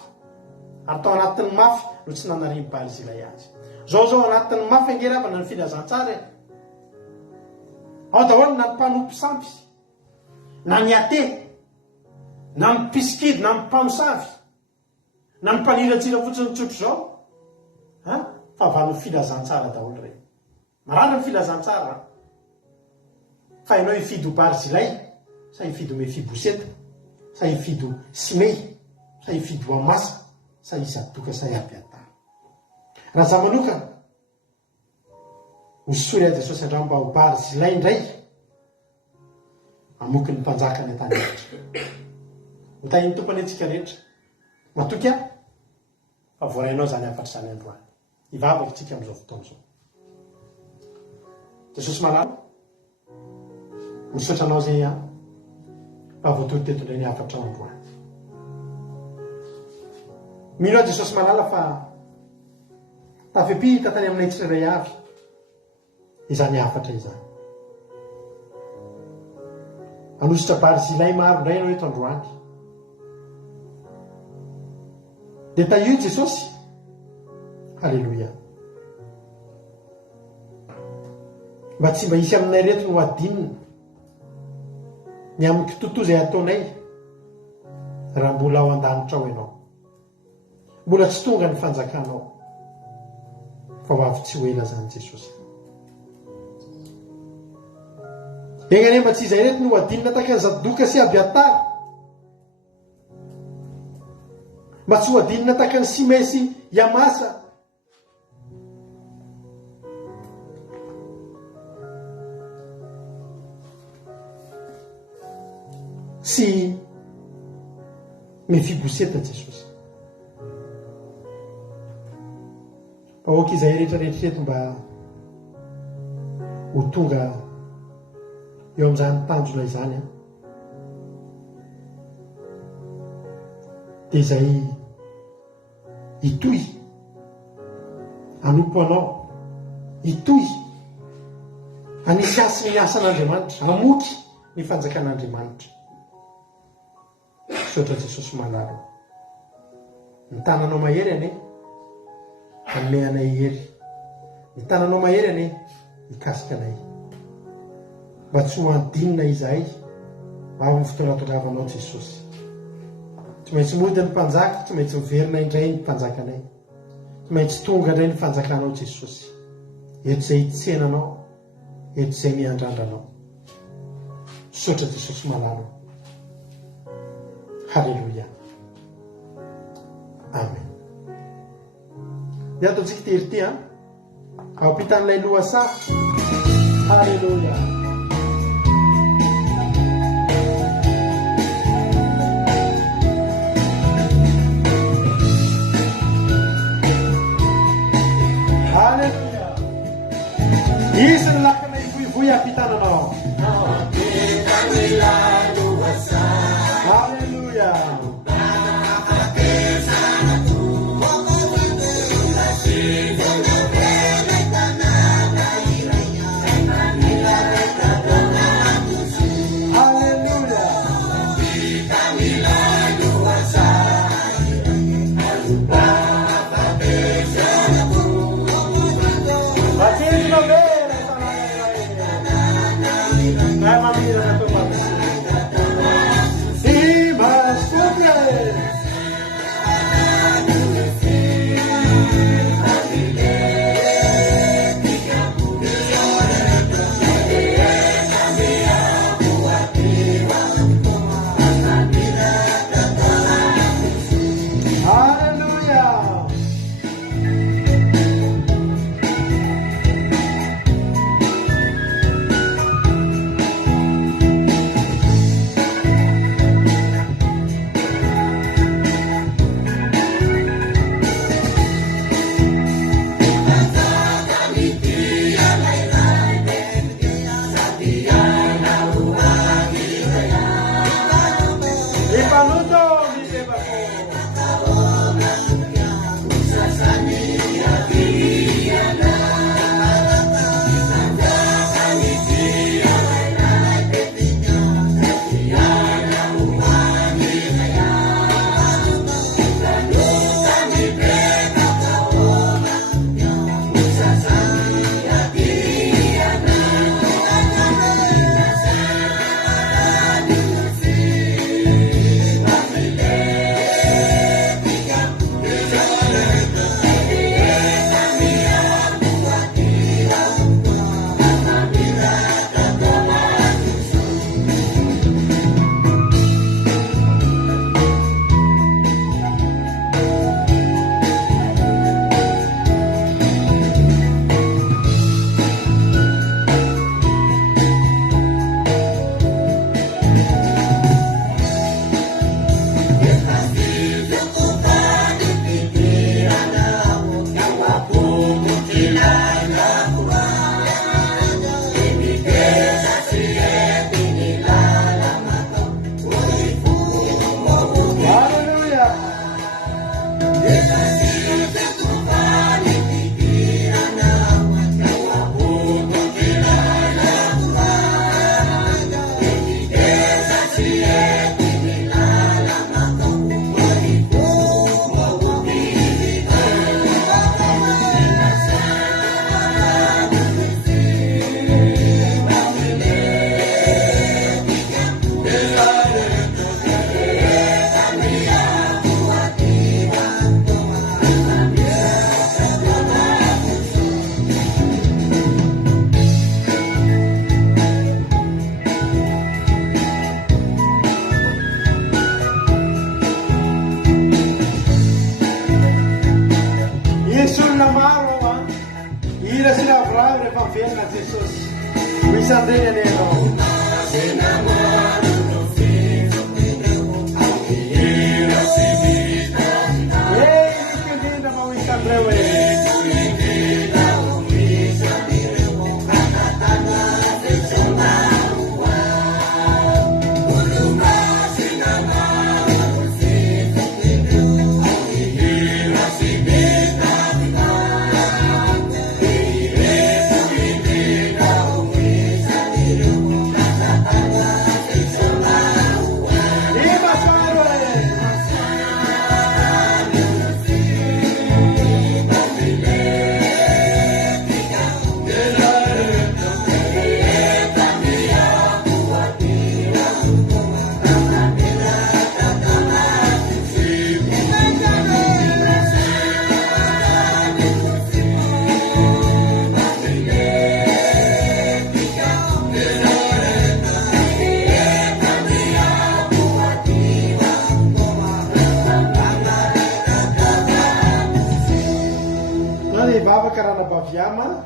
ary tao anatin'ny mafy no tsy nanarimy Barzilay azy zao anatin'ny mafy angeravana ny filazantsara ao daholo na ny mpanompo sampy na ny ate na ny piskidy na ny mpamosavy na ny mpaniratsira fotsiny tsotro zao fa avalo ny filazantsara daholo rey marary ny filazantsara fa ianao hifidy Barzilay sa hifidy Mefiboseta sa hifidy Simei sa hifidy Amasa sa Isadoka sa Abiatara raha za manokana hosory a Jesosy andreo mba ho Barzilay indray amoky ny mpanjaka ny tany rehetra. Mitahiny tompany antsika rehetra. Matoky a fa voarainao zany afatra zany androany. Ivavaka tsika amin'izao fotoana izao. Jesosy malala misaotranao zay a fa voatory tetondray ny afatra androany. Mino a Jesosy malala fa tafepita tany aminay tsirairay avy izany afatra izany. Anositra Barzilay maro indray ianao eto androany. Dia taio Jesosy. Halleluia. Mba tsy mba hisy aminay reto no adinina ny amin'ny kitoto izay ataonay raha mbola ao an-danitra ao ianao. Mbola tsy tonga ny fanjakanao fa ho avy tsy ho ela zany Jesosy. Egna mba tsy izay reto no adinina tahaka ny Zadoka sy Abiatara. Mba tsy ho adinina tahaka ny Simei sy Yamasa. Sy Mefiboseta Jesosy. Ahoaka izay rehetrarehetra eto mba ho tonga eo amin'izany tanjona izany dia izay itoy anompo anao, itoy anisy asy ny asan'Andriamanitra, amoky ny fanjakan'Andriamanitra. Sotra Jesosy malalo. Ny tananao mahery ane hanome anay hery. Ny tananao mahery ane hikasika anay. Mba tsy ho andinina izahay ao ny fotoana tongavanao Jesosy. Tsy maintsy mody ny mpanjaka, tsy maintsy miverina indray ny mpanjakanay. Tsy maintsy tonga indray ny fanjakanao Jesosy. Eto izay hitsenanao, eto izay miandrandranao. Sotra Jesosy malalo. Halleluia. Amen. Dia ataontsika tery ty ampitan'ilay lohasaha. Halleluia. Halleluia. Izy ny lakana ivoivoy ampitananao. Halleluia. Ipanuto mi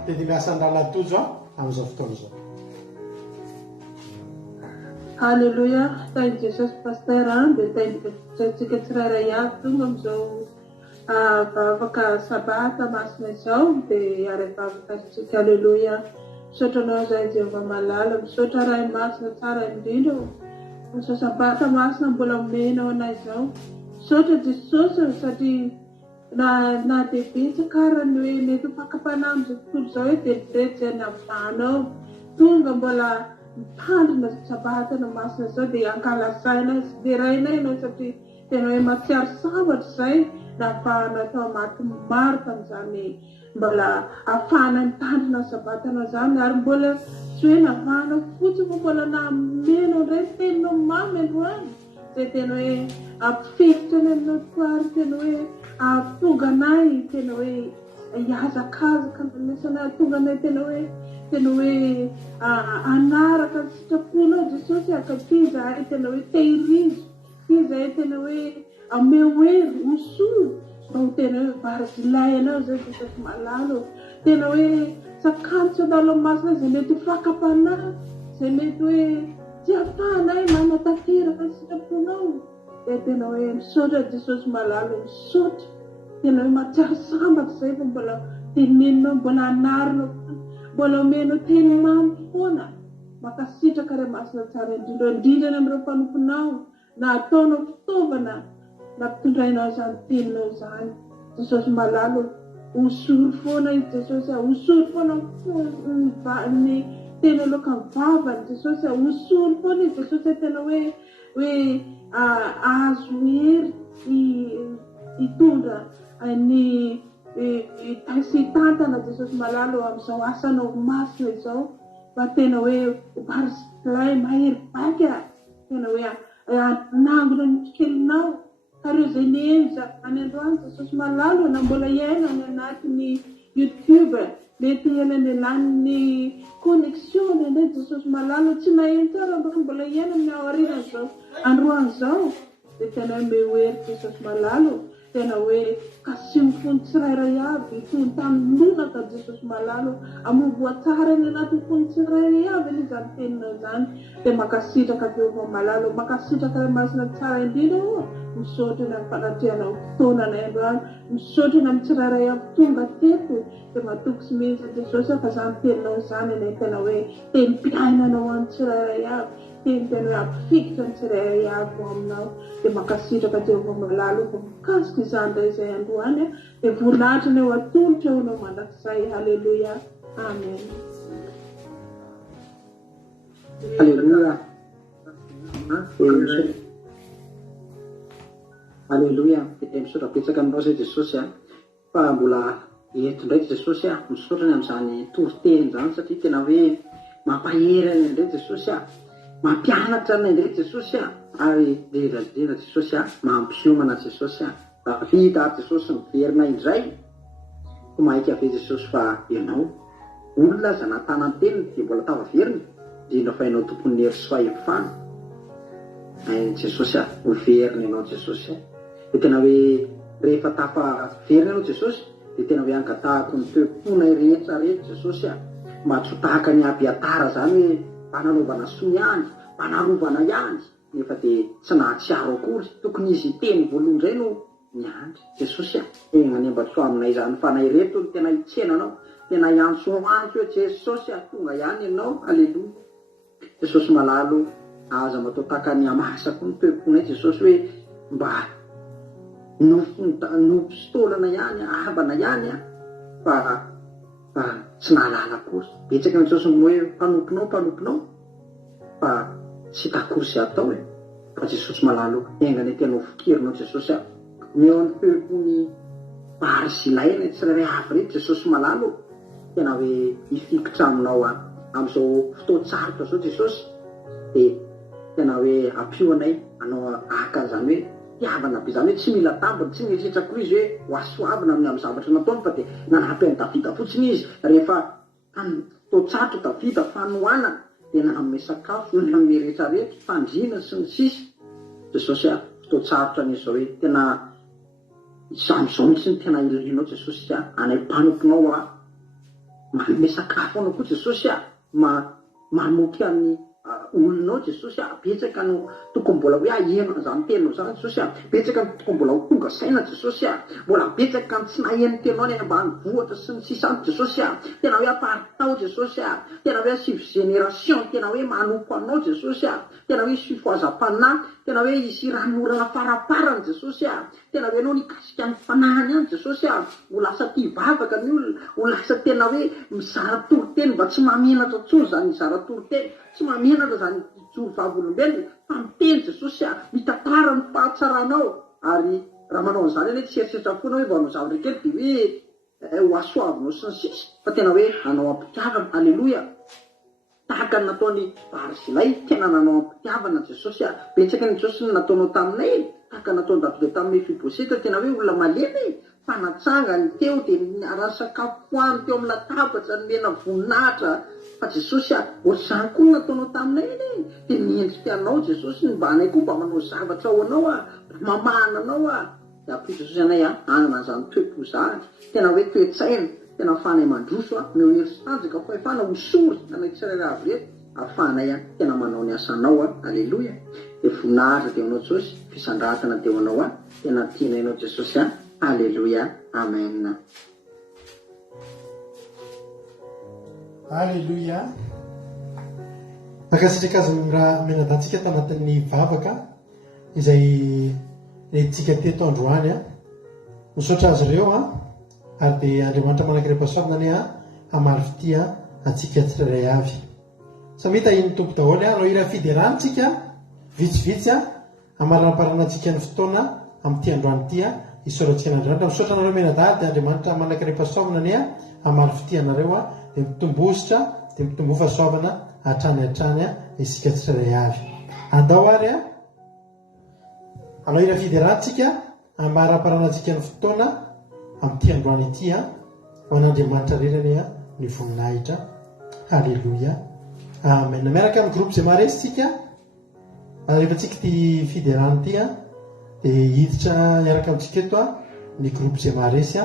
dia miasa an-dralatojo amin'izao fotoana izao. Halleluja, tain'i Jesosy pasteur dia taintsika tsirairay avy tonga amin'izao vavaka sabata masina izao dia ary-vavaka tsika. Halleluja, misotranao izay Jehova malala, misotra ray masina tsara indrindra miso sabata masina mbola omenao anay izao. Misotra Jesosy satria na dia betsakara ny hoe mety fakapanahy amin'izao tontolo izao hoe deriderety zay navanao tonga mbola mitandrina sabatana masina izao dia ankalazaina sy dia rainay ianao satria tena hoe matsiaro sambatra izay nafahana atao maty maro tamin'izany mbola ahafahana mitandrina sabatana izany ary mbola tsy hoe navahana fotsiny mbola namenao indray teninao mamy androany zay tena hoe ampifefitra any aminao toary tena hoe tonga anay tena hoe hiazakazaka andranesanay tonga anay tena hoe anaraka ny sitraponao Jesosy akaty zahay tena hoe tehirizo ty zahay tena hoe amehoery osolo mba ho tena hoe varazilay anao zay Jesosy malalo tena hoe sakantso analomasina zay mety fakapanahy zay mety hoe tsy afahanay manatafiraka ny sitraponao dia tena hoe misotra Jesosy malalo misotra tena hoe matsiaro sambatra zay fa mbola teneninao mbola anarinao mbola omenao teny mamy foana makasitraka ray masina tsara indrindra amin'ireo mpanomponao na ataonao fitaovana na mpitondrainao zany teninao zany Jesosy malalo osory foana izy Jesosy osory foana ny tena loka mivavany Jesosy osory foana izy Jesosy tena hoe azo hery hitondra ny taisy tantana Jesosy malalo amin'izao asanao masina izao fa tena hoe barisilay mahery baka tena hoe nangona nikelinao kareo zay nienja any androany Jesosy malalo na mbola iaina any anatin'ny YouTube mety ianany lanin'ny connexion indray Jesosy malalo tsy naheno tsara mbola iaina amin'ny aoriana zao androany zao dia tena hoe mehoery Jesosy malalo tena hoe kasimo fony tsirairay avy tony tanylonaka Jesosy malalo amovoa tsara ny anatin'ny fony tsirairay avy ny zany teninao zany dia makasitraka Jehova malalo makasitraka masina tsara indrindra misaotra ny amin'ny fanatrianao fotoananay androany misaotra ny amin'ny tsirairay avy tonga teto dia matoky sy mihitsy Jesosy fa zany teninao zany anay tena hoe teny mpiainanao amin'ny tsirairay avy teny tena hoe ampifikitra ny tsirairay avy aminao dia makasitraka Jehovah malalo fa mikasika izany indray izay androany dia voninahitra ny eo atolotra eo no mandrakizay. Halleluia, amen. Halleluia. Halleluia. Dia misaotra betsaka aminao zay Jesosy fa mbola eto ndraiky Jesosy misaotrany amin'izany toriteny izany satria tena hoe mampahery any indray Jesosy mampianatra ny indray Jesosy ary leralera Jesosy mampiomana Jesosy vita Jesosy miverina indray ko maika ave Jesosy fa ianao olona za natananteniny dia mbola tavaverina indrindra fa ianao tompon'ny hery sy fahefana Jesosy hoverina ianao Jesosy dia tena hoe rehefa tafaverina ianao Jesosy dia tena hoe angatahako ny toepona rehetra rehetra Jesosy mahatsotahaka ny Abiatara zany hoe mpananaovana somiany mpanarovana ihany nefa dia tsy nahatsiaro akory tokony izy teny voalohany indray no miandry Jesosy egnany ambatsoa aminay zany fanay reto ny tena hitsenanao tena iantso antso hoe Jesosy tonga ihany ianao. Alleluia. Jesosy malalo aza matao tahaka ny amasako ny toeponay Jesosy hoe mba nopistolana ihany avana ihany fa tsy nahalala akory betsaka ny Jesosy hoe mpanomponao fa tsy takory sy atao fa Jesosy malalo engany tena fikirinao Jesosy meo ny toepony bary sy ilaina tsirairay avy reto Jesosy malalo tena hoe hifikitra aminao amin'izao fotoatsarotra zao Jesosy dia tena hoe ampioanay anao aka zany hoe tiavana be zany hoe tsy mila tambiny tsy mieritrako izy hoe hoasoavina amin'ny zavatra nataony fa dia nanampy any Davida fotsiny izy rehefa fotoatsarotra Davida fanohanana dia nanome sakafo nanome rehetrarehetra fandriana sy ny sisa Jesosy fotoatsarotra an'izao hoe tena izamizao mihitsy ny tena ilinao Jesosy anay mpanomponao manome sakafo anao koa Jesosy mamoky amin'ny olonao Jesosy betsaka no tokony mbola hoe aheno zany teninao zany Jesosy betsaka no tokony mbola ho tonga saina Jesosy mbola betsaka ny tsy naheno tenao ny ambany vohatra sy ny sisa any Jesosy tena hoe aparitao Jesosy tena hoe sivy génération tena hoe manompo anao Jesosy tena hoe sifoazam-panahy tena hoe isy ranorana faraparany Jesosy tena hoe anao nikasika ny fanahany any Jesosy ho lasa tivavaka ny olona ho lasa tena hoe mizara toriteny mba tsy mamenatra tsony zany mizara toriteny tsy mamenatra zany tsoro vavolombelona fa miteny Jesosy mitantara ny fahatsaranao ary raha manao an'izany ane tsy eritreritra foana hoe vanao zavatra kely dia hoe ho asoavinao sy ny sisa fa tena hoe anao ampitiavana. Alleluia. Tahaka ny nataony vary sy ilay tena nanao ampitiavana Jesosy betsaka ny Jesosy ny nataonao taminay tahaka nataony Davida tamin'ny Mefiboseta tena hoe olona malemy fanatsangany teo dia arany sakafo foany teo amin'ny latabatra nomena voninahitra fa Jesosy ohatr'izany koa no nataonao taminay dia niendrika anao Jesosy ny mba anay koa mba manao zavatra ao anao mamahana anao dia ampio Jesosy anay anana zany toepo zany tena hoe toe-tsaina tena ahafahanay mandroso meo hery sanjaka fa ahafahana hosory anay tsirairay avy reto ahafahanay tena manao ny asanao. Alleluia. Dia voninahitra teo anao Jesosy fisandratana teo anao tena tiana ianao Jesosy. Alleluia. Amen. Alleluia. Makasitrikazany raha menadatsika tanatin'ny vavaka izay nentsika teto androany misaotra azy ireo ary dia Andriamanitra manankirepasoavina hamary fitia atsika tsirairay avy samita iny tompo daholo anao ira fiderantsika vitsivitsy amaranamparanatsika ny fotoana amin'ity androany ity isaorantsika n'Andriamanitra misaotra anareo menadady dia Andriamanitra manankirepasoavina ny hamary fitia anareo dia mitombositra dia mitombo fahasoavana hatrany isika tsirairay avy andao ary anao ira fiderantsika amaranamparanatsika ny fotoana amin'ity androany ity ho an'Andriamanitra rerany ny voninahitra. Halleluia. Amen. Miaraka amin'ny groupe zay maresitsika rehefa tsika ty fiderany ity dia hiditra miaraka amintsika eto ny groupe zay maresy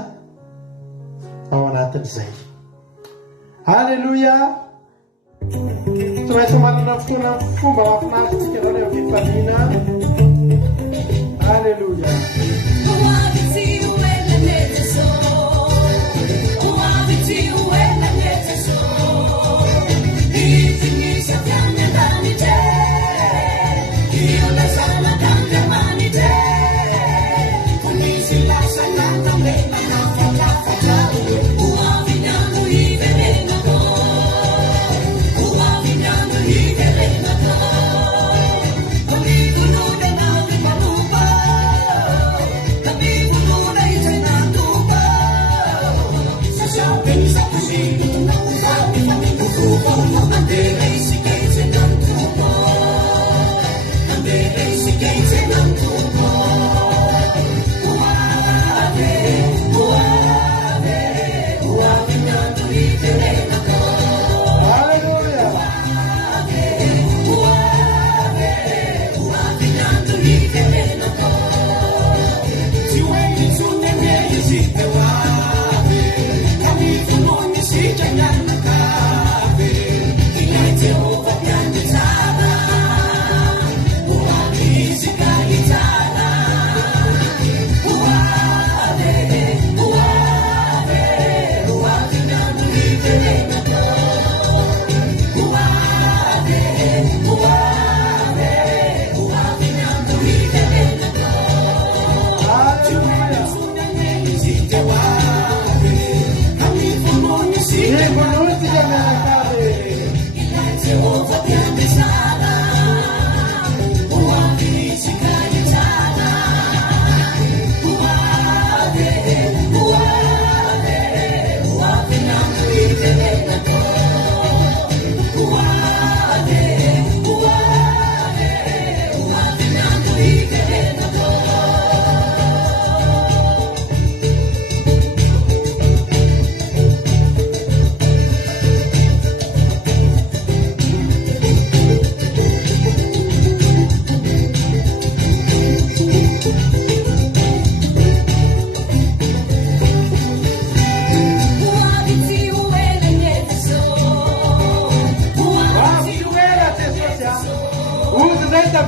ao anatin'izay. Halleluia. Tsy maintsy manana fotoana fomba mahafinaritsika anao ny fifaliana. Halleluia. It's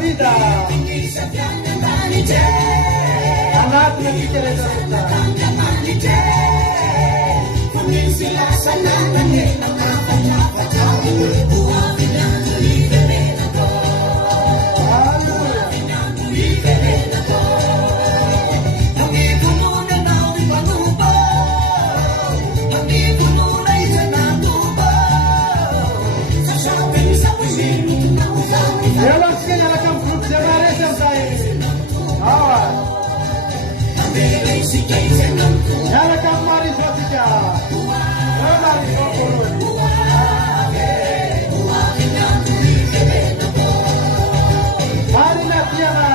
vida. Anatina tikereza. Yara kamari zotika. Yara ni okoro. Mari na tiara.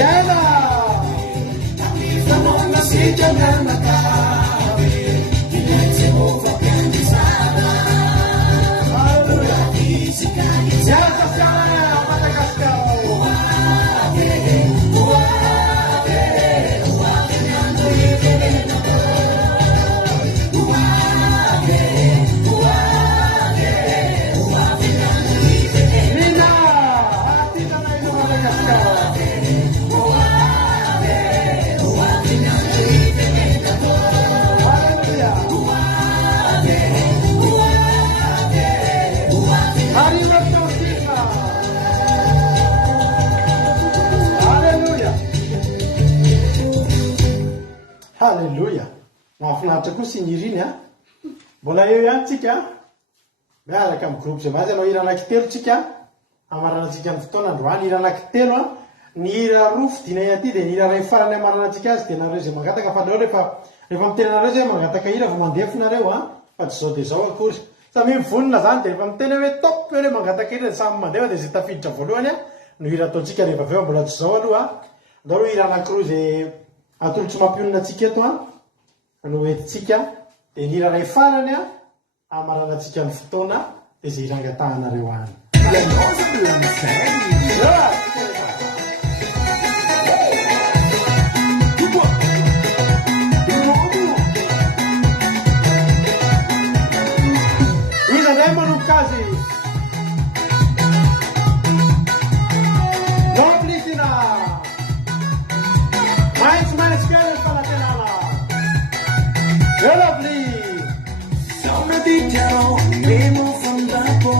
Yara. Samona sijana makawe. Dinete over pendisana. Yara Tatiana, Madagascar. Nina, Atina na ino Madagascar. Haleluya. Mahafinaritra koa sy niriny a. Mbola eo ihany tsika miaraka amin'ny groupe zay mazy anao hira anankitelo tsika amaranantsika amin'ny fotoana androany hira anankitelo a. Ny hira roa fidinay aty dia ny hira ray farany amaranantsika azy dia nareo zay mangataka fa aleo rehefa mitenanareo zay mangataka hira vao mandefinareo a fa tsy zao dia zao akory. Samy mivonina zany dia rehefa mitena hoe top hoe mangataka hira samy mandefa dia zay tafiditra voalohany a no hira ataontsika rehefa aveo mbola tsy zao aloha a. Ndao aloha hira anankiroa zay atolotsy mampionina atsika eto a no entitsika dia ny hira ray farany a amaranantsika ny fotoana dia zay irangatahanareo any. Iza ndray manomboka azy. Noblitina. Maitso kely ny fanantenana. Lovely. Sauna di ciao, nemo fondato,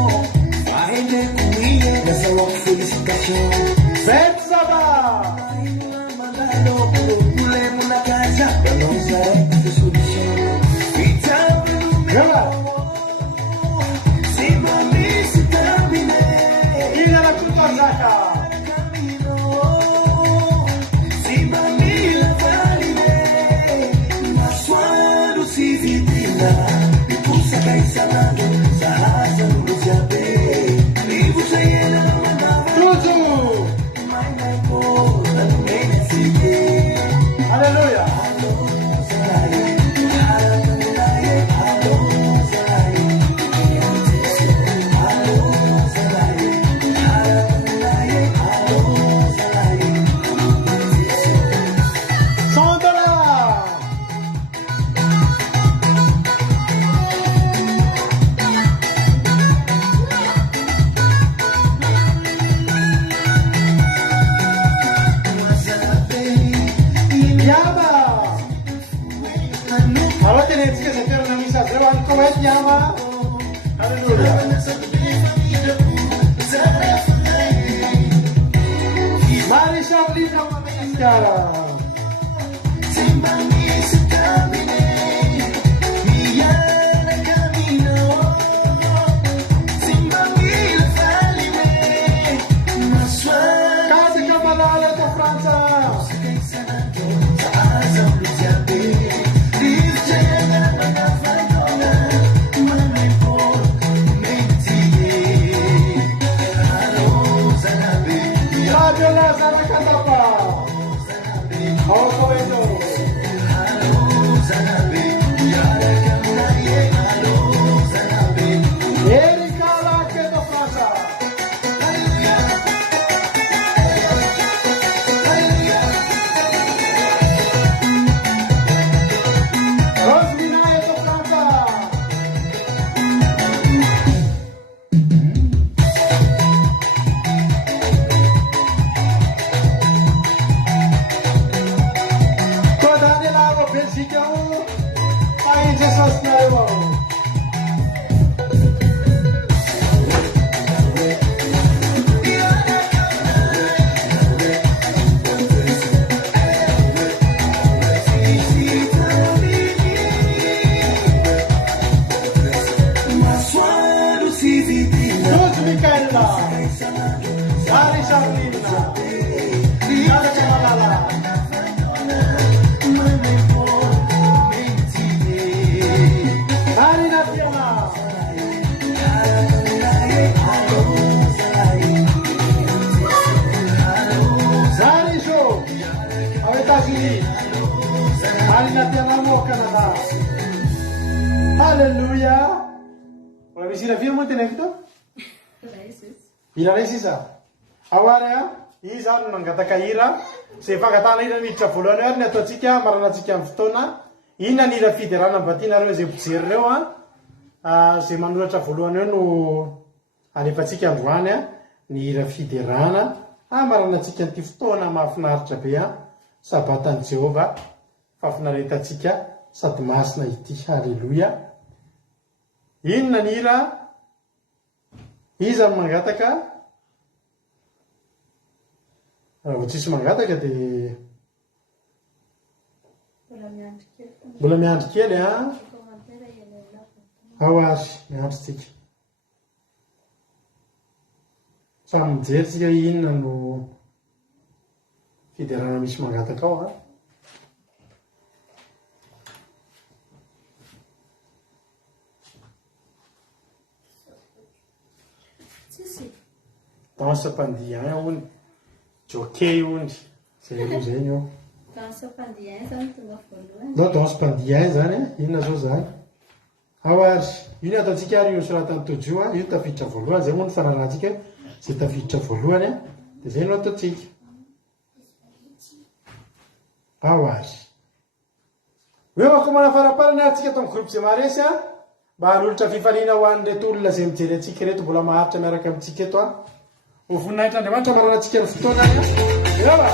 faende cuie, la sua felicitazione. Bezzaba. Mandalo, volemo una casa, e non sarebbe soluzione. Pizza, si può visitarmene. Il la tutta sacca. Si bambina valide, ma suono si vitina. Mi pulsa che salando, sarà non lo sape. Vivo sei e non mandava. Tutu. Mai mai può, non me ne fide. Alleluia. Chiama. Alleluia. Marisa Lina Madagascar. Casa Cavalala da Franza. Rosminaia Sari Sharlina. Sari Chamalala. Sari Natiana. Sari Show. Aux États-Unis. Sari Natiana au Canada. Alléluia. Olha, misy ravia moa tena fito? Hira ray sisa. Awary izy zany mangataka hira. Izay fangatana hira miditra voalohany ary ny ataontsika maranantsika amin'ny fotoana. Inona ny hira fiderana mbatinareo izay mpijery reo izay manoratra voalohany eo no alefantsika androany ny hira fiderana. Maranantsika nyity fotoana mahafinaritra be sabatan'i Jehova. Fahafinaretantsika sady masina ity. Halleluia. Inona ny hira? Iza mangataka? Raha vao tsisy mangataka dia mbola miandry kely ao ary miandrytsika. Samy mijery tsika inona no fiderana misy mangataka ao danse pandien hony, jockey hony, zay io zany io. Danse pandien zany tonga voalohany. No danse pandien zany, inona zao zany? Ao ary, io ataontsika ary io soratany tojo io tafiditra voalohany, zay moa ny fanarahantsika zay tafiditra voalohany dia zay no ataontsika. Ao ary. Hoe mako manafaraparana atsika atao groupe zay maharesy mba hanolotra fifaliana ho an'ireto olona zay mijery atsika reto mbola maharitra miaraka amintsika eto ho voninahitran'Andriamanitra maranantsika ny fotoana eva.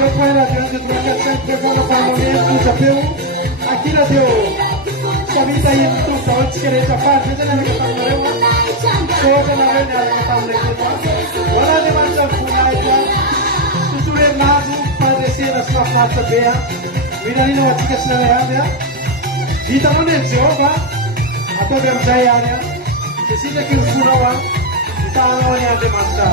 radio poi radio anche durante sempre quando fa un momento sapevo aqui radio sabita yang tu tahu sekali cepat saja nak kita tahu so kan ada yang tahu lagi tu orang di macam punai tu tutur nazu pada sini semua masa bea bila ni nak kita selesai ya kita mana jawab atau dia berjaya ya sesi nak kita suruh kita awalnya ada masa